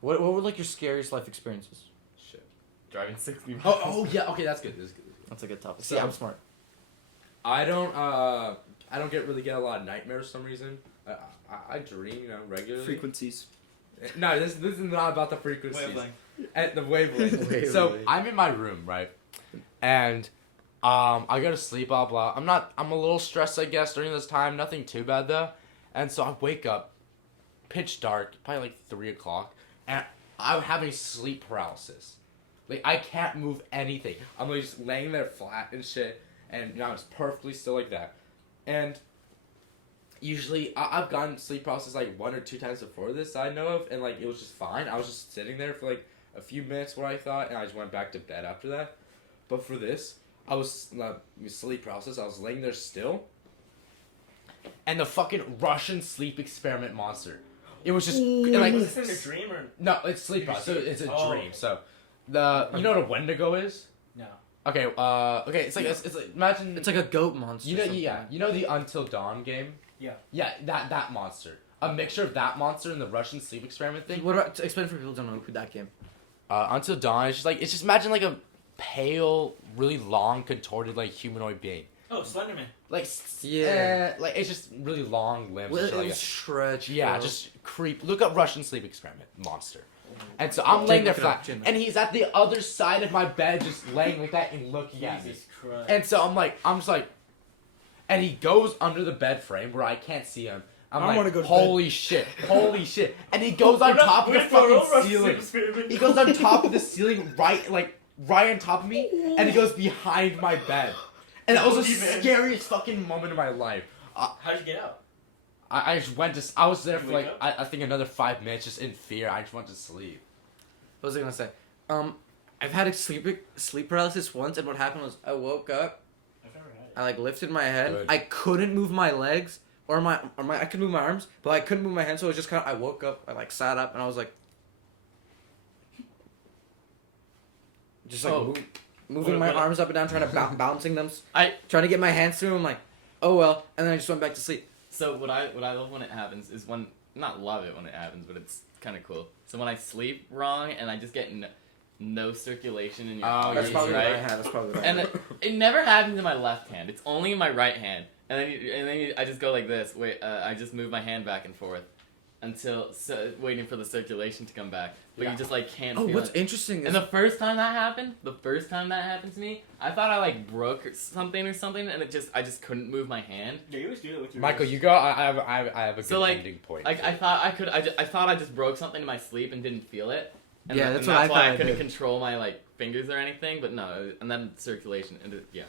What were like your scariest life experiences? Shit. Driving 60 miles. Oh yeah. Okay, that's good. That's good. That's a good topic. So- See, I'm smart. I don't really get a lot of nightmares for some reason. I dream, regularly. Frequencies. No, this is not about the frequencies. Wavelength. At the wavelength. Wavelength. So I'm in my room, right? And I go to sleep, blah blah. I'm a little stressed, I guess, during this time. Nothing too bad though. And so I wake up, pitch dark, probably like 3:00, and I'm having sleep paralysis. Like I can't move anything. I'm like just laying there flat and shit, and I'm just perfectly still like that. And usually I've gotten sleep paralysis like 1 or 2 times before this I know of, and like it was just fine. I was just sitting there for like a few minutes, what I thought, and I just went back to bed after that. But for this, I was sleep paralysis. I was laying there still, and the fucking Russian sleep experiment monster. It was just like Was this in a dream or no, it's sleep Did you paralysis. So see it? it's a Oh. dream. So you know what a Wendigo is? no? Okay, okay. It's like it's like imagine It's like a goat monster. you know something. you know the Until Dawn game. Yeah. Yeah, that monster. A mixture of that monster and the Russian sleep experiment thing. What about explain for people who don't know who that game? Until Dawn, it's just imagine like a pale, really long, contorted like humanoid being. Oh, Slenderman. Like, Yeah. like it's just really long limbs. Well, and shit like it that. stretch. Yeah, bro. just creep. Look up Russian sleep experiment monster. And so I'm laying there look it up, flat, Jim. and he's at the other side of my bed, just laying like that and looking at me. Jesus Christ. And so I'm just like, and he goes under the bed frame where I can't see him. I'm I wanna like, go to holy shit, holy shit! And he goes on top of the fucking ceiling. He goes on top of the ceiling, right on top of me, and he goes behind my bed. And that was the scariest fucking moment of my life. How'd you get out? I just went to. I was there Did for you wake like up? I think another 5 minutes, just in fear. I just went to sleep. What was I gonna say? I've had a sleep paralysis once, and what happened was I woke up. I've never had it. I like lifted my head. Good. I couldn't move my legs or my I could move my arms, but I couldn't move my hands. So it was just kind of. I woke up. I like sat up, and I was like, just like moving my What- arms up and down, trying to bouncing them. I- trying to get my hands through. I'm like, oh well, and then I just went back to sleep. So what I love when it happens is when, not love it when it happens, but it's kind of cool. So when I sleep wrong and I just get no circulation in your Oh, arms, That's probably what I right? had. That's probably what I And had. it never happens in my left hand. It's only in my right hand. And then I just go like this. I just move my hand back and forth until waiting for the circulation to come back. But Yeah. you just like can't. Oh, feel what's it. interesting is And the first time that happened to me, I thought I like broke something, and I just couldn't move my hand. Yeah, you always do it with your Michael, wrist. you go. I have a good So, like, ending point. Like I thought I thought I just broke something in my sleep and didn't feel it. And Yeah, and that's what I why thought I I couldn't did. control my like fingers or anything. But no, and then circulation and yeah.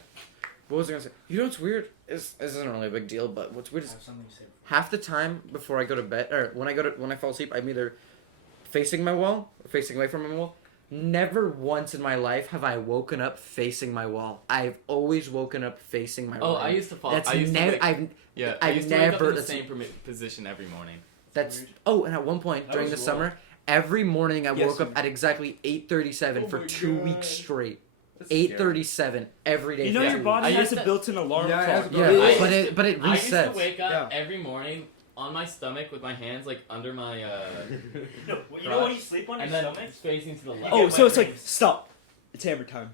what was I gonna say? You know what's weird? This isn't really a big deal, but what's weird I is have something to say. half the time before I go to bed, or when I fall asleep, I'm either facing my wall or facing away from my wall. Never once in my life have I woken up facing my wall. I've always woken up facing my Oh, wall. I used to fall. That's I used to never. wake- I've yeah. I've I used to wake up never- in the that's- same position every morning. that's. Weird. Oh, and at one point That during the was summer, every morning I Yes, woke up at exactly 8:37 Oh for my 2 God. weeks straight. That's scary. 8:37 every day. You know for your 2 weeks. body I has used a to- built-in alarm Yeah, clock. Yeah, I but used- it I used to resets. wake up Yeah. every morning on my stomach with my hands like under my No, you know when you sleep on your and then stomach? facing to the left. Oh, Yeah, so my it's like brains. stop. It's hammer time.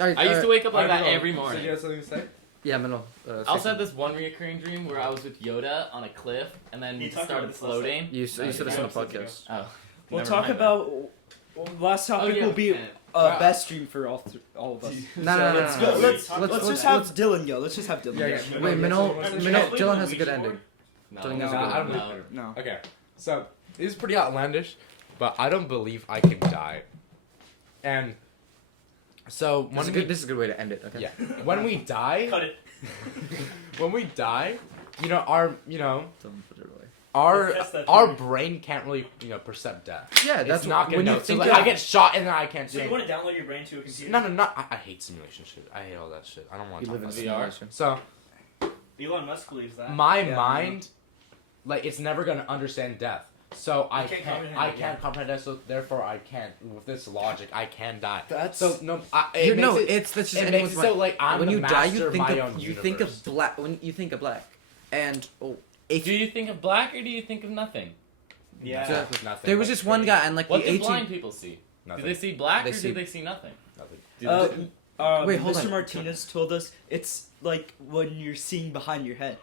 Alright, I used to wake up like Alright, that go. every So morning. you have something to say? Yeah, Manuel. I also had this one recurring dream where I was with Yoda on a cliff and then You he talked about started this last floating. You said this on the episodes ago. podcast. Oh. We'll never talk mind about. Last then. topic Oh, yeah, will be yeah. best stream for all of us. No, So no, no, let's no, go. no. Let's just have Dylan go. Let's just have Dylan. Yeah, go. yeah. Wait, Minnow, Yeah, Dylan has a good ending. No, Doing No, this I don't no. believe No. Okay, so this is pretty outlandish, but I don't believe I can die. And so when This is a good way to end it. Okay. yeah, when we die, Cut it. when we die, our Don't put it away. our Let's test that our theory. brain can't really perceive death. Yeah, It's that's not gonna when know. you So think like, you're- I get shot and then I can't So see. you want to download your brain to a computer? No. I hate simulation shit. I hate all that shit. I don't want to You talk live in about it. VR? simulation. So Elon Musk believes that. my Yeah, mind, like, it's never gonna understand death. So I can't can't comprehend it, can't comprehend death. So therefore, I can't. With this logic, I can die. That's So no, you it know, makes it, it's that's just it anyone's makes it so mind. like I'm When the you die, master you think my of own you think universe. of black. When you think of black, and if Do you think of black or do you think of nothing? Yeah. So- Nothing. there was this one guy and like What the do 18. blind people see? Nothing. Do they see black They or see- do they see nothing? Nothing. Do they- Wait, hold Mr. on. Martinez told us it's like when you're seeing behind your head.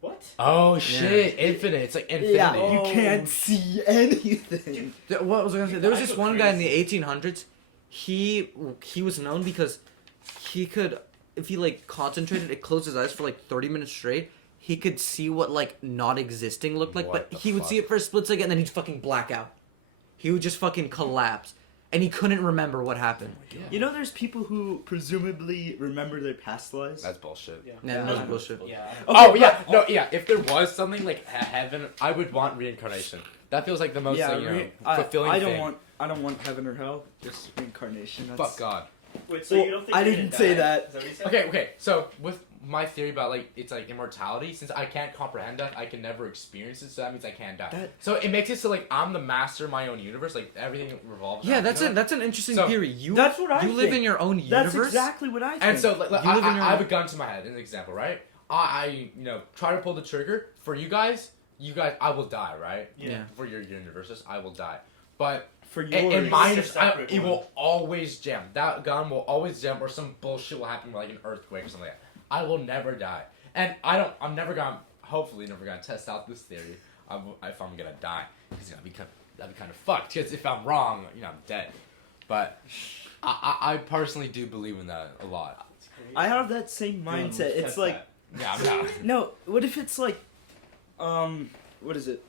What? Oh shit! Infinite. It's like infinity. Yeah, Oh. you can't see anything. What was I gonna say? There was I this go one guy in the crazy. 1800s. He was known because he could, if he like concentrated, it closed his eyes for like 30 minutes straight. He could see what like not existing looked like, What but the he would fuck? see it for a split second, and then he'd fucking black out. He would just fucking collapse, and he couldn't remember what happened. You know, there's people who presumably remember their past lives. That's bullshit. Yeah. Yeah, that was bullshit. Yeah. Oh Okay, yeah, but- no, yeah. If there was something like heaven, I would want reincarnation. That feels like the most like, fulfilling I don't thing. want heaven or hell. Just reincarnation. That's, Fuck God. Wait, so Well, you don't think I you're didn't gonna say die? that. Is that what you said? Okay. So with my theory about like it's like immortality, since I can't comprehend death, I can never experience it. So that means I can't die. So it makes it so like I'm the master of my own universe. Like everything revolves. Yeah, around that's me. it. That's an interesting So, theory. You that's what I you live think. in your own That's universe. exactly what I think. And so like, You live in your I have own- a gun to my head. An example, right? I try to pull the trigger for you guys. I will die, right? Yeah. For your universes, I will die. but For yours. in mine, It's a separate it one. will always jam. That gun will always jam, or some bullshit will happen, like an earthquake or something like that. I will never die, and I'm never gonna, hopefully, never gonna test out this theory. If I'm gonna die, because that'd be kind of fucked. Because if I'm wrong, I'm dead. But I personally do believe in that a lot. I have that same mindset. It's like, Yeah, I'm not. no, what if it's like, what is it?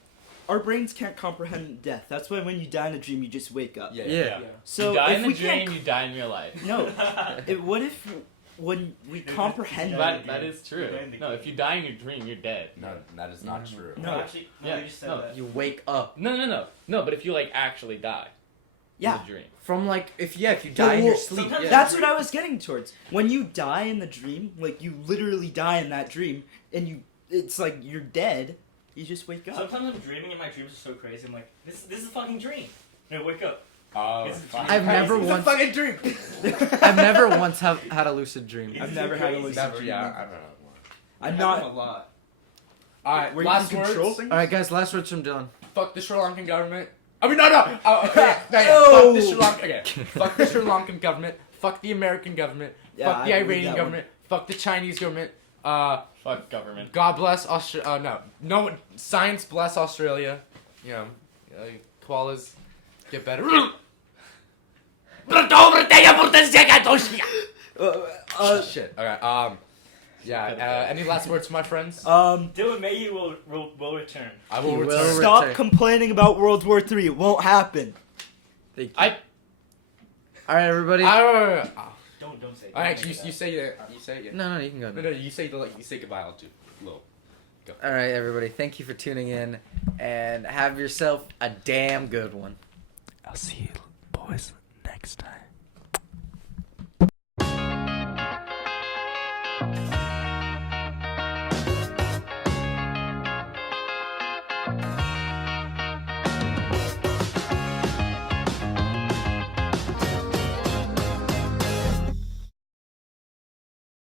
Our brains can't comprehend death. That's why when you die in a dream, you just wake up. Yeah. So you die if in we the dream, can't, you die in real life. no, what if when we comprehend That is true. die in the No, game. if you die in your dream, you're dead. No, that is not true. No. Actually, Yeah, you just said no, that. You wake up No, but if you like actually die Yeah. in the dream. from like if you die in your sleep. sometimes Yeah. That's what I was getting towards. When you die in the dream, like you literally die in that dream, and it's like you're dead. You just wake up. Sometimes I'm dreaming and my dreams are so crazy. I'm like, this is a fucking dream. No, wake up. Oh, It's a fuck. I've never It's a once. fucking dream. I've never once had a lucid dream. I've never had a lucid Never, dream. yeah, I don't know. I'm I not. have them a lot. All right, Where you last can words. control things? All right, guys. Last words from Dylan. Fuck the Sri Lankan government. I mean, no. Oh, okay. Oh. Fuck the Sri Lankan. Okay. Fuck the Sri Lankan government. Fuck the American government. Yeah, fuck I the believe Iranian that government. Fuck the Chinese government. Fuck government. God bless Australia. No. Science bless Australia. Koalas get better. Shit. Okay. Yeah. Any last words from my friends? Dylan Mayhue will return. I will He will return. Stop return. complaining about World War III. It won't happen. Thank you. I- All right, everybody. Don't say it. All right, you say it. You say it. No, you can go. No, you say goodbye. I'll do. Low. All right, everybody. Thank you for tuning in, and have yourself a damn good one. I'll see you boys next time.